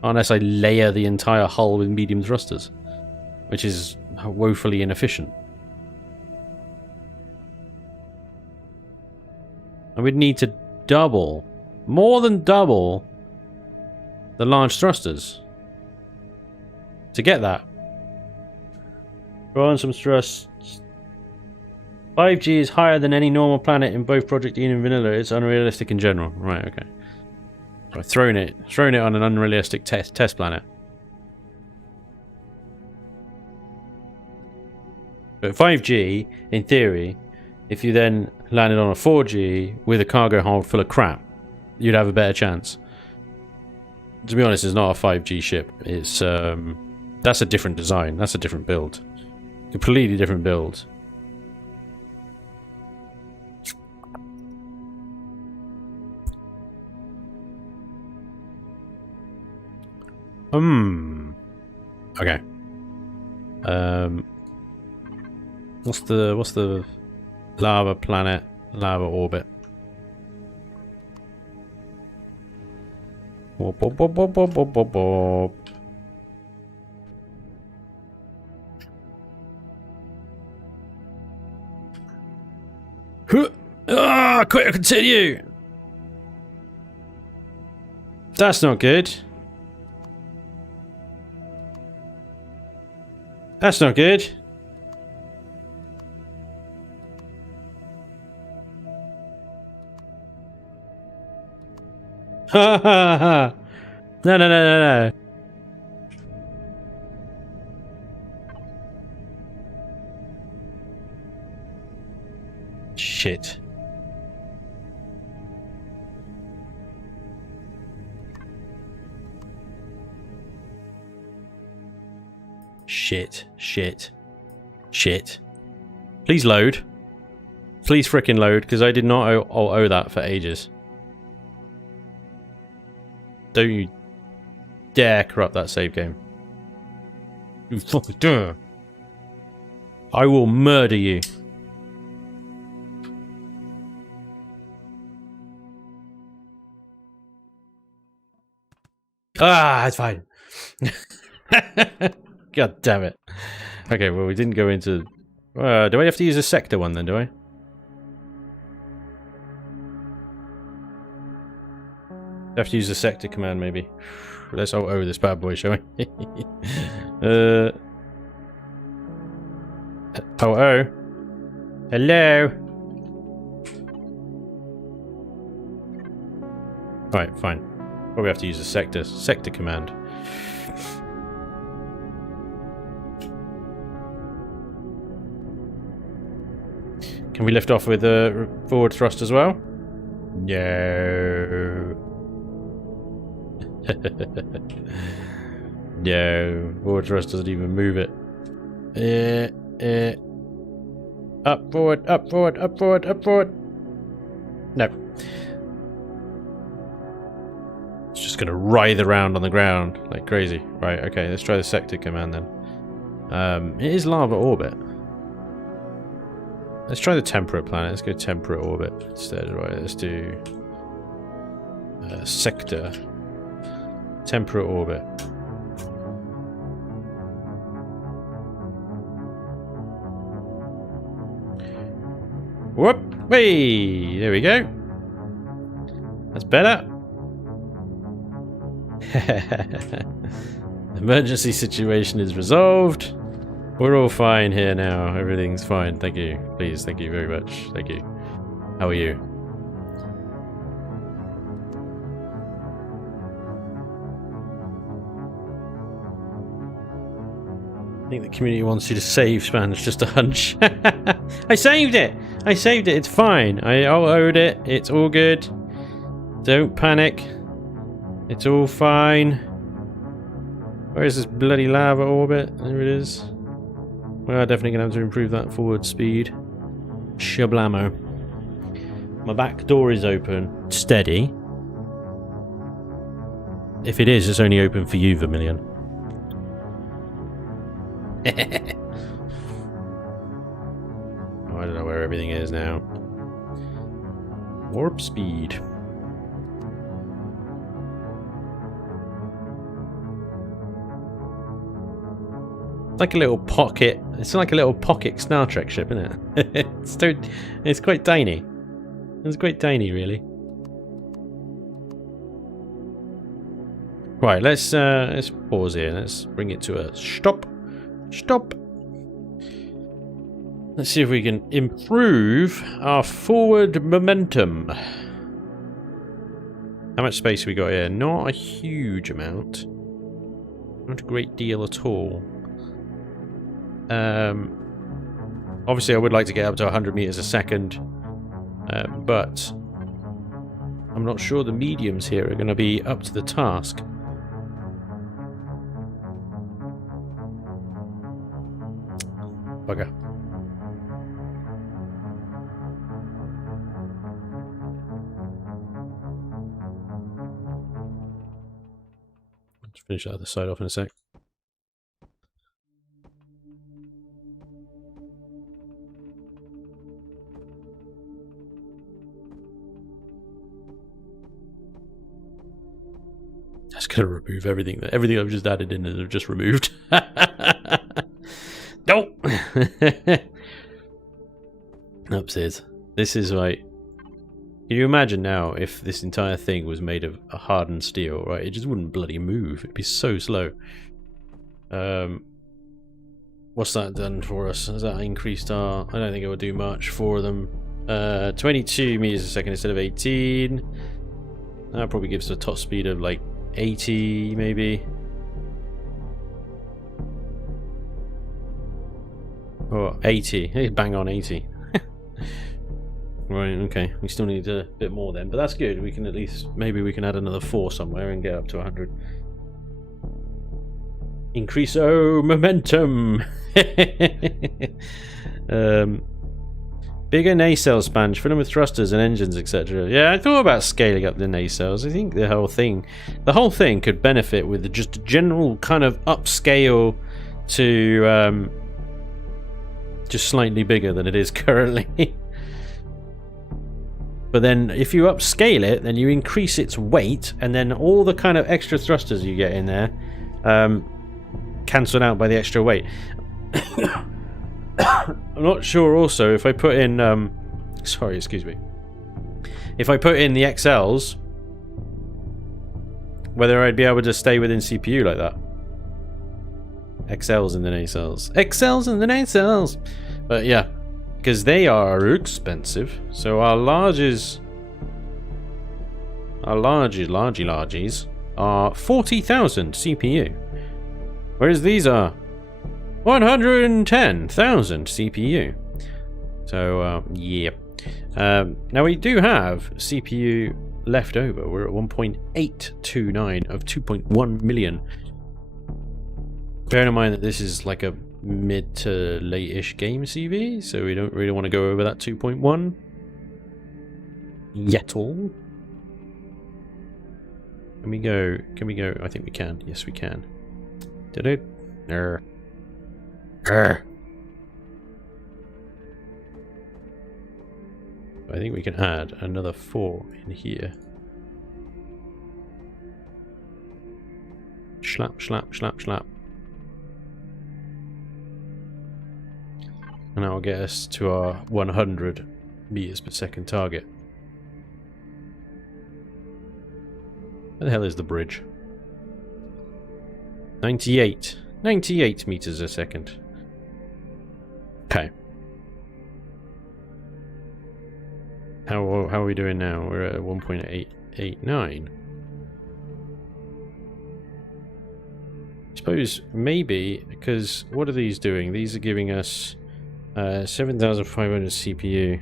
Unless I layer the entire hull with medium thrusters, which is woefully inefficient. I would need to double, more than double, the large thrusters to get that. Throw on some thrusts. 5G is higher than any normal planet in both Project Eden and Vanilla. It's unrealistic in general. Right, okay. I've thrown it on an unrealistic test planet. But 5G, in theory, if you then landed on a 4G with a cargo hold full of crap, you'd have a better chance. To be honest, it's not a 5G ship. It's that's a different design. That's a different build. Completely different build. Okay. What's the lava planet, lava orbit? Wop, wop, wop, wop, wop, wop, wop, wop. Ah, quick, continue. That's not good. That's not good. Ha ha ha. No, no, no, no, no. Shit. Shit, shit, shit. Please load. Please frickin' load, because I did not owe that for ages. Don't you dare corrupt that save game. You fucking dare. I will murder you. Ah, it's fine. God damn it. Okay, well, we didn't go into... do I have to use a sector one then, do I? I have to use the sector command, maybe. Let's oh this bad boy, shall we? Oh. Hello? Right, fine. Probably have to use the sector command. Can we lift off with a forward thrust as well? No. No. Forward thrust doesn't even move it. Up, forward, up, forward, up, forward, up, forward. No. It's just going to writhe around on the ground like crazy. Right, okay, let's try the sector command then. It is lava orbit. Let's try the temperate planet. Let's go temperate orbit instead. Right, let's do sector. Temperate orbit. Whoop! Hey! There we go. That's better. Emergency situation is resolved. We're all fine here now. Everything's fine. Thank you. Please, thank you very much. Thank you. How are you? I think the community wants you to save Spanj, just a hunch. I saved it! I saved it, it's fine. I owed it, it's all good. Don't panic. It's all fine. Where is this bloody lava orbit? There it is. We're definitely going to have to improve that forward speed. Shablamo. My back door is open. Steady. If it is, it's only open for you, Vermilion. Oh, I don't know where everything is now. Warp speed. Like a little pocket. It's like a little pocket Star Trek ship, isn't it? It's quite tiny. It's quite tiny, really. Right, let's pause here. Let's bring it to a stop. Stop. Let's see if we can improve our forward momentum. How much space have we got here? Not a huge amount. Not a great deal at all. Obviously I would like to get up to 100 meters a second, but I'm not sure the mediums here are going to be up to the task. Bugger. Let's finish that other side off in a sec. That's going to remove everything. Everything I've just added in is just removed. No! Upstairs. This is like... Can you imagine now if this entire thing was made of a hardened steel, right? It just wouldn't bloody move. It'd be so slow. What's that done for us? Has that increased our... I don't think it will do much for them. 22 meters a second instead of 18. That probably gives us a top speed of like 80 maybe. Oh, 80. Hey, bang on 80. Right, okay. We still need a bit more then, but that's good. We can at least, maybe we can add another 4 somewhere and get up to 100. Increase momentum. Bigger nacelle Spanj, fill them with thrusters and engines, etc. Yeah, I thought about scaling up the nacelles. I think the whole thing could benefit with just a general kind of upscale to just slightly bigger than it is currently. But then if you upscale it, then you increase its weight, and then all the kind of extra thrusters you get in there cancelled out by the extra weight. I'm not sure also if I put in sorry, excuse me. If I put in the XLs, whether I'd be able to stay within CPU like that. XLs in the nacelles. XLs in the nacelles! But yeah, because they are expensive. So our largies are 40,000 CPU. Whereas these are 110,000 CPU. So, yeah. Now we do have CPU left over. We're at 1.829 of 2.1 million. Bearing in mind that this is like a mid to late-ish game CV, so we don't really want to go over that 2.1 yet all. Can we go? Can we go? I think we can. Yes, we can. Did it? I think we can add another 4 in here. Slap, slap, slap, slap. And that will get us to our 100 meters per second target. Where the hell is the bridge? 98. 98 meters a second. Okay. How are we doing now? We're at 1.889. I suppose maybe, because what are these doing? These are giving us 7,500 CPU.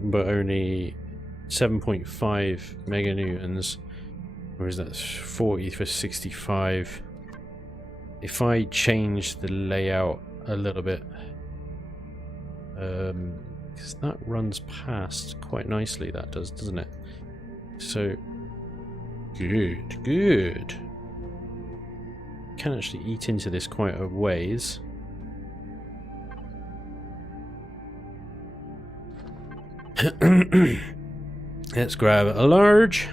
But only 7.5 meganewtons. Or is that 40 for 65? If I change the layout a little bit, because that runs past quite nicely, that does, doesn't it? So good, good. Can actually eat into this quite a ways. Let's grab a large.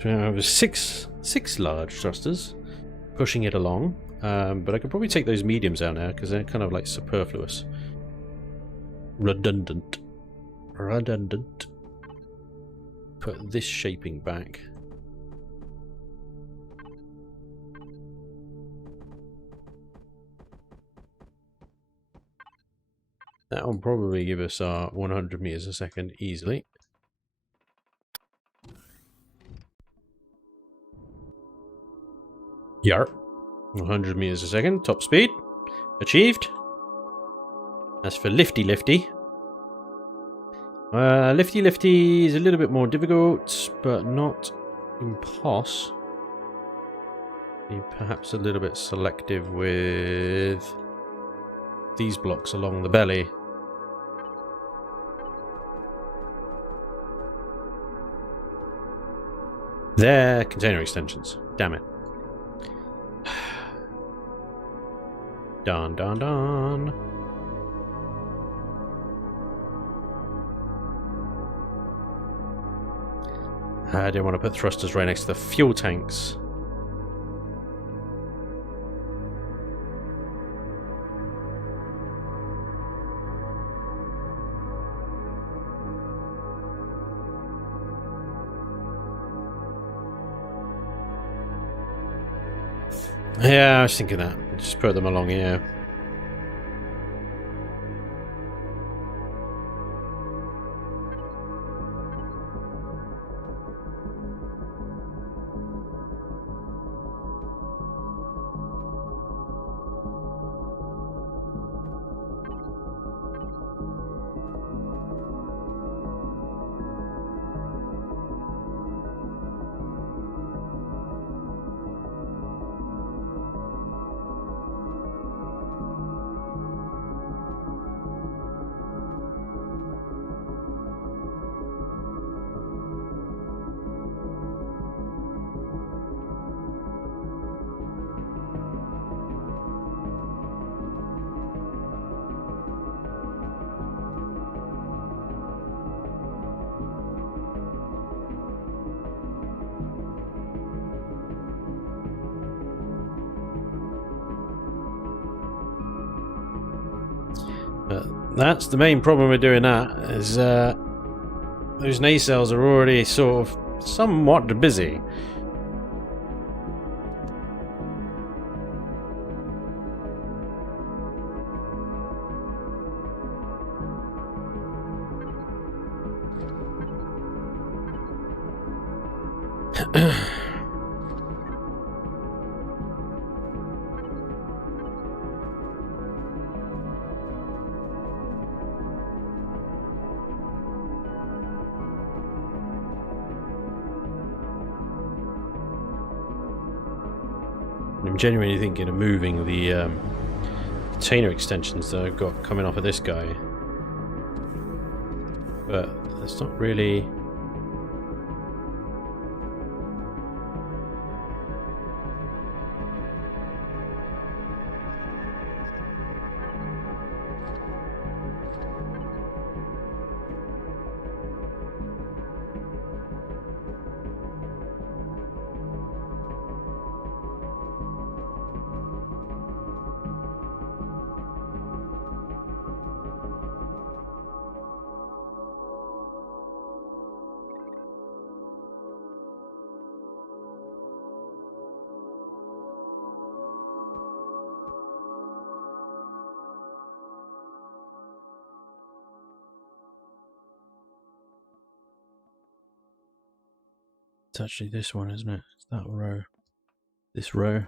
So I have six large thrusters pushing it along, but I could probably take those mediums out now because they're kind of like superfluous, redundant. Put this shaping back. That will probably give us our 100 meters a second easily. Yarp. 100 meters a second, top speed. Achieved. As for lifty. Lifty is a little bit more difficult, but not impossible. Be perhaps a little bit selective with these blocks along the belly. They're container extensions. Damn it. Dun. I didn't want to put thrusters right next to the fuel tanks. Yeah, I was thinking that. Just put them along here. That's the main problem with doing that, is those nacelles are already sort of somewhat busy. I'm genuinely thinking of moving the container extensions that I've got coming off of this guy. But that's not really... It's actually this one, isn't it? It's that row. This row.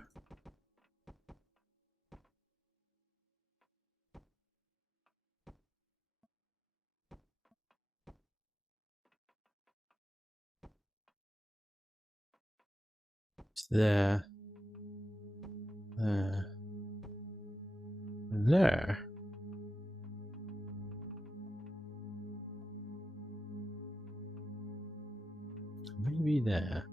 It's there. There. There. Maybe there.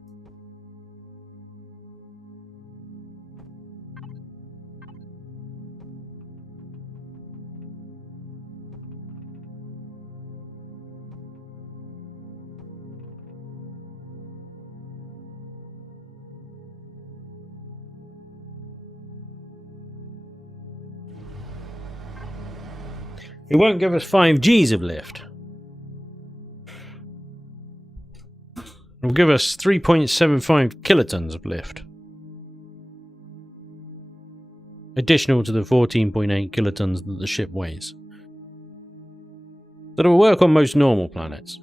It won't give us 5 Gs of lift. It'll give us 3.75 kilotons of lift. Additional to the 14.8 kilotons that the ship weighs. That will work on most normal planets.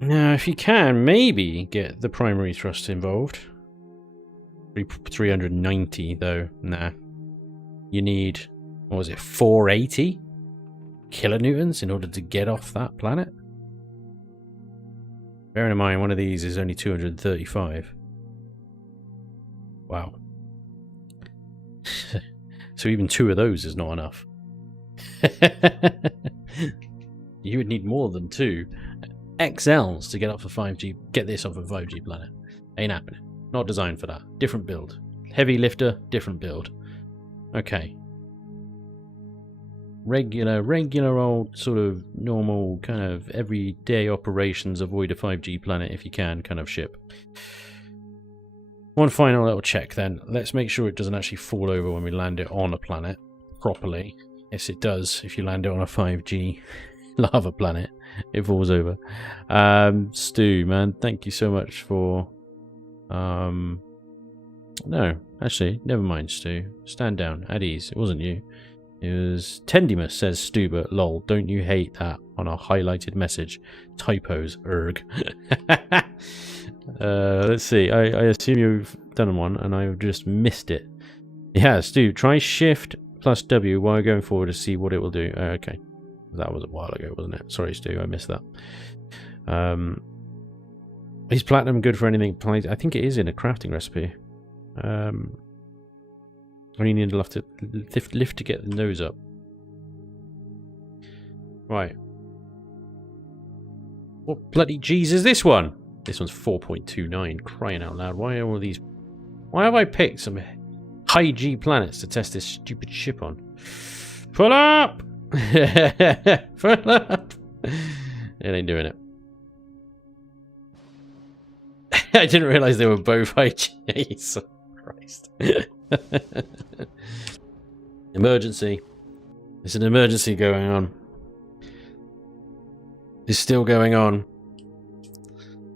Now, if you can, maybe get the primary thrust involved. 390, though. Nah. You need, what was it, 480 kilonewtons in order to get off that planet? Bearing in mind, one of these is only 235. Wow. So even 2 of those is not enough. You would need more than 2 XLs to get off a 5G, get this off a 5G planet. Ain't happening. Not designed for that. Different build. Heavy lifter, different build. Okay. Regular old sort of normal kind of everyday operations, avoid a 5G planet if you can kind of ship. One final little check then. Let's make sure it doesn't actually fall over when we land it on a planet properly. Yes, it does. If you land it on a 5G lava planet, it falls over. Stu, man, thank you so much for... No, actually, never mind, Stu. Stand down, at ease. It wasn't you. It was Tendimus, says Stu, but lol, don't you hate that on a highlighted message? Typos, erg. Let's see, I assume you've done one and I've just missed it. Yeah, Stu, try Shift plus W while going forward to see what it will do. Okay, that was a while ago, wasn't it? Sorry, Stu, I missed that. Is platinum good for anything? I think it is in a crafting recipe. Only need enough to lift to get the nose up. Right. What bloody G's is this one? This one's 4.29. Crying out loud. Why are all these... Why have I picked some high G planets to test this stupid ship on? Pull up! Pull up! It ain't doing it. I didn't realise they were both high G's. Christ. Emergency. There's an emergency going on. It's still going on.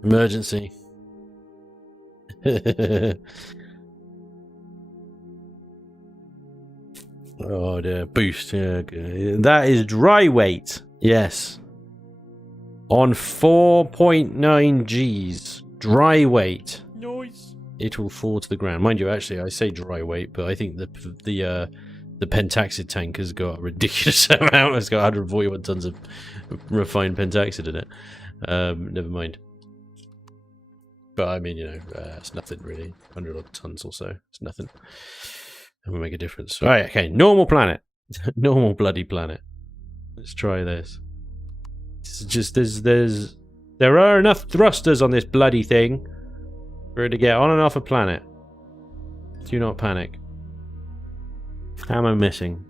Emergency. Oh dear. Boost. Yeah, that is dry weight. Yes. On 4.9 Gs. Dry weight. Nice. It will fall to the ground. Mind you, actually, I say dry weight, but I think the pentaxid tank has got a ridiculous amount. It's got 141 tons of refined pentaxid in it. Never mind. But I mean, you know, it's nothing really. 100 odd tons or so. It's nothing. It will make a difference. All right, okay. Normal planet. Normal bloody planet. Let's try this. It's just there are enough thrusters on this bloody thing for it to get on and off a planet. Do not panic. How am I missing?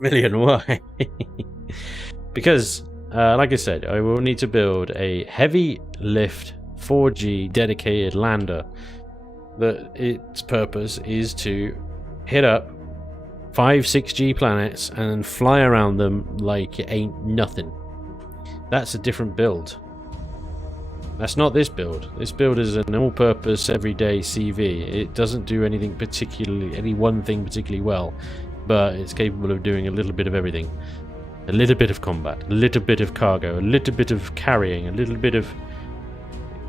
Million. Why? Because, like I said, I will need to build a heavy lift 4G dedicated lander that its purpose is to hit up 5-6G planets and fly around them like it ain't nothing. That's a different build. That's not this build. This build is an all-purpose everyday CV. It doesn't do anything particularly, any one thing particularly well, but it's capable of doing a little bit of everything. A little bit of combat, a little bit of cargo, a little bit of carrying, a little bit of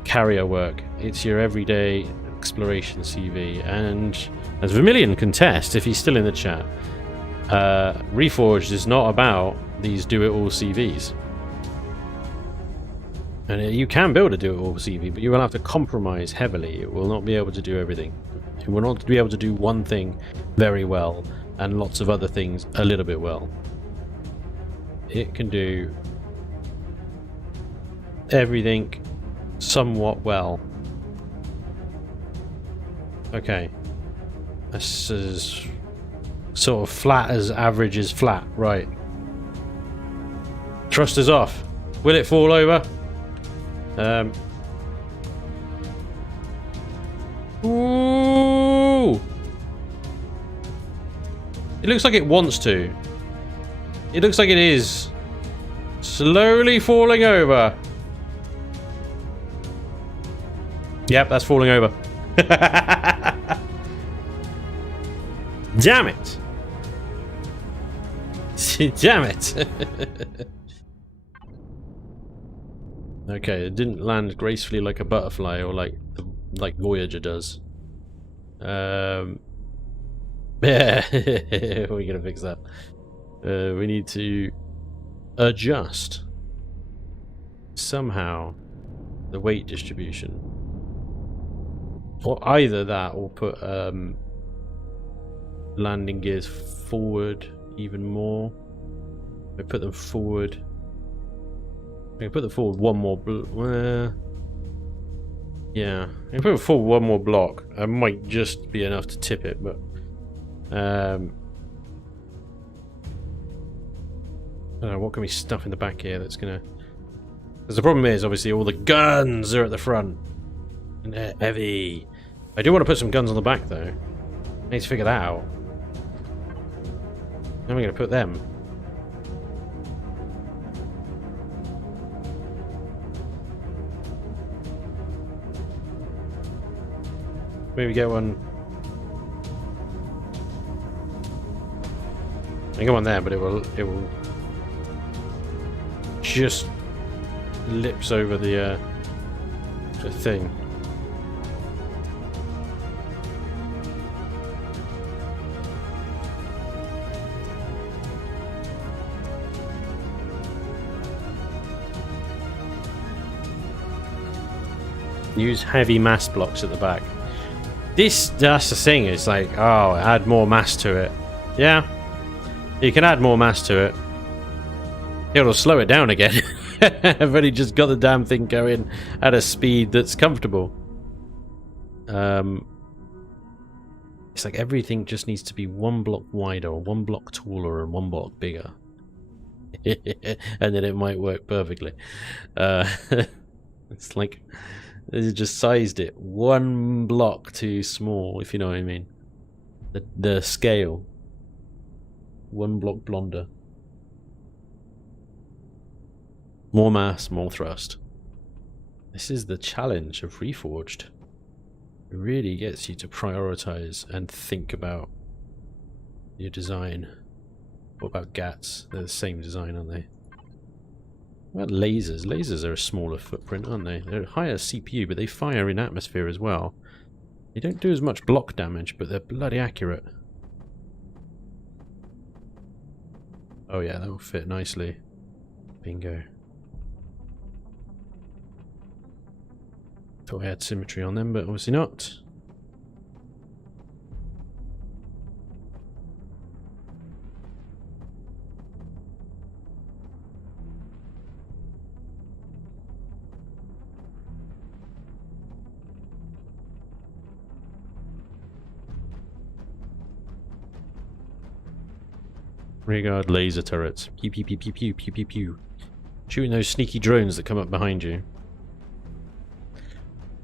carrier work. It's your everyday exploration CV, and as Vermilion can test, if he's still in the chat, Reforged is not about these do-it-all CVs. And you can build a do-it-all CV, but you will have to compromise heavily. It will not be able to do everything. It will not be able to do one thing very well and lots of other things a little bit well. It can do everything somewhat well. Okay. This is sort of flat as average is flat. Right. Thrusters off. Will it fall over? Ooh! It looks like it wants to. It looks like it is slowly falling over. Yep, that's falling over. Damn it! Damn it! Okay, it didn't land gracefully like a butterfly or like Voyager does. Yeah, we're gonna fix that. We need to adjust somehow the weight distribution, or either that, or put landing gears forward even more. I put them forward. I can put them forward one more. Yeah, I can put them forward one more block. I might just be enough to tip it, but I don't know, what can we stuff in the back here that's gonna... Because the problem is, obviously, all the guns are at the front. And they're heavy. I do want to put some guns on the back, though. I need to figure that out. How am I going to put them? Maybe get one... I can go on there, but it will just lips over the thing. Use heavy mass blocks at the back. That's the thing, it's like, oh, add more mass to it. Yeah, you can add more mass to it. It'll slow it down again. I've only just got the damn thing going at a speed that's comfortable. It's like everything just needs to be one block wider, one block taller, and one block bigger. And then it might work perfectly. It's like they just sized it one block too small, if you know what I mean. The scale. One block blonder. More mass, more thrust. This is the challenge of Reforged. It really gets you to prioritize and think about your design. What about GATs? They're the same design, aren't they? What about lasers? Lasers are a smaller footprint, aren't they? They're higher CPU, but they fire in atmosphere as well. They don't do as much block damage, but they're bloody accurate. Oh yeah, that will fit nicely. Bingo. Thought I had symmetry on them, but obviously not. Rearguard laser turrets. Pew pew pew pew pew pew pew pew. Shooting those sneaky drones that come up behind you.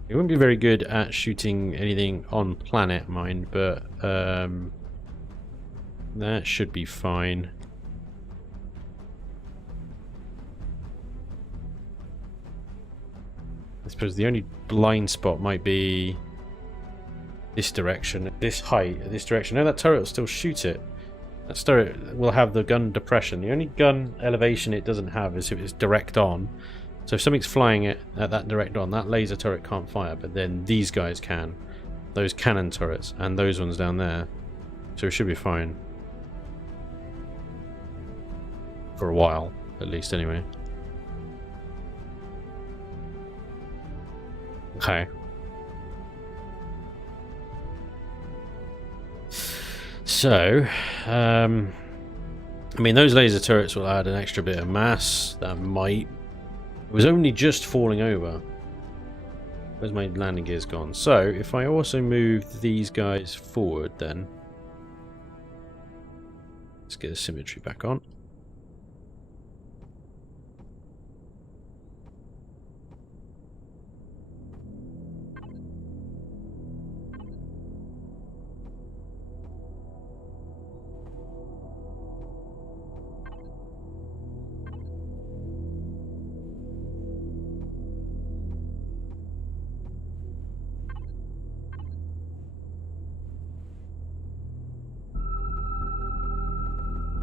It wouldn't be very good at shooting anything on planet, mind, but that should be fine. I suppose the only blind spot might be this direction, this height, this direction. No, that turret will still shoot it. That turret will have the gun depression. The only gun elevation it doesn't have is if it's direct on. So if something's flying it at that direct on, that laser turret can't fire, but then these guys can. Those cannon turrets and those ones down there. So it should be fine. For a while, at least, anyway. Okay. So, I mean, those laser turrets will add an extra bit of mass. That might... It was only just falling over. Where's my landing gears gone? So, if I also move these guys forward, then... Let's get the symmetry back on.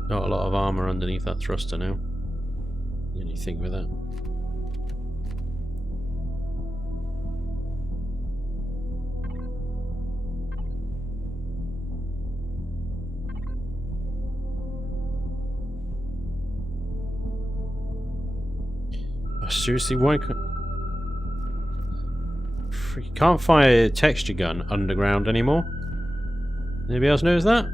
Not a lot of armor underneath that thruster now. Anything with that? Oh, seriously, why can't fire a texture gun underground anymore? Anybody else knows that?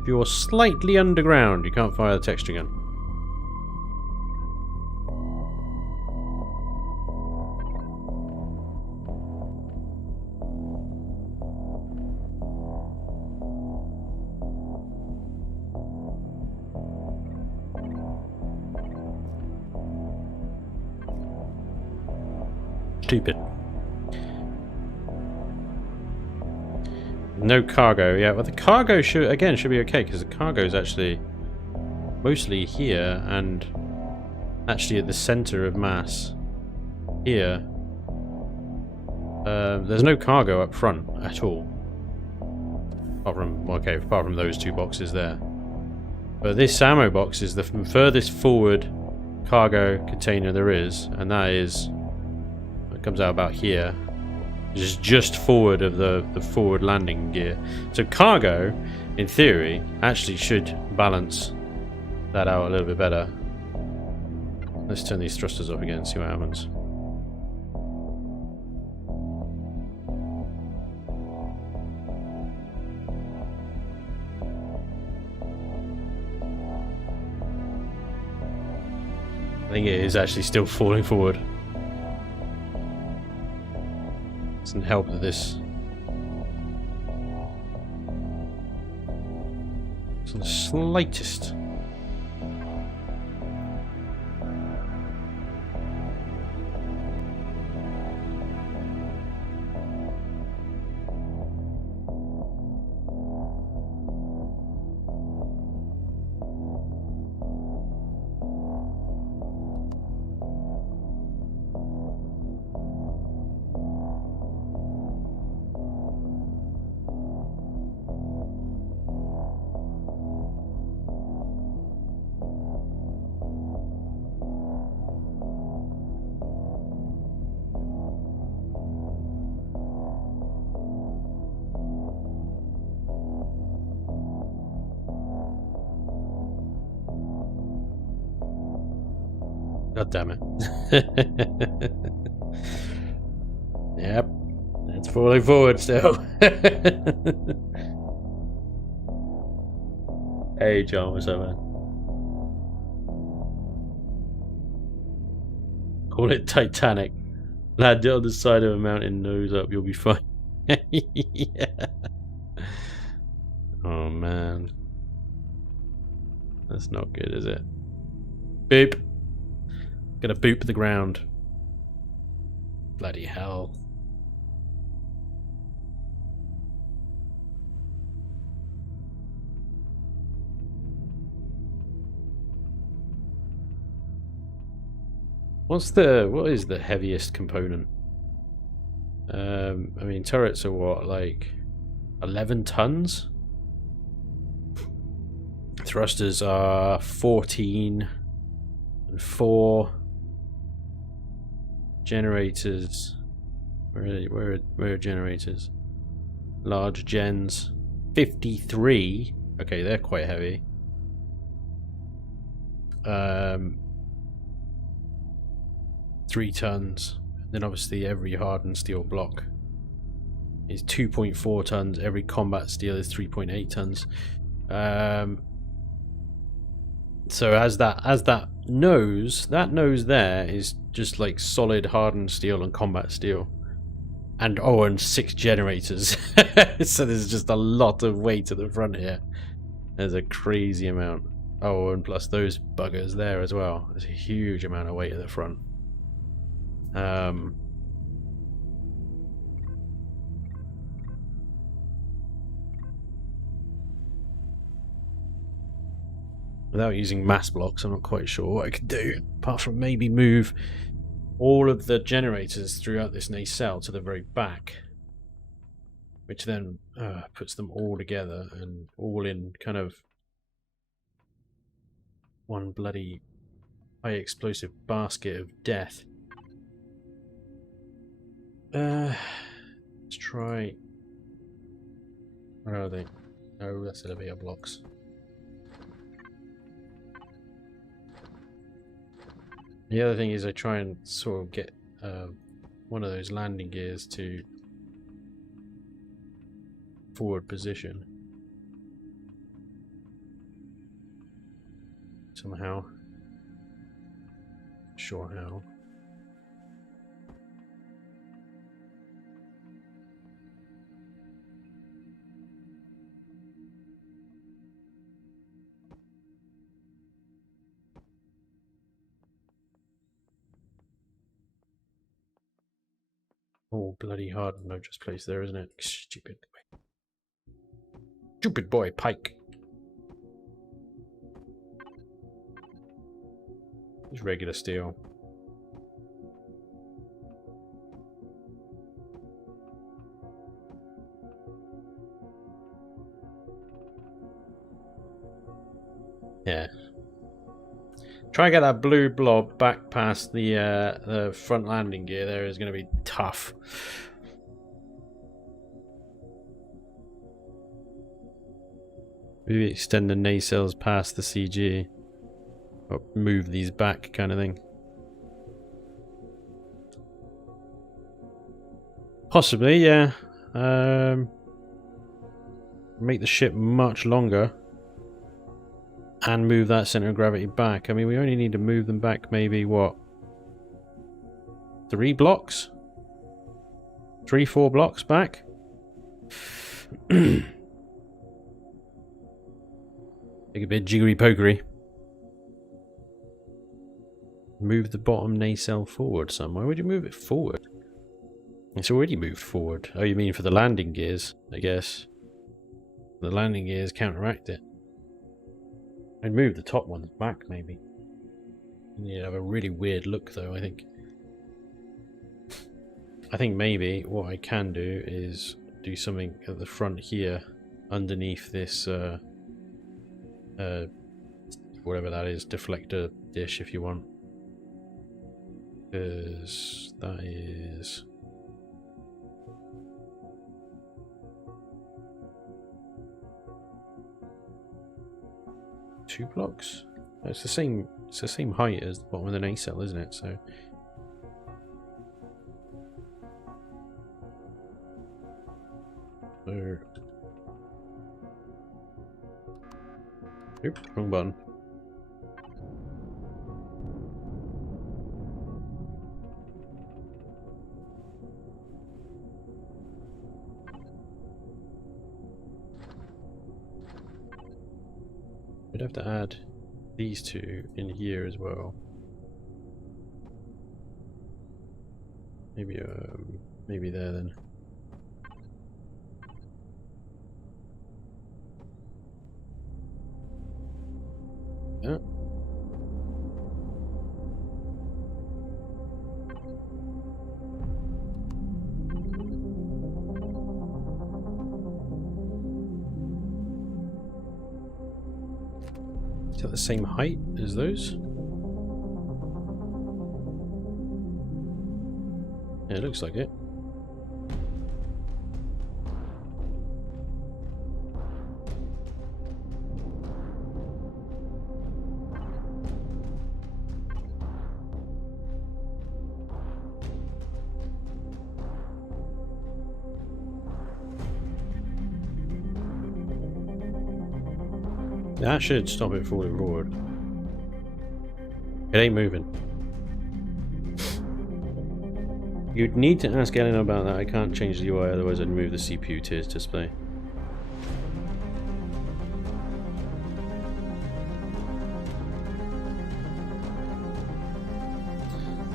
If you're slightly underground, you can't fire the texture gun. Stupid. No cargo, yeah. Well, the cargo should be okay because the cargo is actually mostly here and actually at the center of mass here. There's no cargo up front at all, apart from those two boxes there. But this ammo box is the furthest forward cargo container there is, and that is. It comes out about here. It's just forward of the forward landing gear. So cargo, in theory, actually should balance that out a little bit better. Let's turn these thrusters off again and see what happens. I think it is actually still falling forward. Doesn't help that this it's on the slightest. God damn it. Yep. It's falling forward still. Hey John, what's up, man? Call it Titanic. Land it on the side of a mountain, nose up, you'll be fine. Yeah. Oh man. That's not good, is it? Boop. Gonna boop the ground. Bloody hell. What is the heaviest component? I mean, turrets are what, like 11 tons? Thrusters are 14 and 4. Generators. Where are generators? Large gens. 53. Okay, they're quite heavy. 3 tons. Then obviously every hardened steel block is 2.4 tons. Every combat steel is 3.8 tons. So as that nose there is just like solid hardened steel and combat steel. And 6 generators. So there's just a lot of weight at the front here. There's a crazy amount. Oh, and plus those buggers there as well. There's a huge amount of weight at the front. Without using mass blocks, I'm not quite sure what I could do, apart from maybe move all of the generators throughout this nacelle to the very back, which then puts them all together and all in kind of one bloody high explosive basket of death. Let's try. Where are they? Oh, that's elevator blocks. The other thing is I try and sort of get one of those landing gears to forward position somehow. Not sure how. Oh, bloody hard no just place there, isn't it? Stupid boy. Stupid boy, Pike. Just regular steel. Yeah. Try and get that blue blob back past the front landing gear there is going to be tough. Maybe extend the nacelles past the CG. Or move these back kind of thing. Possibly, yeah. Make the ship much longer. And move that center of gravity back. I mean, we only need to move them back maybe, what? 3 blocks? 3-4 blocks back? Take a bit jiggery pokery. Move the bottom nacelle forward some. Why would you move it forward? It's already moved forward. Oh, you mean for the landing gears, I guess. The landing gears counteract it. I'd move the top ones back, maybe. You'd have a really weird look, though, I think. I think maybe what I can do is do something at the front here, underneath this, whatever that is, deflector dish, if you want. Because that is... two blocks? It's the same It's the same height as the bottom of the nacelle, isn't it? So. Oop, wrong button. We'd have to add these two in here as well. Maybe there then. Yeah. Is that the same height as those? Yeah, it looks like it. That should stop it falling forward. It ain't moving. You'd need to ask Ellen about that. I can't change the UI, otherwise I'd move the CPU to its display.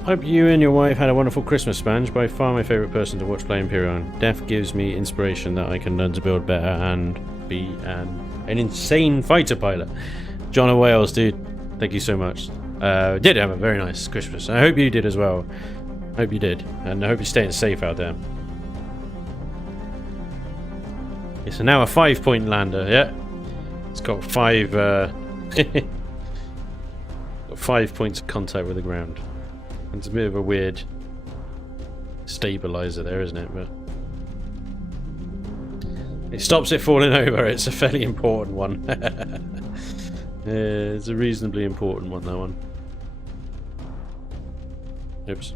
Hope you and your wife had a wonderful Christmas, Spanj. By far my favourite person to watch play Imperial. Def gives me inspiration that I can learn to build better and be an insane fighter pilot. John of Wales, dude, thank you so much. Did have a very nice Christmas. I hope you did as well. Hope you did, and I hope you're staying safe out there. It's now a 5-point lander. Yeah, it's got 5 got 5 points of contact with the ground. It's a bit of a weird stabilizer there, isn't it? But it stops it falling over. It's a fairly important one. It's a reasonably important one, that one. Oops.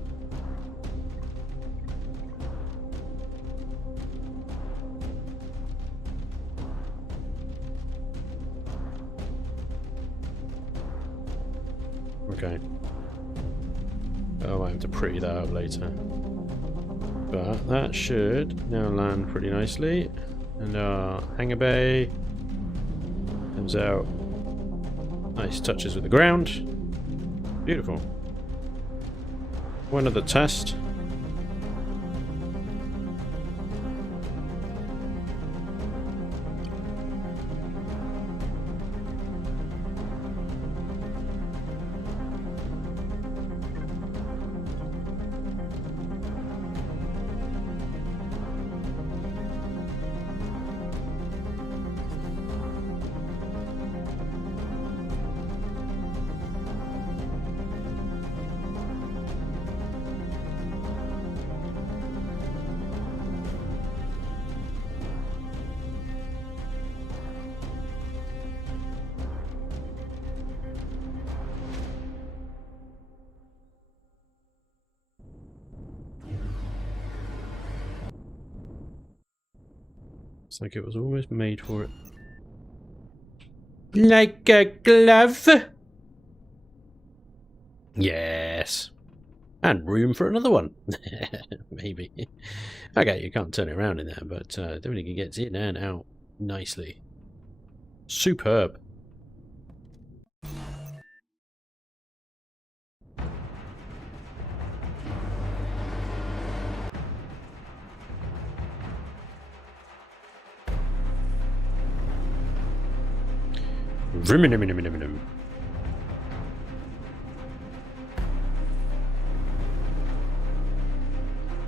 Okay. Oh, I have to pretty that up later. But that should now land pretty nicely. And our Hangar Bay comes out. Nice touches with the ground. Beautiful. One other test. It's like it was almost made for it. Like a glove? Yes. And room for another one. Maybe. Okay, you can't turn it around in there, but definitely gets in and out nicely. Superb.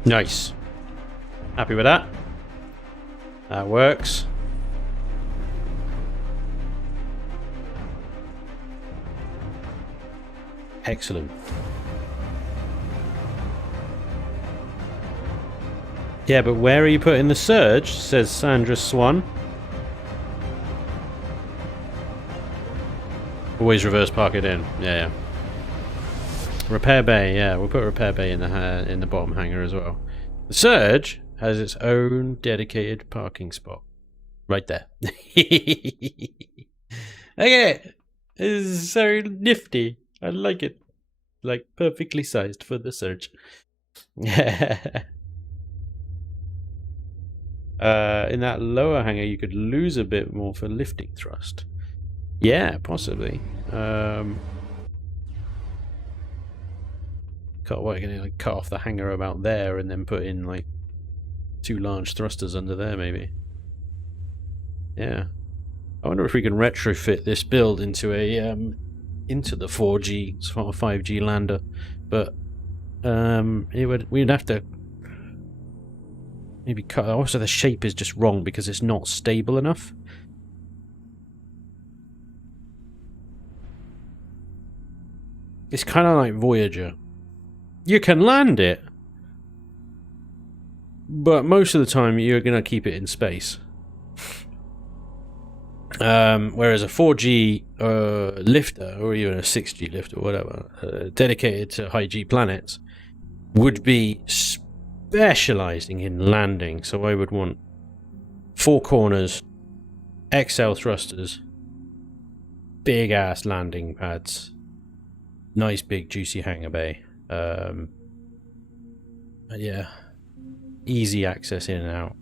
Nice. Happy with that? That works. Excellent. Yeah, but where are you putting the surge? Says Sandra Swan. Always reverse park it in. Yeah, yeah. Repair bay. Yeah, we'll put repair bay in the bottom hangar as well. The Surge has its own dedicated parking spot right there. Okay, this is so nifty. I like it. Like perfectly sized for the Surge. In that lower hangar, you could lose a bit more for lifting thrust. Yeah, possibly. Cut off the hangar about there, and then put in like 2 large thrusters under there, maybe. Yeah. I wonder if we can retrofit this build into a into the 4G sort of 5G lander, but we'd have to maybe cut. Also, the shape is just wrong because it's not stable enough. It's kind of like Voyager. You can land it, but most of the time you're going to keep it in space. Whereas a 4G lifter, or even a 6G lifter, or whatever, dedicated to high G planets, would be specializing in landing. So I would want 4 corners, XL thrusters, big ass landing pads, nice big juicy hangar bay. Yeah, easy access in and out.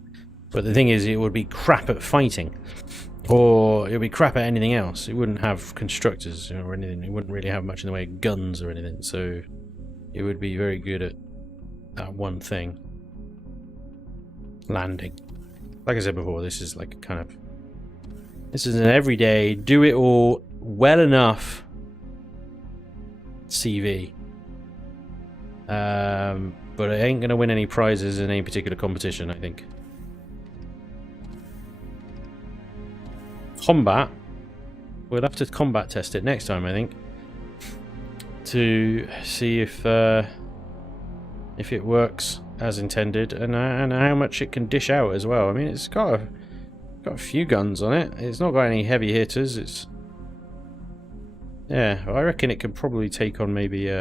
But the thing is, it would be crap at fighting, or it would be crap at anything else. It wouldn't have constructors or anything. It wouldn't really have much in the way of guns or anything. So it would be very good at that one thing, landing. Like I said before, this is like kind of, this is an everyday do it all well enough CV. But it ain't gonna win any prizes in any particular competition, I think. Combat, we'll have to combat test it next time, I think, to see if it works as intended, and how much it can dish out as well. I mean, it's got a few guns on it. It's not got any heavy hitters. It's, yeah, I reckon it could probably take on maybe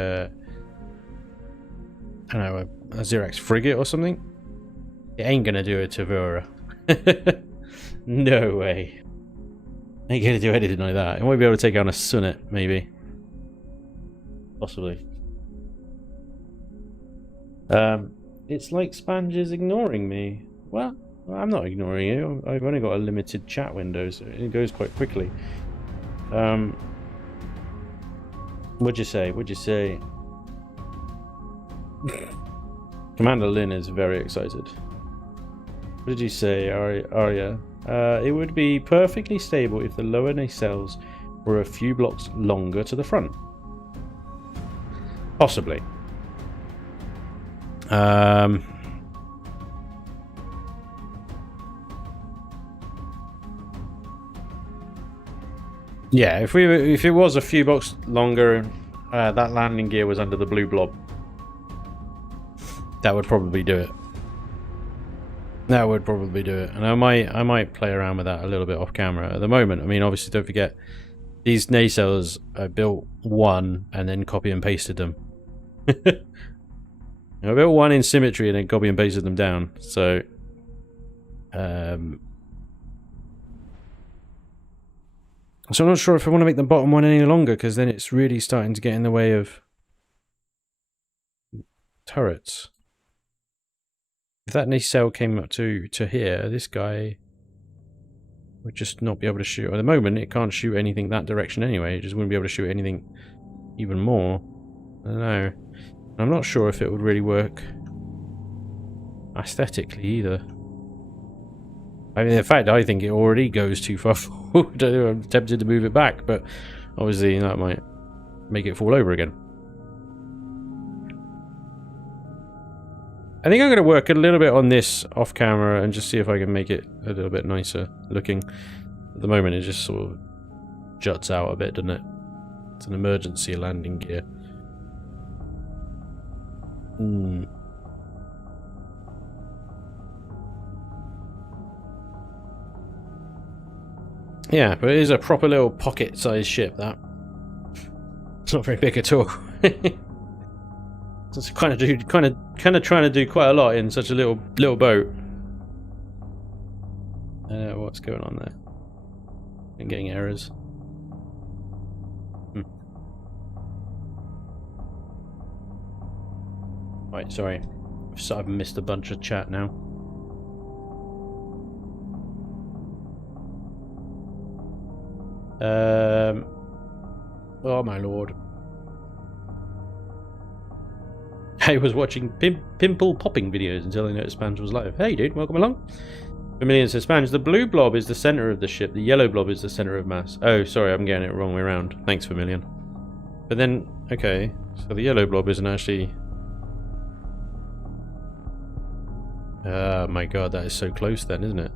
I don't know, a Xerax frigate or something. It ain't gonna do a Tavura. No way. Ain't gonna do anything like that. It might be able to take on a Sunnet, maybe. Possibly. It's like Spanj is ignoring me. Well, I'm not ignoring you. I've only got a limited chat window, so it goes quite quickly. What'd you say? What'd you say? Commander Lin is very excited. What did you say, Arya? It would be perfectly stable if the lower nacelles were a few blocks longer to the front. Possibly. Yeah, if it was a few blocks longer, that landing gear was under the blue blob, that would probably do it. That would probably do it, and I might play around with that a little bit off camera. At the moment, I mean, obviously, don't forget these nacelles. I built one and then copy and pasted them. I built one in symmetry and then copy and pasted them down. So, so I'm not sure if I want to make the bottom one any longer, because then it's really starting to get in the way of turrets. If that nacelle came up to here, this guy would just not be able to shoot. At the moment, it can't shoot anything that direction anyway. It just wouldn't be able to shoot anything even more. I don't know. I'm not sure if it would really work aesthetically either. I mean, in fact, I think it already goes too far forward. I'm tempted to move it back, but obviously that might make it fall over again. I think I'm going to work a little bit on this off camera and just see if I can make it a little bit nicer looking. At the moment, it just sort of juts out a bit, doesn't it? It's an emergency landing gear. Yeah, but it is a proper little pocket-sized ship, that. It's not very big at all. It's kind of trying to do quite a lot in such a little boat. What's going on there? I'm getting errors. Right, sorry. I've missed a bunch of chat now. Oh my lord. I was watching pimple popping videos until I noticed Spanj was live. Hey dude, welcome along. Vermilion says, Spanj, the blue blob is the center of the ship, the yellow blob is the center of mass. Oh, sorry, I'm getting it wrong way around. Thanks, Vermilion. But then, okay, so the yellow blob isn't actually... Oh my god, that is so close then, isn't it?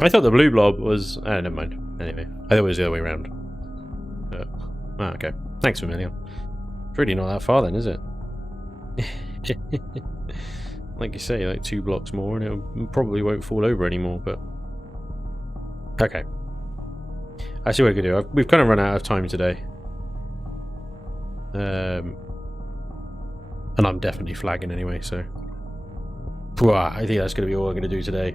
I thought the blue blob was... Oh, never mind. Anyway, I thought it was the other way around. Okay. Thanks, Vermilion. It's really not that far then, is it? Like you say, like 2 blocks more and it probably won't fall over anymore, but... Okay. I see what we can do. We've kind of run out of time today. And I'm definitely flagging anyway, so... I think that's going to be all I'm going to do today.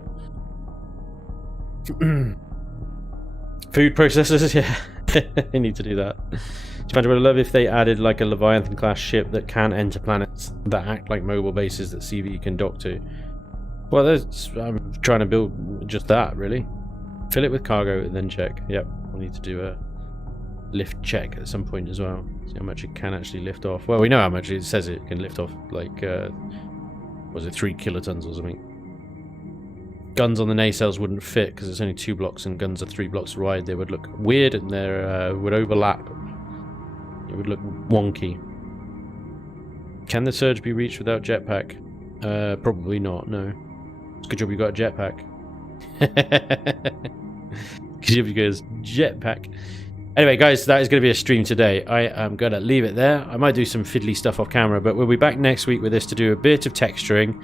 Food processors, yeah. I need to do that. I would love if they added like a Leviathan class ship that can enter planets that act like mobile bases that CV can dock to. Well, I'm trying to build just that, really. Fill it with cargo and then check. Yep, we'll need to do a lift check at some point as well. See how much it can actually lift off. Well, we know how much it says it can lift off, like, was it 3 kilotons or something? Guns on the nacelles wouldn't fit because it's only 2 blocks and guns are 3 blocks wide. They would look weird and they would overlap. It would look wonky. Can the surge be reached without jetpack? Probably not, no. It's a good job you got a jetpack. Good job you got a jetpack. Anyway, guys, that is going to be a stream today. I am going to leave it there. I might do some fiddly stuff off camera, but we'll be back next week with this to do a bit of texturing.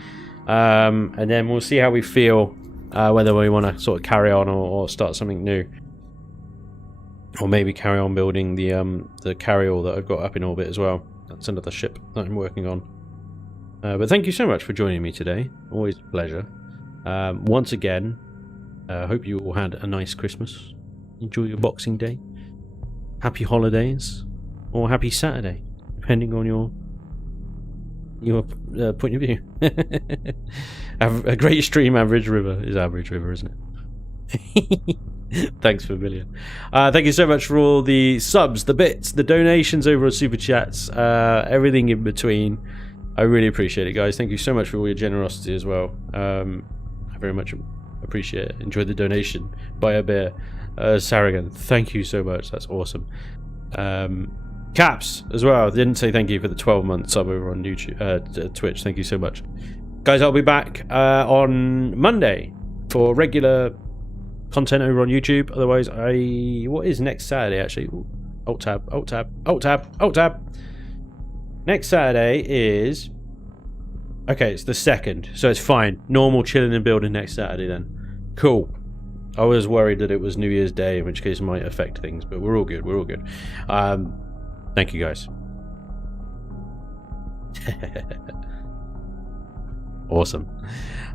And then we'll see how we feel, whether we want to sort of carry on or start something new. Or maybe carry on building the carryall that I've got up in orbit as well. That's another ship that I'm working on. But thank you so much for joining me today. Always a pleasure. Once again, I hope you all had a nice Christmas. Enjoy your Boxing Day. Happy holidays. Or happy Saturday, depending on your point of view. A great stream, Average River is Average River, isn't it? Thanks for a million. Thank you so much for all the subs, the bits, the donations over on Super Chats, everything in between. I really appreciate it, guys. Thank you so much for all your generosity as well. I very much appreciate it. Enjoy the donation. Buy a beer. Sarragan, thank you so much. That's awesome. Caps as well. Didn't say thank you for the 12-month sub over on YouTube, Twitch. Thank you so much, guys. I'll be back on Monday for regular content over on YouTube. Otherwise, what is next Saturday actually? Ooh, alt tab, alt tab, alt tab, alt tab. Next Saturday is okay. It's the 2nd, so it's fine. Normal chilling and building next Saturday then. Cool. I was worried that it was New Year's Day, in which case it might affect things, but we're all good. We're all good. Thank you, guys. Awesome.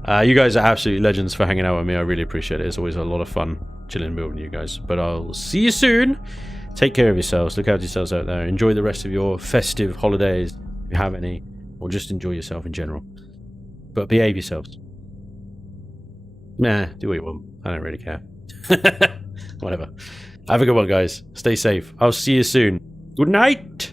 You guys are absolute legends for hanging out with me. I really appreciate it. It's always a lot of fun chilling and building you guys. But I'll see you soon. Take care of yourselves. Look after yourselves out there. Enjoy the rest of your festive holidays, if you have any, or just enjoy yourself in general. But behave yourselves. Nah, do what you want. I don't really care. Whatever. Have a good one, guys. Stay safe. I'll see you soon. Good night.